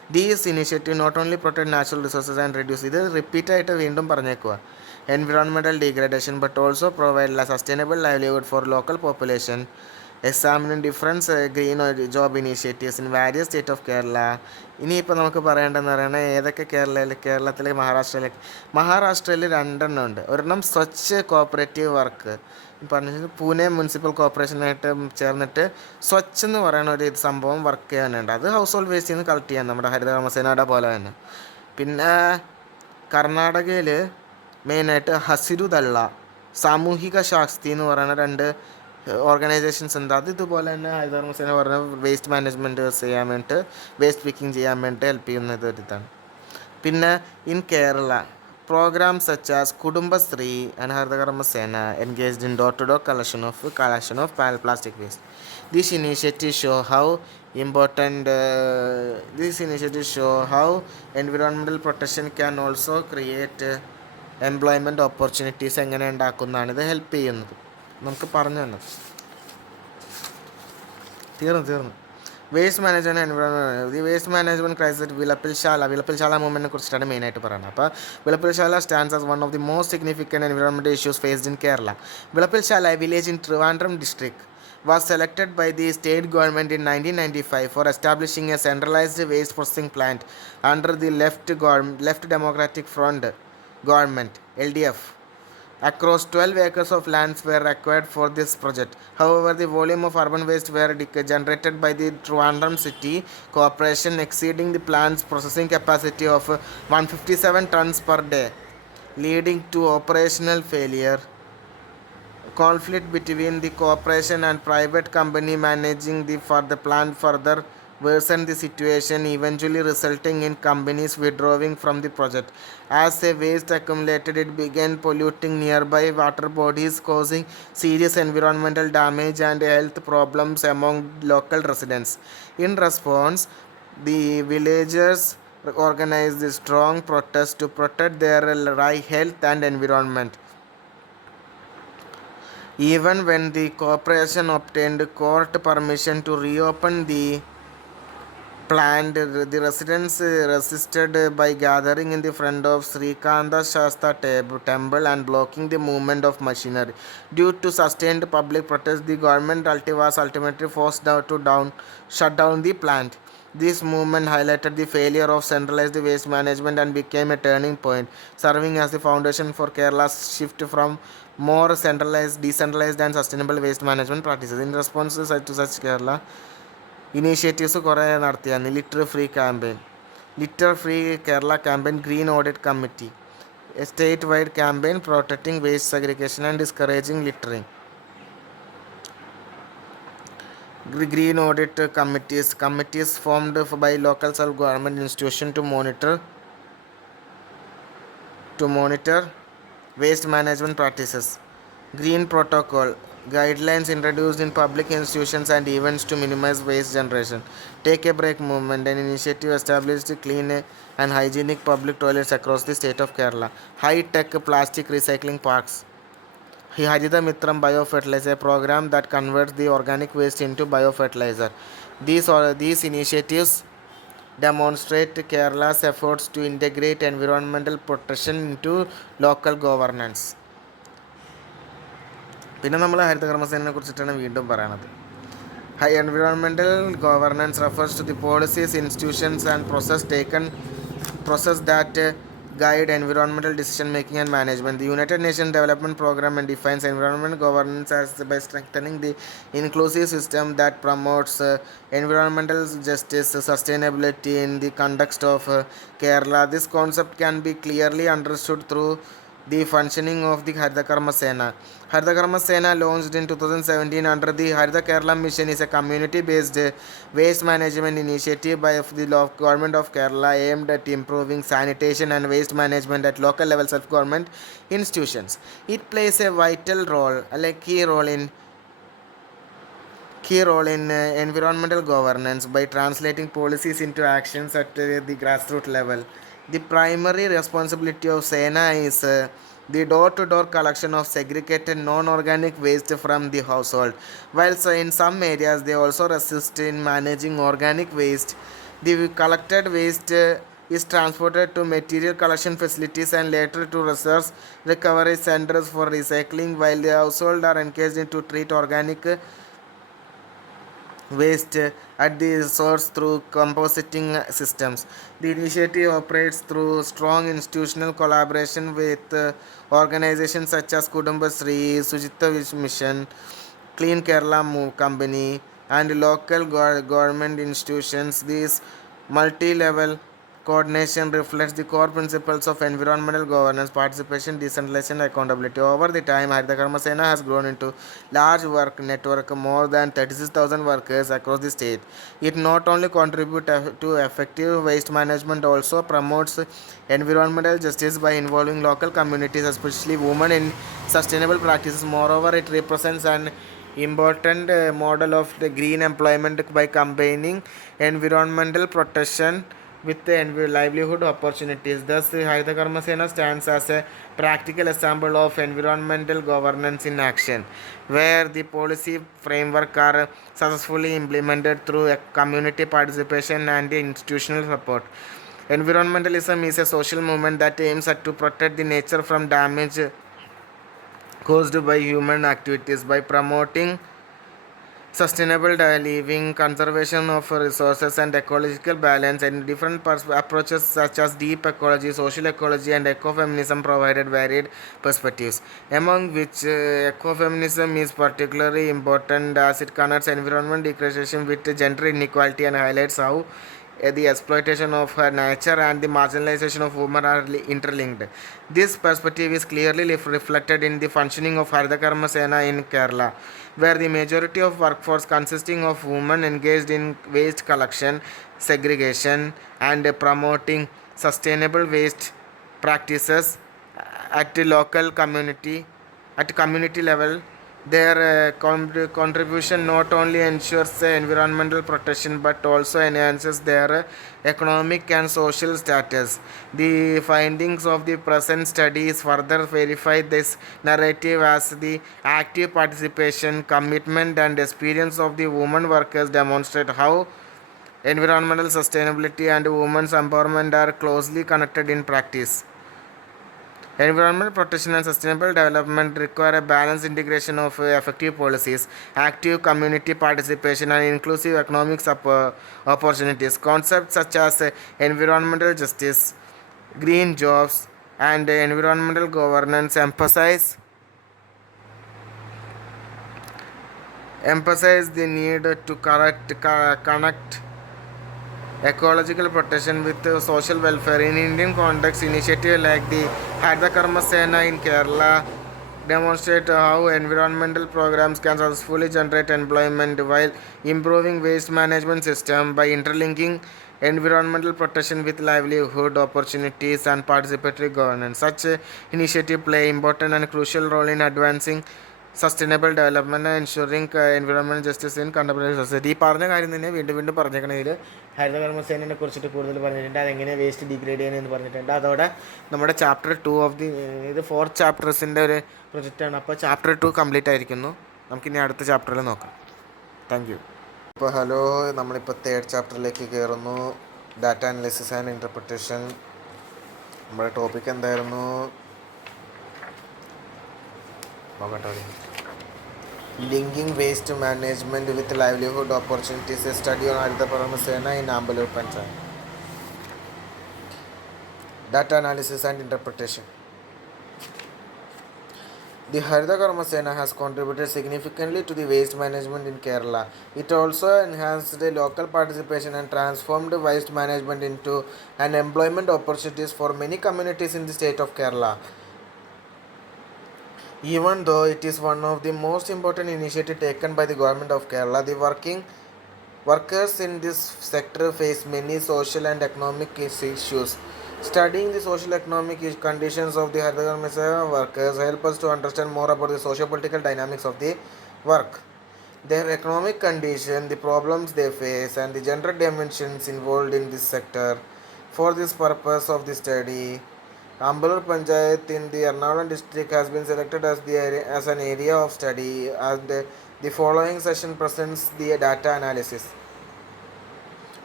These initiatives not only protect natural resources and reduce ഇത് റിപ്പീറ്റായിട്ട് വീണ്ടും പറഞ്ഞേക്കുക environmental degradation but also provide a sustainable livelihood for local population. Examining different green job initiatives in various states of Kerala. ഇനിയിപ്പോൾ നമുക്ക് പറയേണ്ടതെന്ന് പറയുന്നത് ഏതൊക്കെ കേരളത്തിലെ മഹാരാഷ്ട്രയിൽ 2 ഉണ്ട്. ഒരെണ്ണം സ്വച്ഛ് കോപ്പറേറ്റീവ് വർക്ക് പറഞ്ഞിട്ട് പൂനെ മുനിസിപ്പൽ കോർപ്പറേഷനായിട്ട് ചേർന്നിട്ട് സ്വച്ഛ് എന്ന് പറയുന്ന ഒരു സംഭവം വർക്ക് ചെയ്യാനുണ്ട്. അത് ഹൗസ് ഹോൾഡ് വേസ്റ്റിൽ നിന്ന് കളക്ട് ചെയ്യാൻ നമ്മുടെ ഹരിതകർമ്മസേനയുടെ പോലെ തന്നെ. പിന്നെ കർണാടകയിൽ മെയിനായിട്ട് ഹസിരുദള്ള സാമൂഹിക ശാസ്തി എന്ന് പറയുന്ന 2 ഓർഗനൈസേഷൻസ് ഉണ്ട്. അത് ഇതുപോലെ തന്നെ ഹരിതകർമ്മസേന പറഞ്ഞ വേസ്റ്റ് മാനേജ്മെൻറ്റ് ചെയ്യാൻ വേണ്ടിയിട്ട് വേസ്റ്റ് പിക്കിങ് ചെയ്യാൻ വേണ്ടിയിട്ട് ഹെൽപ്പ് ചെയ്യുന്നത് ഒരു ഇതാണ്. പിന്നെ in Kerala programs such as Kudumbasri and Harithakarmasena engaged in door-to-door collection of plastic waste. These initiatives show how important environmental protection can also create employment opportunities. എങ്ങനെ ഉണ്ടാക്കുന്നതാണ് ഇത് ഹെൽപ്പ് ചെയ്യുന്നത് നമുക്ക് പറഞ്ഞു തന്നെ. തീർന്നു വേസ്റ്റ് മാനേജ്മെൻറ്റ് എൻവയോൺമെൻറ്റ്. ഈ വേസ്റ്റ് മാനേജ്മെൻറ്റ് ക്രൈസിസ് വിളപ്പിൽശാല മൂവ്മെൻറ്റിനെ കുറിച്ചിട്ടാണ് മെയിനായിട്ട് പറയുന്നത്. അപ്പോൾ Vilappilsala stands as one of the most significant environmental issues faced in Kerala. Vilappilsala, a village in Trivandrum district, was selected by the state government in 1995 for establishing a centralized waste processing plant under the Left Democratic Front government (LDF). Across 12 acres of lands were acquired for this project. However, the volume of urban waste were generated by the Trivandrum City Corporation exceeding the plant's processing capacity of 157 tons per day, leading to operational failure. Conflict between the corporation and private company managing the plant further worsened the situation, eventually resulting in companies withdrawing from the project. As the waste accumulated, it began polluting nearby water bodies, causing serious environmental damage and health problems among local residents. In response, the villagers organized a strong protest to protect their health and environment. Even when the corporation obtained court permission to reopen the plant, the residents resisted by gathering in the front of Srikanta Shastra temple and blocking the movement of machinery. Due to sustained public protest, the government was ultimately forced to shut down the plant. This movement highlighted the failure of centralized waste management and became a turning point, serving as the foundation for Kerala's shift from more decentralized and sustainable waste management practices. In response to such Kerala initiatives കുറേ നടത്തിയാണ്. Litre free Kerala campaign, green audit committee, A state wide campaign protecting waste segregation and ഡിസ്കറേജിംഗ് ലിറ്ററിംഗ്. Green audit committees formed by local self-government institutions to monitor waste management practices. Green protocol guidelines introduced in public institutions and events to minimize waste generation. Take a break movement, an initiative established clean and hygienic public toilets across the state of Kerala. High-tech plastic recycling parks. Haritha Mitram biofertilizer program that converts the organic waste into biofertilizer. These initiatives demonstrate Kerala's efforts to integrate environmental protection into local governance. പിന്നെ നമ്മൾ ഹരിതകർമ്മസേനയെ കുറിച്ചിട്ടാണ് വീണ്ടും പറയണത്. Environmental governance refers to the policies, institutions and process that guide environmental decision making and management. The United Nations Development Programme defines environmental governance as by strengthening the inclusive system that promotes environmental justice, sustainability in the context of Kerala. This concept can be clearly understood through the functioning of the Harithakarmasena. Harithakarmasena, launched in 2017 under the Haritha Kerala Mission, is a community-based waste management initiative by the government of Kerala aimed at improving sanitation and waste management at local level self-government institutions. It plays a vital role, key role in environmental governance by translating policies into actions at the grassroots level. The primary responsibility of Sena is the door-to-door collection of segregated non-organic waste from the household. While in some areas they also assist in managing organic waste, The collected waste is transported to material collection facilities and later to resource recovery centers for recycling, while the households are encouraged to treat organic waste at the source through compositing systems. The initiative operates through strong institutional collaboration with organizations such as Kudumbasri, Sujita Mission, Clean Kerala Company, and local government institutions. This multi-level coordination reflects the core principles of environmental governance, participation, decentralization, and accountability. Over the time, Harithakarmasena has grown into large work network, more than 36,000 workers across the state. It not only contributes to effective waste management, also promotes environmental justice by involving local communities, especially women, in sustainable practices. Moreover, it represents an important model of the green employment by combining environmental protection with the livelihood opportunities. Thus, Harithakarmasena stands as a practical example of environmental governance in action, where the policy framework are successfully implemented through a community participation and institutional support. Environmentalism is a social movement that aims at to protect the nature from damage caused by human activities by promoting sustainable living, conservation of resources, and ecological balance. And different approaches such as deep ecology, social ecology, and ecofeminism provided varied perspectives, among which ecofeminism is particularly important as it connects environment degradation with gender inequality and highlights how the exploitation of her nature and the marginalization of women are interlinked. This perspective is clearly reflected in the functioning of Harithakarmasena in Kerala, where the majority of workforce consisting of women engaged in waste collection, segregation, and promoting sustainable waste practices at the local community at community level. Their contribution not only ensures environmental protection but also enhances their economic and social status. The findings of the present studies further verify this narrative as the active participation, commitment, and experience of the women workers demonstrate how environmental sustainability and women's empowerment are closely connected in practice. Environmental protection and sustainable development require a balanced integration of effective policies, active community participation, and inclusive economic opportunities. Concepts such as environmental justice, green jobs, and environmental governance emphasize the need to connect ecological protection with social welfare. In Indian context, initiatives like the Harithakarmasena in Kerala demonstrate how environmental programs can successfully generate employment while improving waste management system by interlinking environmental protection with livelihood opportunities and participatory governance. Such initiatives play important and crucial role in advancing sustainable development ensuring environment justice in contemporary society. ഈ പറഞ്ഞ കാര്യം തന്നെ വീണ്ടും വീണ്ടും പറഞ്ഞേക്കണതിൽ ഹരിതകർമ്മസേനയെ കുറിച്ചിട്ട് കൂടുതൽ പറഞ്ഞിട്ടുണ്ട്, അതെങ്ങനെ വേസ്റ്റ് ഡിഗ്രേഡ് ചെയ്യുന്നതെന്ന് പറഞ്ഞിട്ടുണ്ട്. അതോടെ നമ്മുടെ ചാപ്റ്റർ 2 ഓഫ് ദി ഇത് 4 ചാപ്റ്റേഴ്സിൻ്റെ ഒരു പ്രൊജക്റ്റാണ്. അപ്പോൾ ചാപ്റ്റർ 2 കംപ്ലീറ്റ് ആയിരിക്കുന്നു. നമുക്കിനി അടുത്ത ചാപ്റ്ററിൽ നോക്കാം. Thank you. ഇപ്പോൾ ഹലോ, നമ്മളിപ്പോൾ 3rd ചാപ്റ്ററിലേക്ക് കയറുന്നു. Data analysis and interpretation. നമ്മുടെ ടോപ്പിക് എന്തായിരുന്നു നോക്കട്ടെ. Linking waste management with livelihood opportunities, a study on harithakarmasena in amballur panchayat. Data analysis and interpretation. The Harithakarmasena has contributed significantly to the waste management in Kerala. It also enhanced the local participation and transformed waste management into an employment opportunities for many communities in the state of Kerala. Even though it is one of the most important initiatives taken by the government of Kerala, the workers in this sector face many social and economic issues. Studying the social economic conditions of the Harithakarmasena workers help us to understand more about the socio-political dynamics of the work, their economic condition, the problems they face, and the gender dimensions involved in this sector. For this purpose of the study, Amballur Panchayat in the Ernakulam district has been selected as an area of study, and the following session presents the data analysis.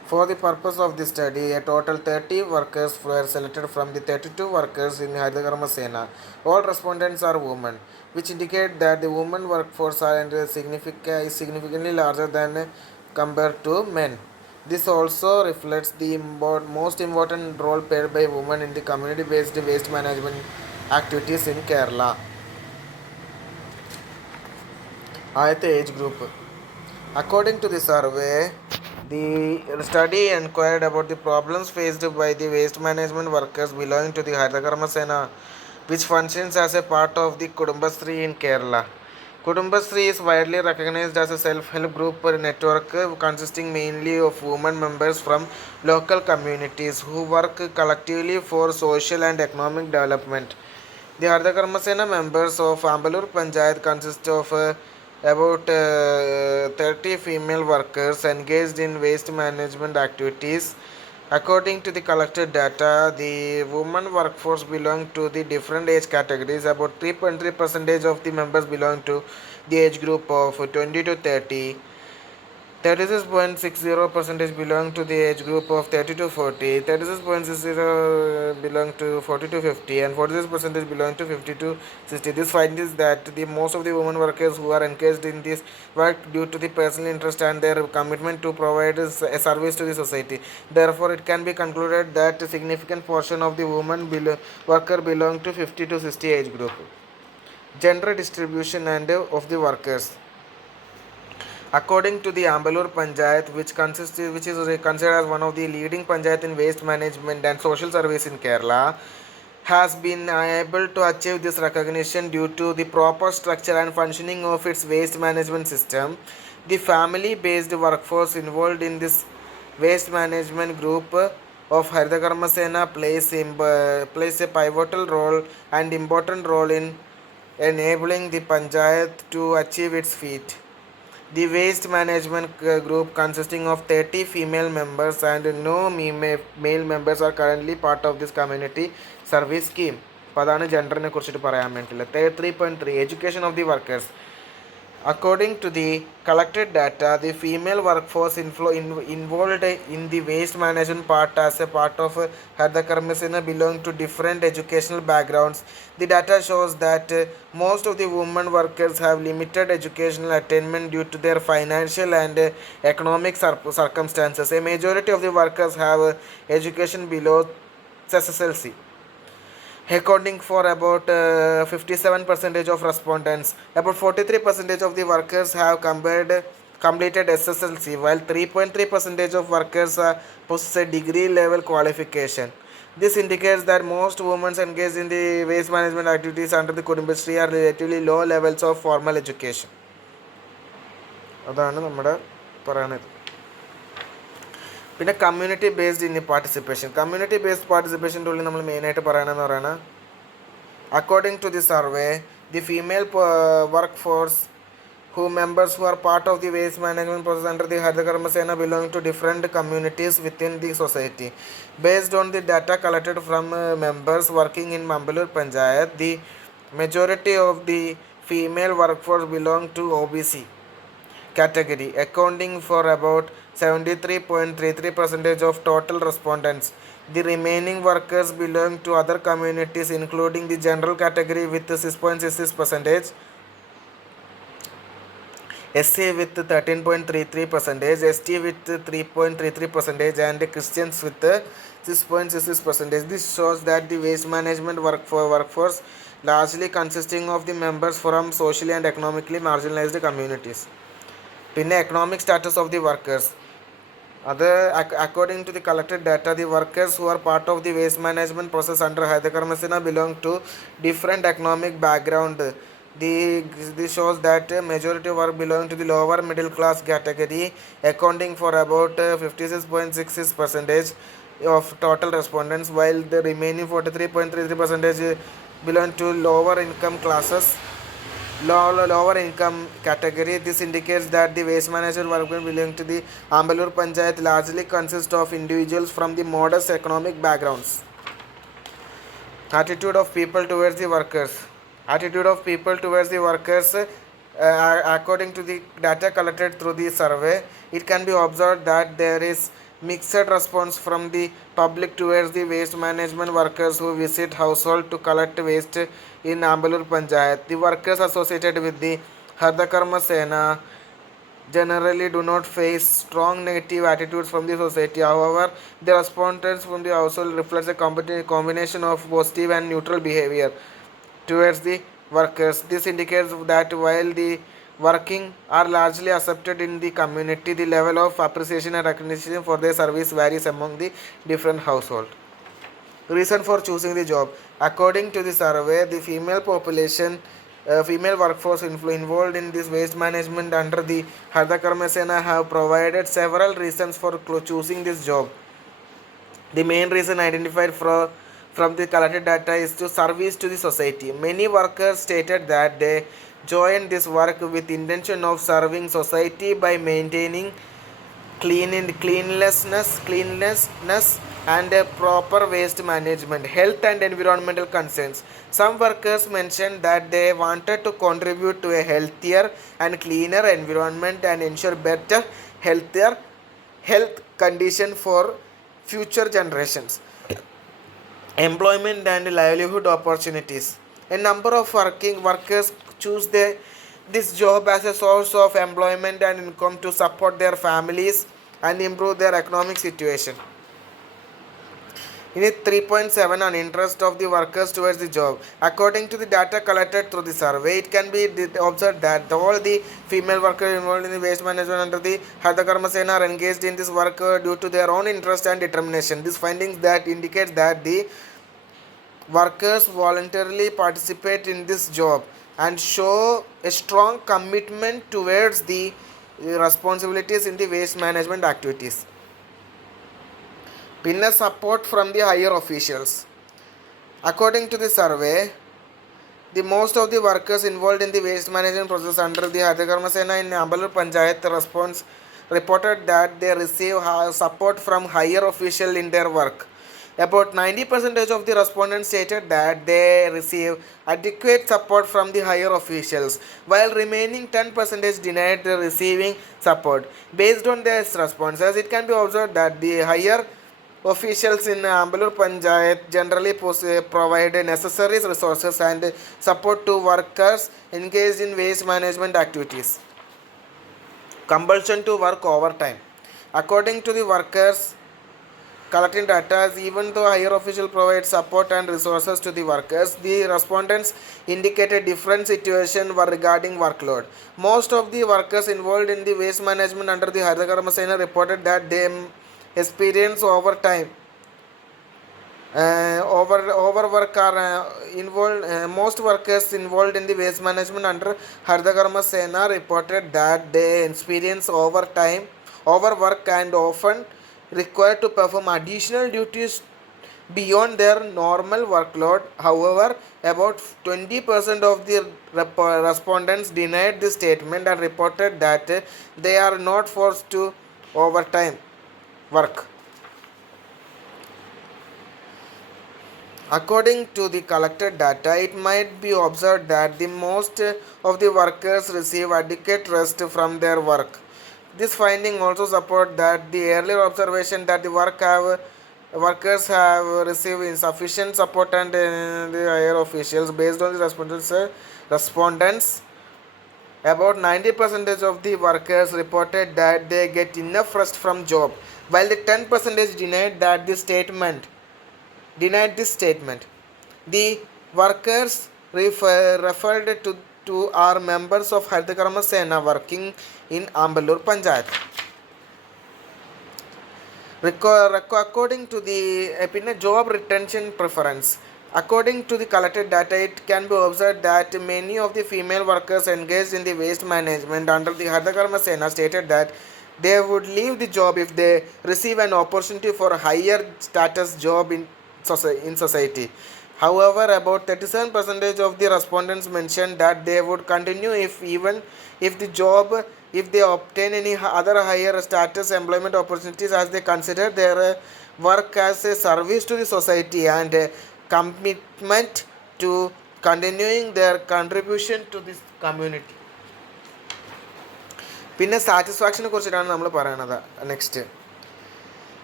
For the purpose of the study, a total 30 workers were selected from the 32 workers in harithakarmasena. All respondents are women, which indicate that the women workforce is significantly larger than compared to men. This also reflects the most important role played by women in the community-based waste management activities in Kerala. At the age group. According to the survey, the study inquired about the problems faced by the waste management workers belonging to the Harithakarmasena, which functions as a part of the Kudumbasri in Kerala. Kudumbasri is widely recognized as a self-help group network consisting mainly of women members from local communities who work collectively for social and economic development. The Harithakarmasena members of Amballur panchayat consist of about 30 female workers engaged in waste management activities. According to the collected data, the women workforce belong to the different age categories. About 3.3% of the members belong to the age group of 20 to 30. 36.60% belong to the age group of 30 to 40, 36.60 belong to 40 to 50, and 46% belong to 50 to 60. This finds that the most of the women workers who are engaged in this work due to the personal interest and their commitment to provide a service to the society. Therefore, it can be concluded that a significant portion of the women worker belong to 50 to 60 age group. Gender distribution and of the workers. According to the Amballur Panchayat, which is considered as one of the leading panchayat in waste management and social service in Kerala, has been able to achieve this recognition due to the proper structure and functioning of its waste management system. The family-based workforce involved in this waste management group of Harithakarmasena plays a pivotal role and important role in enabling the panchayat to achieve its feat. The waste management group consisting of 30 female members and no male members are currently part of this community service scheme. അപ്പോൾ അതാണ് ജെൻഡറിനെ കുറിച്ചിട്ട് പറയാൻ വേണ്ടിയിട്ടുള്ളത്. 3.3 Education of the workers. According to the collected data, the female workforce involved in the waste management part as a part of Harithakarmasena belong to different educational backgrounds. The data shows that most of the women workers have limited educational attainment due to their financial and economic circumstances. A majority of the workers have education below SSLC, accounting for about 57% of respondents. About 43% of the workers have completed SSLC, while 3.3% of workers possess a degree level qualification. This indicates that most women engaged in the waste management activities under the Kudumbasri are relatively low levels of formal education. അതാണ് നമ്മുടെ പറയുന്നത്. പിന്നെ community based in participation. Community based പാർട്ടിസിപ്പേഷൻ്റെ ഉള്ളിൽ നമ്മൾ മെയിനായിട്ട് പറയണമെന്ന് പറയുന്നത്, according to the survey, the female work force members who are part of the waste management process under the Harithakarmasena belong to different communities within the society. Based on the data collected from members working in Amballur Panchayat, the majority of the female workforce belong to OBC category, accounting for about 73.33% of total respondents. The remaining workers belong to other communities including the general category with 6.66%, SC with 13.33%, ST with 3.33%, and Christians with 6.66%. This shows that the waste management workforce largely consisting of the members from socially and economically marginalized communities. പിന്നെ economic status of the workers. According to the collected data, the workers who are part of the waste management process under Harithakarmasena belong to different economic background. This shows that majority work belong to the lower middle class category, accounting for about 56.66% of total respondents, while the remaining 43.33% belong to lower income classes, lower income category. This indicates that the waste management workers belong to the Amballur Panchayat largely consist of individuals from the modest economic backgrounds. Attitude of people towards the workers. Attitude of people towards the workers, according to the data collected through the survey, it can be observed that there is mixed response from the public towards the waste management workers who visit household to collect waste in Amballur Panchayat. The workers associated with the harithakarmasena generally do not face strong negative attitudes from the society. However, the responses from the household reflects a combination of positive and neutral behavior towards the workers. This indicates that while the working are largely accepted in the community, the level of appreciation and recognition for their service varies among the different households. Reason for choosing the job. According to the survey, the female workforce involved in this waste management under the harithakarmasena have provided several reasons for choosing this job. The main reason identified from the collected data is to service to the society. Many workers stated that they joined this work with intention of serving society by maintaining cleanliness and proper waste management, health and environmental concerns. Some workers mentioned that they wanted to contribute to a healthier and cleaner environment and ensure better health condition for future generations. Employment and livelihood opportunities. A number of workers choose this job as a source of employment and income to support their families and improve their economic situation. In 3.7 on interest of the workers towards the job. According to the data collected through the survey, it can be observed that all the female workers involved in the waste management under the harithakarmasena are engaged in this work due to their own interest and determination. These findings that indicate that the workers voluntarily participate in this job and show a strong commitment towards the responsibilities in the waste management activities. Pinna support from the higher officials. According to the survey, the most of the workers involved in the waste management process under the harithakarmasena in Amballur Panchayat response reported that they receive support from higher officials in their work. About 90% of the respondents stated that they receive adequate support from the higher officials, while remaining 10% denied receiving support. Based on their responses, it can be observed that the higher officials in Amballur Panchayat generally provide necessary resources and support to workers engaged in waste management activities. Compulsion to work overtime. According to the workers collecting data, even though higher officials provide support and resources to the workers, the respondents indicated different situations regarding workload. Most of the workers involved in the waste management under the harithakarmasena reported that they experience overtime. Overwork are involved. Most workers involved in the waste management under harithakarmasena reported that they experience overwork, and often required to perform additional duties beyond their normal workload. However, about 20% of the respondents denied this statement and reported that they are not forced to overtime work. According to the collected data, it might be observed that the most of the workers receive adequate rest from their work. This finding also supports that the earlier observation that the workers have received insufficient support and the higher officials. Based on the respondents, about 90% of the workers reported that they get enough rest from job, while the 10% denied this statement. The workers referred to are members of harithakarmasena working in Amballur Panchayat. According to the job retention preference. According to the collected data, it can be observed that many of the female workers engaged in the waste management under the harithakarmasena stated that they would leave the job if they receive an opportunity for a higher status job in society. However, about 37% of the respondents mentioned that they would continue even if they obtain any other higher status employment opportunities, as they consider their work as a service to the society and a commitment to continuing their contribution to this community. പിന്നെ സാറ്റിസ്ഫാക്ഷനെ കുറിച്ചിട്ടാണ് നമ്മൾ പറയണത്. നെക്സ്റ്റ്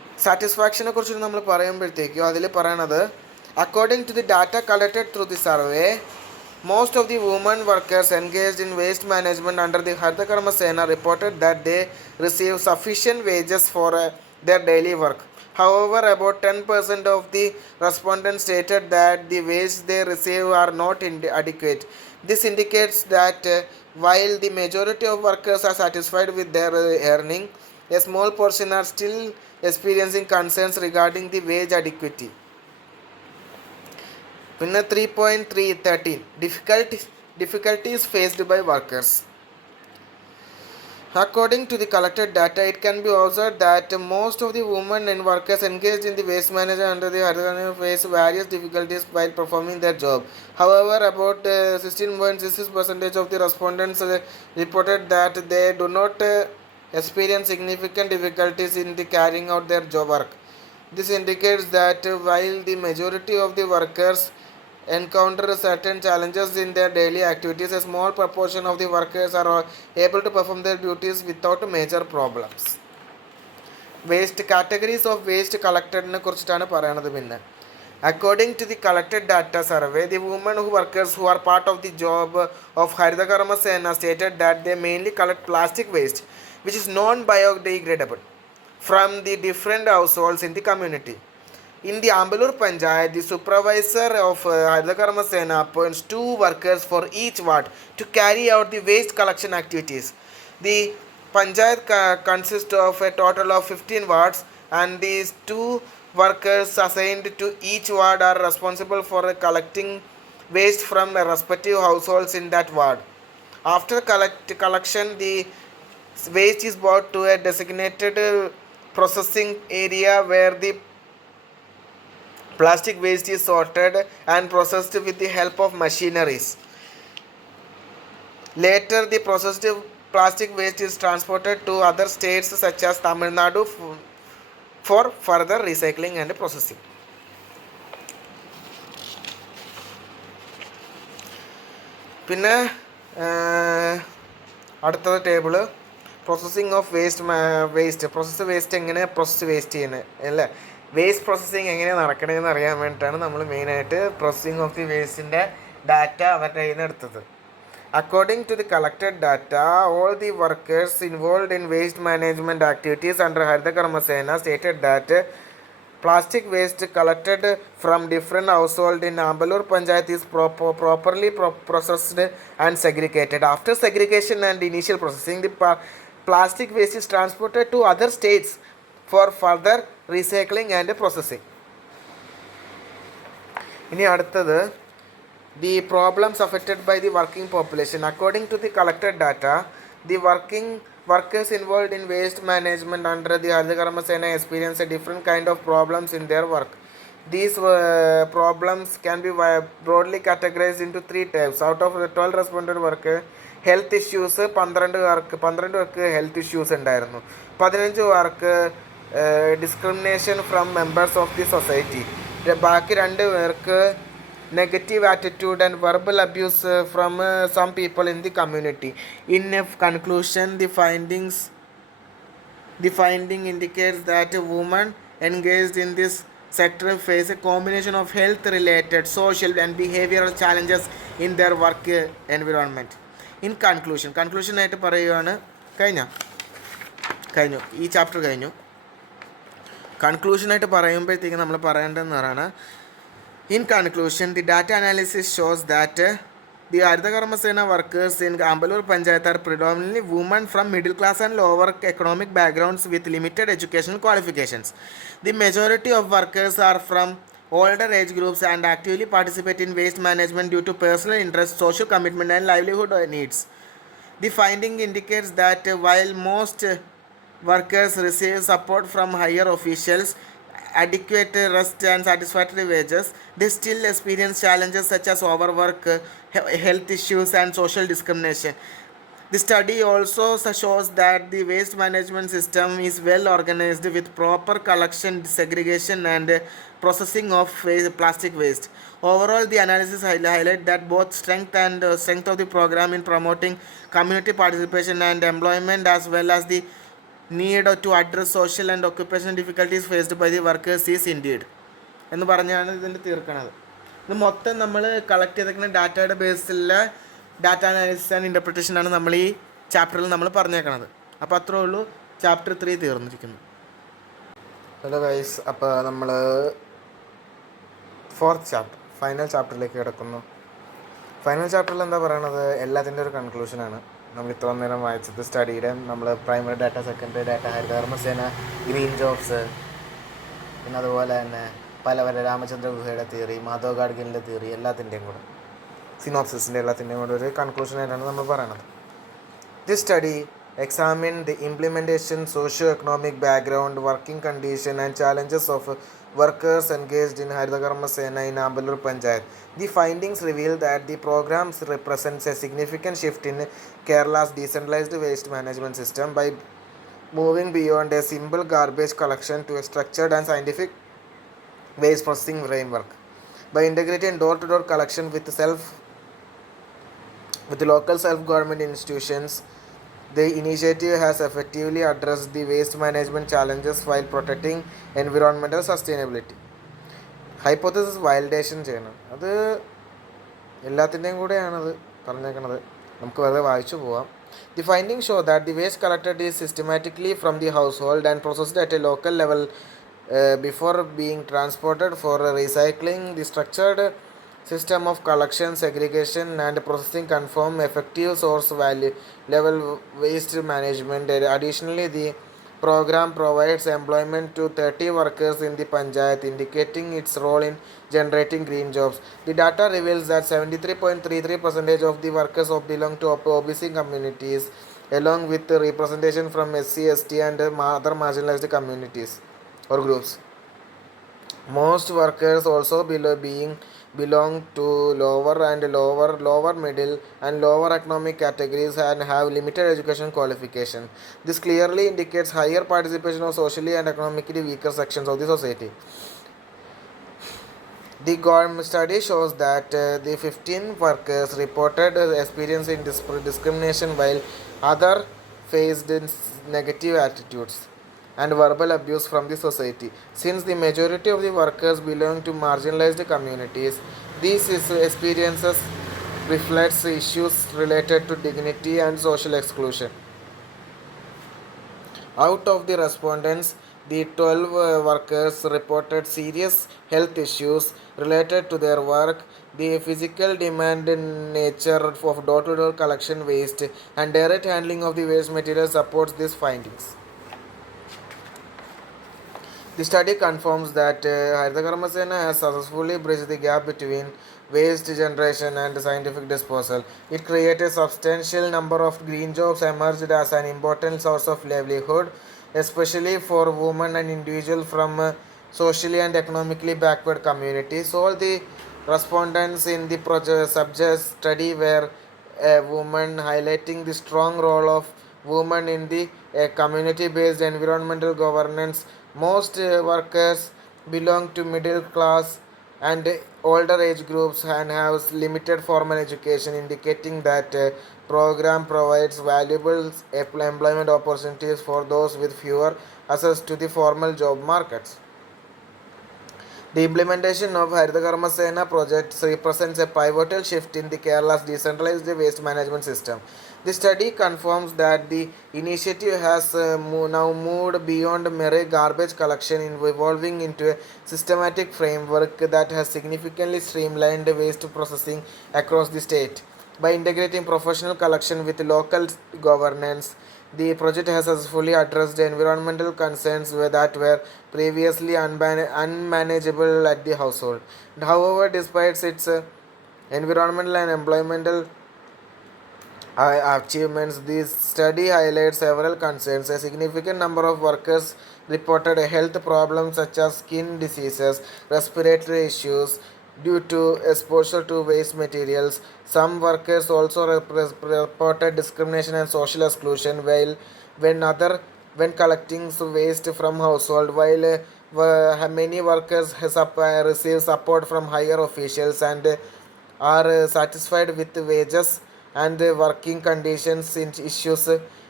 സാറ്റിസ്ഫാക്ഷനെ കുറിച്ച് നമ്മൾ പറയുമ്പോഴത്തേക്കും അതിൽ പറയണത്, according to the data collected through the survey, most of the women workers engaged in waste management under the harithakarmasena reported that they receive sufficient wages for their daily work. However, about 10% of the respondents stated that the wages they receive are not adequate. This indicates that while the majority of workers are satisfied with their earning, a small portion are still experiencing concerns regarding the wage adequacy. പിന്നെ 3.313 difficulties faced by workers. According to the collected data, it can be observed that most of the women and workers engaged in the waste management under the harithakarmasena face various difficulties while performing their job. However, about 16.66% of the respondents reported that they do not experience significant difficulties in the carrying out their job work. This indicates that while the majority of the workers encounter certain challenges in their daily activities, a small proportion of the workers are able to perform their duties without major problems. Waste categories of waste collected ne kurichittana parayanathu. Pinne according to the collected data survey, the women who workers who are part of the job of harithakarmasena stated that they mainly collect plastic waste which is non biodegradable from the different households in the community. In the Amballur panchayat, the supervisor of harithakarmasena appoints 2 workers for each ward to carry out the waste collection activities. The panchayat consists of a total of 15 wards, and these 2 workers assigned to each ward are responsible for collecting waste from the respective households in that ward. After collection, the waste is brought to a designated processing area where the plastic waste is sorted and processed with the help of machineries. Later, the processed plastic waste is transported to other states such as Tamil Nadu for further recycling and processing. പിന്നെ അടുത്തത് table processing of waste process waste എങ്ങനെ പ്രോസസ്സ് വേസ്റ്റ് ചെയ്യുന്നത് അല്ലേ, വേസ്റ്റ് പ്രോസസ്സിങ് എങ്ങനെയാണ് നടക്കണമെന്ന് അറിയാൻ വേണ്ടിയിട്ടാണ് നമ്മൾ മെയിനായിട്ട് പ്രോസസ്സിങ് ഓഫ് ദി വേസ്റ്റിൻ്റെ ഡാറ്റ അവരുടെ കയ്യിൽ നിന്ന് എടുത്തത്. According to the collected data, all the workers involve in waste management activities under harithakarmasena stated that plastic waste collected from different households in Amballur panchayat is properly processed and segregated. After segregation and initial processing, the plastic waste is transported to other states for further recycling and processing. ഇനി അടുത്തത് the problems affected by the working population. According to the collected data, the workers involved in waste management under the harithakarmasena experience a different kind of problems in their work. These problems can be broadly categorized into 3 types. Out of the 12 responded workers, health issues 12 പേർക്ക് ഹെൽത്ത് ഇഷ്യൂസ് ഉണ്ടായിരുന്നു. 15 പേർക്ക് discrimination from members of the society. ബാക്കി 2 പേർക്ക് negative attitude and verbal abuse from some people in the community. In conclusion, the finding indicates that women engaged in this sector face a combination of health related, social and behavioral challenges in their work environment. In conclusion ആയിട്ട് പറയുകയാണ്, കഴിഞ്ഞു ഈ ചാപ്റ്റർ കഴിഞ്ഞു. കൺക്ലൂഷനായിട്ട് പറയുമ്പോഴത്തേക്കും നമ്മൾ പറയേണ്ടതെന്ന് പറയുന്നത്, in conclusion, the data analysis shows that the harithakarmasena workers in Amballur panchayat are predominantly women from middle class and lower economic backgrounds with limited educational qualifications. The majority of workers are from older age groups and actively participate in waste management due to personal interest, social commitment and livelihood needs. The finding indicates that while most workers receive support from higher officials, adequate rest and satisfactory wages, they still experience challenges such as overwork, health issues and social discrimination. The study also shows that the waste management system is well organized with proper collection, segregation and processing of plastic waste. Overall, the analysis highlight that both strength of the program in promoting community participation and employment, as well as the need to address social and occupational difficulties faced by the workers is indeed എന്ന് പറഞ്ഞാണ് ഇതിൻ്റെ തീർക്കണത്. ഇത് മൊത്തം നമ്മൾ കളക്ട് ചെയ്തേക്കുന്ന ഡാറ്റയുടെ ബേസിലെ ഡാറ്റ അനാലിസിസ് ആൻഡ് ഇൻ്റർപ്രിട്ടേഷനാണ് നമ്മൾ ഈ ചാപ്റ്ററിൽ നമ്മൾ പറഞ്ഞേക്കണത്. അപ്പോൾ അത്രേ ഉള്ളൂ, ചാപ്റ്റർ 3 തീർന്നിരിക്കുന്നു. ഹലോ ഗൈസ്, അപ്പോൾ നമ്മൾ 4th ചാപ്റ്റർ ഫൈനൽ ചാപ്റ്ററിലേക്ക് കിടക്കുന്നു. ഫൈനൽ ചാപ്റ്ററിൽ എന്താ പറയണത്, എല്ലാത്തിൻ്റെ ഒരു കൺക്ലൂഷനാണ്. നമ്മൾ ഇത്ര നേരം വായിച്ചത് സ്റ്റഡിയുടെ നമ്മൾ പ്രൈമറി ഡാറ്റ, സെക്കൻഡറി ഡാറ്റ, ഹരിതകർമ്മസേന, ഗ്രീൻ ജോബ്സ്, പിന്നെ അതുപോലെ തന്നെ പല രാമചന്ദ്ര ഗുഹയുടെ തിയറി, മാധവ് ഗാഡ്ഗിലിൻ്റെ തിയറി, എല്ലാത്തിൻ്റെയും കൂടെ സിനോപ്സിസിൻ്റെ എല്ലാത്തിൻ്റെയും കൂടെ ഒരു കൺക്ലൂഷനായിട്ടാണ് നമ്മൾ പറയണത്. This study examine the implementation, socio-economic background, working condition and challenges of workers engaged in harithakarmasena in amballur panchayat. The findings reveal that the programs represents a significant shift in Kerala's decentralized waste management system by moving beyond a simple garbage collection to a structured and scientific waste processing framework. By integrating door-to-door collection with local self-government institutions, the initiative has effectively addressed the waste management challenges while protecting environmental sustainability. Hypothesis validation ചെയ്യണം, അത് എല്ലാത്തിൻ്റെയും കൂടെയാണത് പറഞ്ഞേക്കണത്. നമുക്ക് വെറുതെ വായിച്ചു പോവാം. The findings show that the waste collected is systematically from the household and processed at a local level before being transported for recycling. The structured system of collection, segregation and processing confirm effective source value level waste management. Additionally, the program provides employment to 30 workers in the panchayat, indicating its role in generating green jobs. The data reveals that 73.33% of the workers belong to OBC communities, along with representation from SC, ST and other marginalized communities or groups. Most workers also belong to lower middle and lower economic categories and have limited education qualification. This clearly indicates higher participation of socially and economically weaker sections of the society. The government study shows that the 15 workers reported experiencing discrimination while others faced negative attitudes and verbal abuse from the society. Since the majority of the workers belong to marginalized communities, these experiences reflects issues related to dignity and social exclusion. Out of the respondents, the 12 workers reported serious health issues related to their work. The physical demand nature of door-to-door collection waste and direct handling of the waste material supports these findings. The study confirms that harithakarmasena has successfully bridged the gap between waste generation and scientific disposal. It created a substantial number of green jobs, emerged as an important source of livelihood, especially for women and individuals from socially and economically backward communities. All the respondents in the subject study were women, highlighting the strong role of women in the community-based environmental governance. Most workers belong to middle class and older age groups and have limited formal education, indicating that program provides valuable employment opportunities for those with fewer access to the formal job markets. The implementation of harithakarmasena projects represents a pivotal shift in the Kerala's decentralized waste management system. The study confirms that the initiative has now moved beyond mere garbage collection, evolving into a systematic framework that has significantly streamlined waste processing across the state. By integrating professional collection with local governance, the project has successfully addressed environmental concerns that were previously unmanageable at the household. However, despite its environmental and employmental achievements, this study highlights several concerns. A significant number of workers reported health problems such as skin diseases, respiratory issues due to exposure to waste materials. Some workers also reported discrimination and social exclusion when collecting waste from household. While many workers receive support from higher officials and are satisfied with wages and working conditions, issues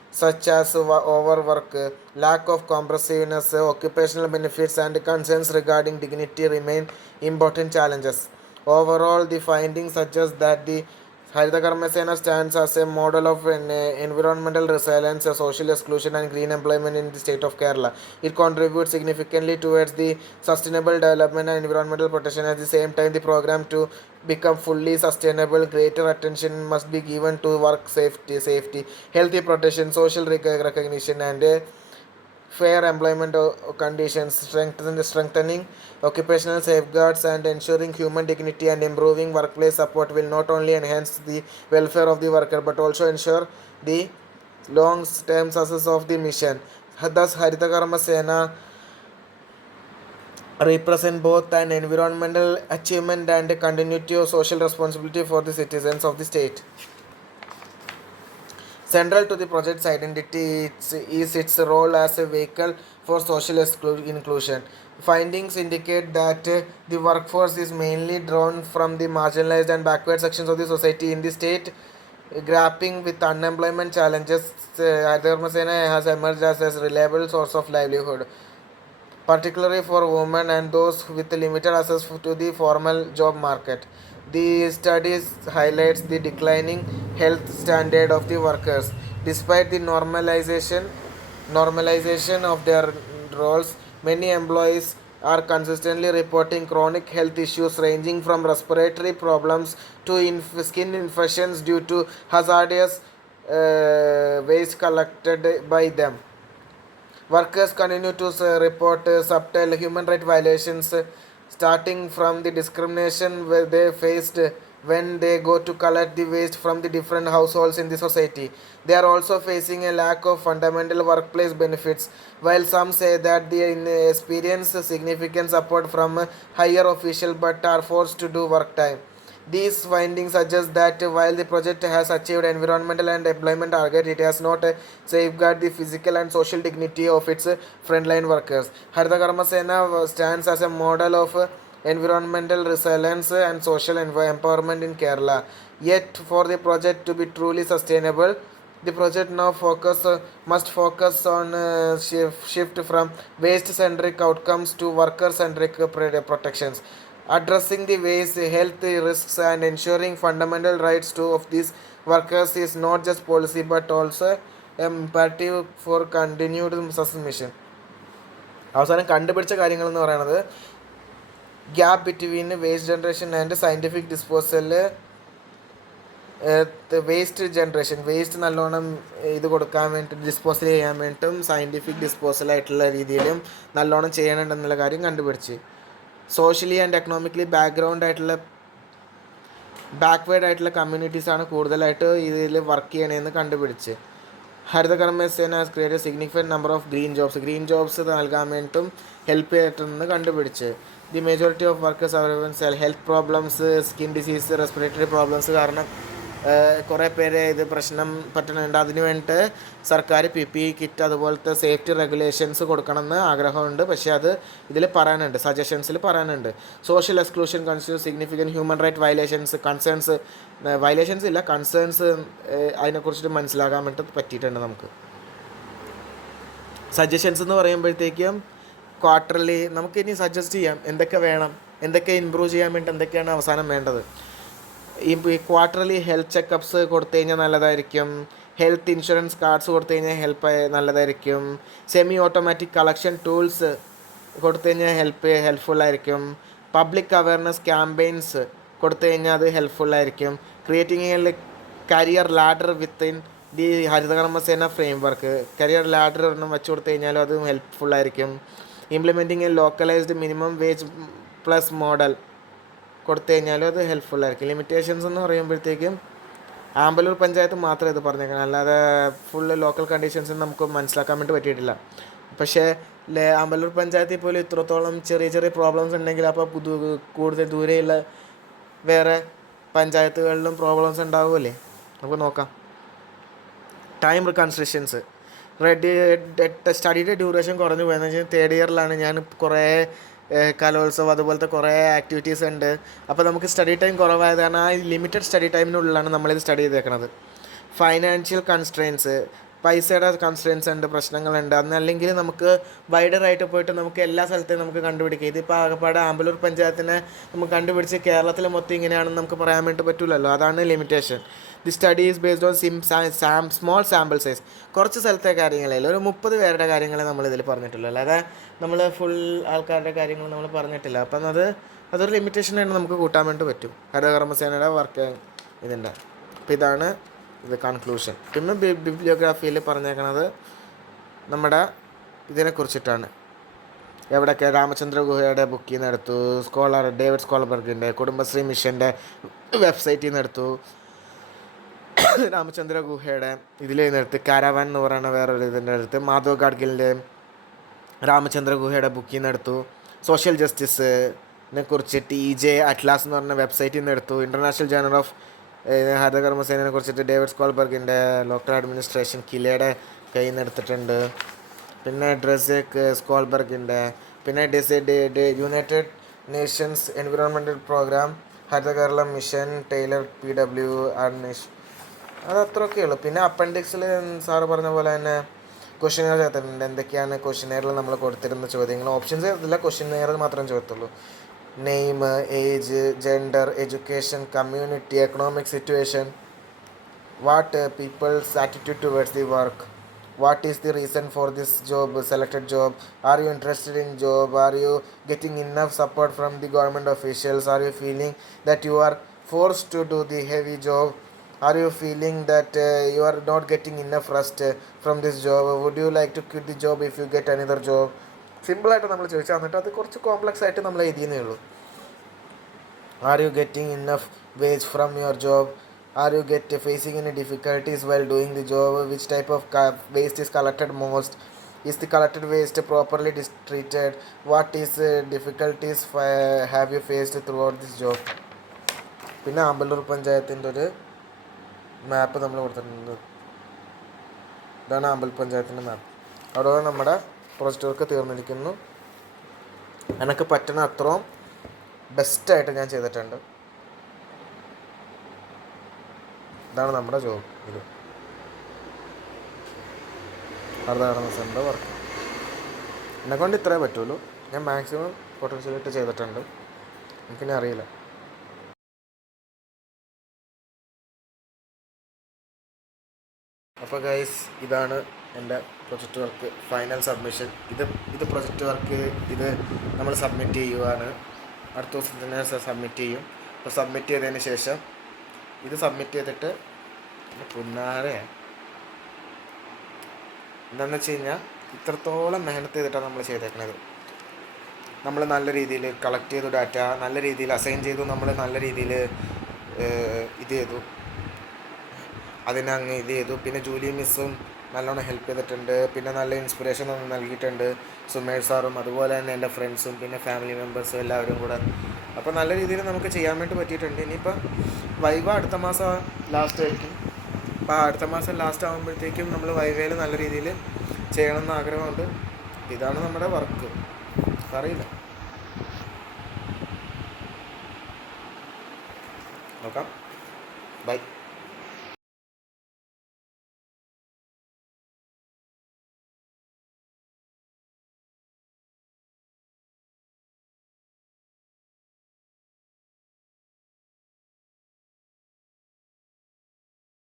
such as overwork, lack of comprehensiveness, occupational benefits, and concerns regarding dignity remain important challenges. Overall, the findings suggest that the Harithakarmasena stands as a model of environmental resilience, social exclusion, and green employment in the state of Kerala. It contributes significantly towards the sustainable development and environmental protection. At the same time, the program to become fully sustainable, greater attention must be given to work safety, healthy protection, social recognition, and fair employment conditions, strengthening occupational safeguards, and ensuring human dignity and improving workplace support will not only enhance the welfare of the worker but also ensure the long-term success of the mission. Thus, Harithakarmasena represent both an environmental achievement and a continuity of social responsibility for the citizens of the state. Central to the project's identity is its role as a vehicle for social inclusion. Findings indicate that the workforce is mainly drawn from the marginalized and backward sections of the society in the state. Grappling with unemployment challenges, Harithakarmasena has emerged as a reliable source of livelihood, particularly for women and those with limited access to the formal job market. The studies highlights the declining health standard of the workers. Despite the normalization of their roles, many employees are consistently reporting chronic health issues ranging from respiratory problems to skin infections due to hazardous waste collected by them. Workers continue to report subtle human rights violations, starting from the discrimination where they faced when they go to collect the waste from the different households in the society. They are also facing a lack of fundamental workplace benefits. While some say that they experience significant support from higher officials but are forced to do work time. These findings suggest that while the project has achieved environmental and employment targets, it has not safeguarded the physical and social dignity of its frontline workers. Harithakarmasena stands as a model of environmental resilience and social empowerment in Kerala. Yet, for the project to be truly sustainable, the project now must focus on shift from waste-centric outcomes to worker-centric protections, addressing the waste, health risks, and ensuring fundamental rights of these workers is not just policy but also imperative for continued submission. അവസാനം കണ്ടുപിടിച്ച കാര്യങ്ങൾ എന്ന് പറയുന്നത് gap between waste generation and scientific disposal. Waste generation, waste നല്ലോണം ഇത് കൊടുക്കാൻ വേണ്ടി ഡിസ്പോസൽ ചെയ്യാൻ വേണ്ടിയിട്ടും സയൻറ്റിഫിക് ഡിസ്പോസലായിട്ടുള്ള രീതിയിലും നല്ലോണം ചെയ്യണമെന്നുള്ള കാര്യം കണ്ടുപിടിച്ച്. സോഷ്യലി ആൻഡ് എക്കണോമിക്കലി ബാക്ക്വേർഡ് ആയിട്ടുള്ള കമ്മ്യൂണിറ്റീസാണ് കൂടുതലായിട്ട് ഇതിൽ വർക്ക് ചെയ്യണമെന്ന് കണ്ടുപിടിച്ച്. ഹരിതകർമ്മസേന has created significant number of green jobs നൽകാൻ വേണ്ടിയിട്ടും ഹെൽപ്പ് ചെയ്തിട്ടെന്ന് കണ്ടുപിടിച്ച്. The majority of workers our health problems, skin disease, respiratory problems കാരണം കുറേ പേര് ഇത് പ്രശ്നം പറ്റുന്നുണ്ട്. അതിന് വേണ്ടിയിട്ട് സർക്കാർ PPE കിറ്റ് അതുപോലത്തെ സേഫ്റ്റി റെഗുലേഷൻസ് കൊടുക്കണമെന്ന് ആഗ്രഹമുണ്ട്. പക്ഷേ അത് ഇതിൽ പറയാനുണ്ട്, സജഷൻസിൽ പറയാനുണ്ട്. Social exclusion കൺസ്യൂസ് significant human right violations ഇല്ല, കൺസേൺസ് അതിനെക്കുറിച്ചിട്ട് മനസ്സിലാക്കാൻ വേണ്ടി പറ്റിയിട്ടുണ്ട് നമുക്ക്. സജഷൻസ് എന്ന് പറയുമ്പോഴത്തേക്കും ക്വാർട്ടർലി നമുക്കിനി സജസ്റ്റ് ചെയ്യാം എന്തൊക്കെ വേണം, എന്തൊക്കെ ഇമ്പ്രൂവ് ചെയ്യാൻ വേണ്ടി എന്തൊക്കെയാണ് അവസാനം വേണ്ടത്. ഈ ക്വാർട്ടർലി ഹെൽത്ത് ചെക്കപ്സ് കൊടുത്തു കഴിഞ്ഞാൽ നല്ലതായിരിക്കും. ഹെൽത്ത് ഇൻഷുറൻസ് കാർഡ്സ് കൊടുത്തു കഴിഞ്ഞാൽ നല്ലതായിരിക്കും. സെമി ഓട്ടോമാറ്റിക് കളക്ഷൻ ടൂൾസ് കൊടുത്തു കഴിഞ്ഞാൽ ഹെൽപ്ഫുള്ളായിരിക്കും. പബ്ലിക് അവയർനെസ് ക്യാമ്പയിൻസ് കൊടുത്തു കഴിഞ്ഞാൽ അത് ഹെൽപ്ഫുള്ളായിരിക്കും. Creating A career ladder within the Haritha Karma Sena frame work, career ladder ഒരെണ്ണം വെച്ച് കൊടുത്തു കഴിഞ്ഞാലും അതും ഹെൽപ്ഫുള്ളായിരിക്കും. Implementing A localised minimum wage plus model കൊടുത്തു കഴിഞ്ഞാലും അത് ഹെൽപ്ഫുള്ളായിരിക്കും. ലിമിറ്റേഷൻസ് എന്ന് പറയുമ്പോഴത്തേക്കും ആമ്പല്ലൂർ പഞ്ചായത്ത് മാത്രമേ ഇത് പറഞ്ഞേക്കണം, അല്ലാതെ ഫുള്ള് ലോക്കൽ കണ്ടീഷൻസ് നമുക്ക് മനസ്സിലാക്കാൻ വേണ്ടി പറ്റിയിട്ടില്ല. പക്ഷേ ആമ്പല്ലൂർ പഞ്ചായത്തിൽ പോലും ഇത്രത്തോളം ചെറിയ പ്രോബ്ലംസ് ഉണ്ടെങ്കിൽ അപ്പോൾ കൂടുതൽ ദൂരെയുള്ള വേറെ പഞ്ചായത്തുകളിലും പ്രോബ്ലംസ് ഉണ്ടാവുമല്ലേ, നമുക്ക് നോക്കാം. ടൈം കൺസ്ട്രിക്ഷൻസ്, സ്റ്റഡിയുടെ ഡ്യൂറേഷൻ കുറഞ്ഞു പോയെന്ന് വെച്ചാൽ തേർഡ് ഇയറിലാണ് ഞാൻ. കുറേ കലോത്സവം അതുപോലത്തെ കുറേ ആക്ടിവിറ്റീസ് ഉണ്ട്. അപ്പോൾ നമുക്ക് സ്റ്റഡി ടൈം കുറവായത് കാരണം ആ ലിമിറ്റഡ് സ്റ്റഡി ടൈമിനുള്ളിലാണ് നമ്മളിത് സ്റ്റഡി ചെയ്തേക്കണത്. ഫൈനാൻഷ്യൽ കൺസ്ട്രെയിൻസ്, പൈസയുടെ കൺസ്ട്രെയിൻസ് ഉണ്ട്, പ്രശ്നങ്ങളുണ്ട്. അന്നല്ലെങ്കിൽ നമുക്ക് വൈഡറായിട്ട് പോയിട്ട് നമുക്ക് എല്ലാ സ്ഥലത്തെയും നമുക്ക് കണ്ടുപിടിക്കാം. ഇതിപ്പോൾ ആകപ്പാട് ആമ്പല്ലൂർ പഞ്ചായത്തിനെ നമുക്ക് കണ്ടുപിടിച്ച് കേരളത്തിൽ മൊത്തം ഇങ്ങനെയാണെന്ന് നമുക്ക് പറയാൻ വേണ്ടി പറ്റില്ലല്ലോ. അതാണ് limitation. The study is based on small sample size. കുറച്ച് സ്ഥലത്തെ കാര്യങ്ങളല്ല, ഒരു 30 പേരുടെ കാര്യങ്ങളെ നമ്മളിതിൽ പറഞ്ഞിട്ടുള്ളൂ, അല്ലാതെ നമ്മൾ ഫുൾ ആൾക്കാരുടെ കാര്യങ്ങൾ നമ്മൾ പറഞ്ഞിട്ടില്ല. അപ്പം അതൊരു ലിമിറ്റേഷനായിട്ട് നമുക്ക് കൂട്ടാൻ വേണ്ടി പറ്റും ഹരിതകർമ്മസേനയുടെ വർക്ക് ഇതിൻ്റെ. അപ്പം ഇതാണ് ഇത് കൺക്ലൂഷൻ. പിന്നെ ബിബ്ലിയോഗ്രാഫിയിൽ പറഞ്ഞേക്കണത് നമ്മുടെ ഇതിനെക്കുറിച്ചിട്ടാണ്. എവിടെയൊക്കെ രാമചന്ദ്ര ഗുഹയുടെ ബുക്കിൽ നിന്ന് എടുത്തു, ഡേവിഡ് സ്കോളബർഗിൻ്റെ കുടുംബശ്രീ മിഷൻ്റെ വെബ്സൈറ്റിൽ നിന്ന് എടുത്തു, രാമചന്ദ്ര ഗുഹയുടെ ഇതിൽ നിന്നെടുത്ത്, കാരവാൻ എന്ന് പറയുന്ന വേറൊരു ഇതിൻ്റെ അടുത്ത്, മാധവ് ഗാഡ്ഗിലിൻ്റെ രാമചന്ദ്ര ഗുഹയുടെ ബുക്കിൽ നിന്ന് എടുത്തു, സോഷ്യൽ ജസ്റ്റിസിനെ കുറിച്ചിട്ട് EJ അറ്റ്ലാസ് എന്ന് പറഞ്ഞ വെബ്സൈറ്റിൽ നിന്ന് എടുത്തു, ഇൻ്റർനാഷണൽ ജേർണൽ ഓഫ് ഹരിതകർമ്മസേനയെ കുറിച്ചിട്ട് ഡേവിഡ് സ്കോൾബർഗിൻ്റെ ലോക്കൽ അഡ്മിനിസ്ട്രേഷൻ കിലയുടെ കയ്യിൽ നിന്ന് എടുത്തിട്ടുണ്ട്. പിന്നെ ഡ്രസേക്ക് സ്കോൾബർഗിൻ്റെ, പിന്നെ United Nations environmental programme, Haritha Kerala mission, Taylor PW അർണിഷ്, അത് അത്രയൊക്കെ ഉള്ളൂ. പിന്നെ അപ്പൻഡിക്സിൽ സാറ് പറഞ്ഞ പോലെ തന്നെ ക്വസ്റ്റ്യനെയർ ചേർത്തിട്ടുണ്ട്. എന്തൊക്കെയാണ് ക്വസ്റ്റ്യനെയറിൽ നമ്മൾ കൊടുത്തിരുന്ന ചോദ്യങ്ങൾ. ഓപ്ഷൻസ് ചേർത്തില്ല, ക്വസ്റ്റ്യനെയർ മാത്രം ചോദിത്തുള്ളൂ. Name, age, gender, education, community, economic situation, what people's attitude towards the work, what is the reason for this selected job, are you interested in job, are you getting enough support from the government officials, are you feeling that you are forced to do the heavy job, are you feeling that you are not getting enough rest from this job, would you like to quit the job if you get another job. സിമ്പിളായിട്ട് നമ്മൾ ചോദിച്ചാൽ, എന്നിട്ട് അത് കുറച്ച് കോംപ്ലക്സ് ആയിട്ട് നമ്മൾ എഴുതിയെന്നേ ഉള്ളൂ. are you getting enough wage from your job, are you facing any difficulties while doing the job, which type of waste is collected most, is the collected waste properly treated, what is difficulties have you faced throughout this job. പിന്നെ ആമ്പല്ലൂർ പഞ്ചായത്തിൻ്റെ ഒരു മാപ്പ് നമ്മൾ കൊടുത്തിട്ടുണ്ട്. ഇതാണ് ആമ്പല്ലൂർ പഞ്ചായത്തിൻ്റെ മാപ്പ്. അവിടെ നമ്മുടെ പ്രോജക്റ്റ് വർക്ക് തീർന്നിരിക്കുന്നു. എനിക്ക് പറ്റുന്ന അത്രയും ബെസ്റ്റായിട്ട് ഞാൻ ചെയ്തിട്ടുണ്ട്. ഇതാണ് നമ്മുടെ ജോബ്. ഇത് ഹരിതകർമ്മസേനയുടെ വർക്ക്. എന്നെക്കൊണ്ട് ഇത്രേ പറ്റുള്ളൂ. ഞാൻ മാക്സിമം പൊട്ടൻഷ്യലായിട്ട് ചെയ്തിട്ടുണ്ട്. എനിക്കിനി അറിയില്ല. അപ്പോൾ ഗൈസ്, ഇതാണ് എൻ്റെ പ്രൊജക്റ്റ് വർക്ക് ഫൈനൽ സബ്മിഷൻ. ഇത് പ്രൊജക്റ്റ് വർക്ക് ഇത് നമ്മൾ സബ്മിറ്റ് ചെയ്യുവാണ്. അടുത്ത ദിവസം തന്നെ സബ്മിറ്റ് ചെയ്യും. അപ്പോൾ സബ്മിറ്റ് ചെയ്തതിന് ശേഷം ഇത് സബ്മിറ്റ് ചെയ്തിട്ട് പുന്നാരെ എന്താണെന്ന് വെച്ച് കഴിഞ്ഞാൽ ഇത്രത്തോളം മെഹനത്ത് ചെയ്തിട്ടാണ് നമ്മൾ ചെയ്തേക്കുന്നത്. നമ്മൾ നല്ല രീതിയിൽ കളക്ട് ചെയ്തു, ഡാറ്റ നല്ല രീതിയിൽ അസൈൻ ചെയ്തു, നമ്മൾ നല്ല രീതിയിൽ ഇത് ചെയ്തു, അതിനങ്ങ് ഇത് ചെയ്തു. പിന്നെ ജൂലി മിസ്സും നല്ലോണം ഹെൽപ്പ് ചെയ്തിട്ടുണ്ട്. പിന്നെ നല്ല ഇൻസ്പിറേഷൻ ഒന്ന് നൽകിയിട്ടുണ്ട് സുമേഷ് സാറും, അതുപോലെ തന്നെ എൻ്റെ ഫ്രണ്ട്സും പിന്നെ ഫാമിലി മെമ്പേഴ്സും എല്ലാവരും കൂടെ. അപ്പോൾ നല്ല രീതിയിൽ നമുക്ക് ചെയ്യാൻ വേണ്ടി പറ്റിയിട്ടുണ്ട്. ഇനിയിപ്പോൾ വൈവ അടുത്ത മാസം ലാസ്റ്റ് ആയിരിക്കും. അപ്പോൾ അടുത്ത മാസം ലാസ്റ്റ് ആകുമ്പോഴത്തേക്കും നമ്മൾ വൈവയിൽ നല്ല രീതിയിൽ ചെയ്യണമെന്ന് ആഗ്രഹമുണ്ട്. ഇതാണ് നമ്മുടെ വർക്ക്. അറിയില്ല, നോക്കാം. ബൈ.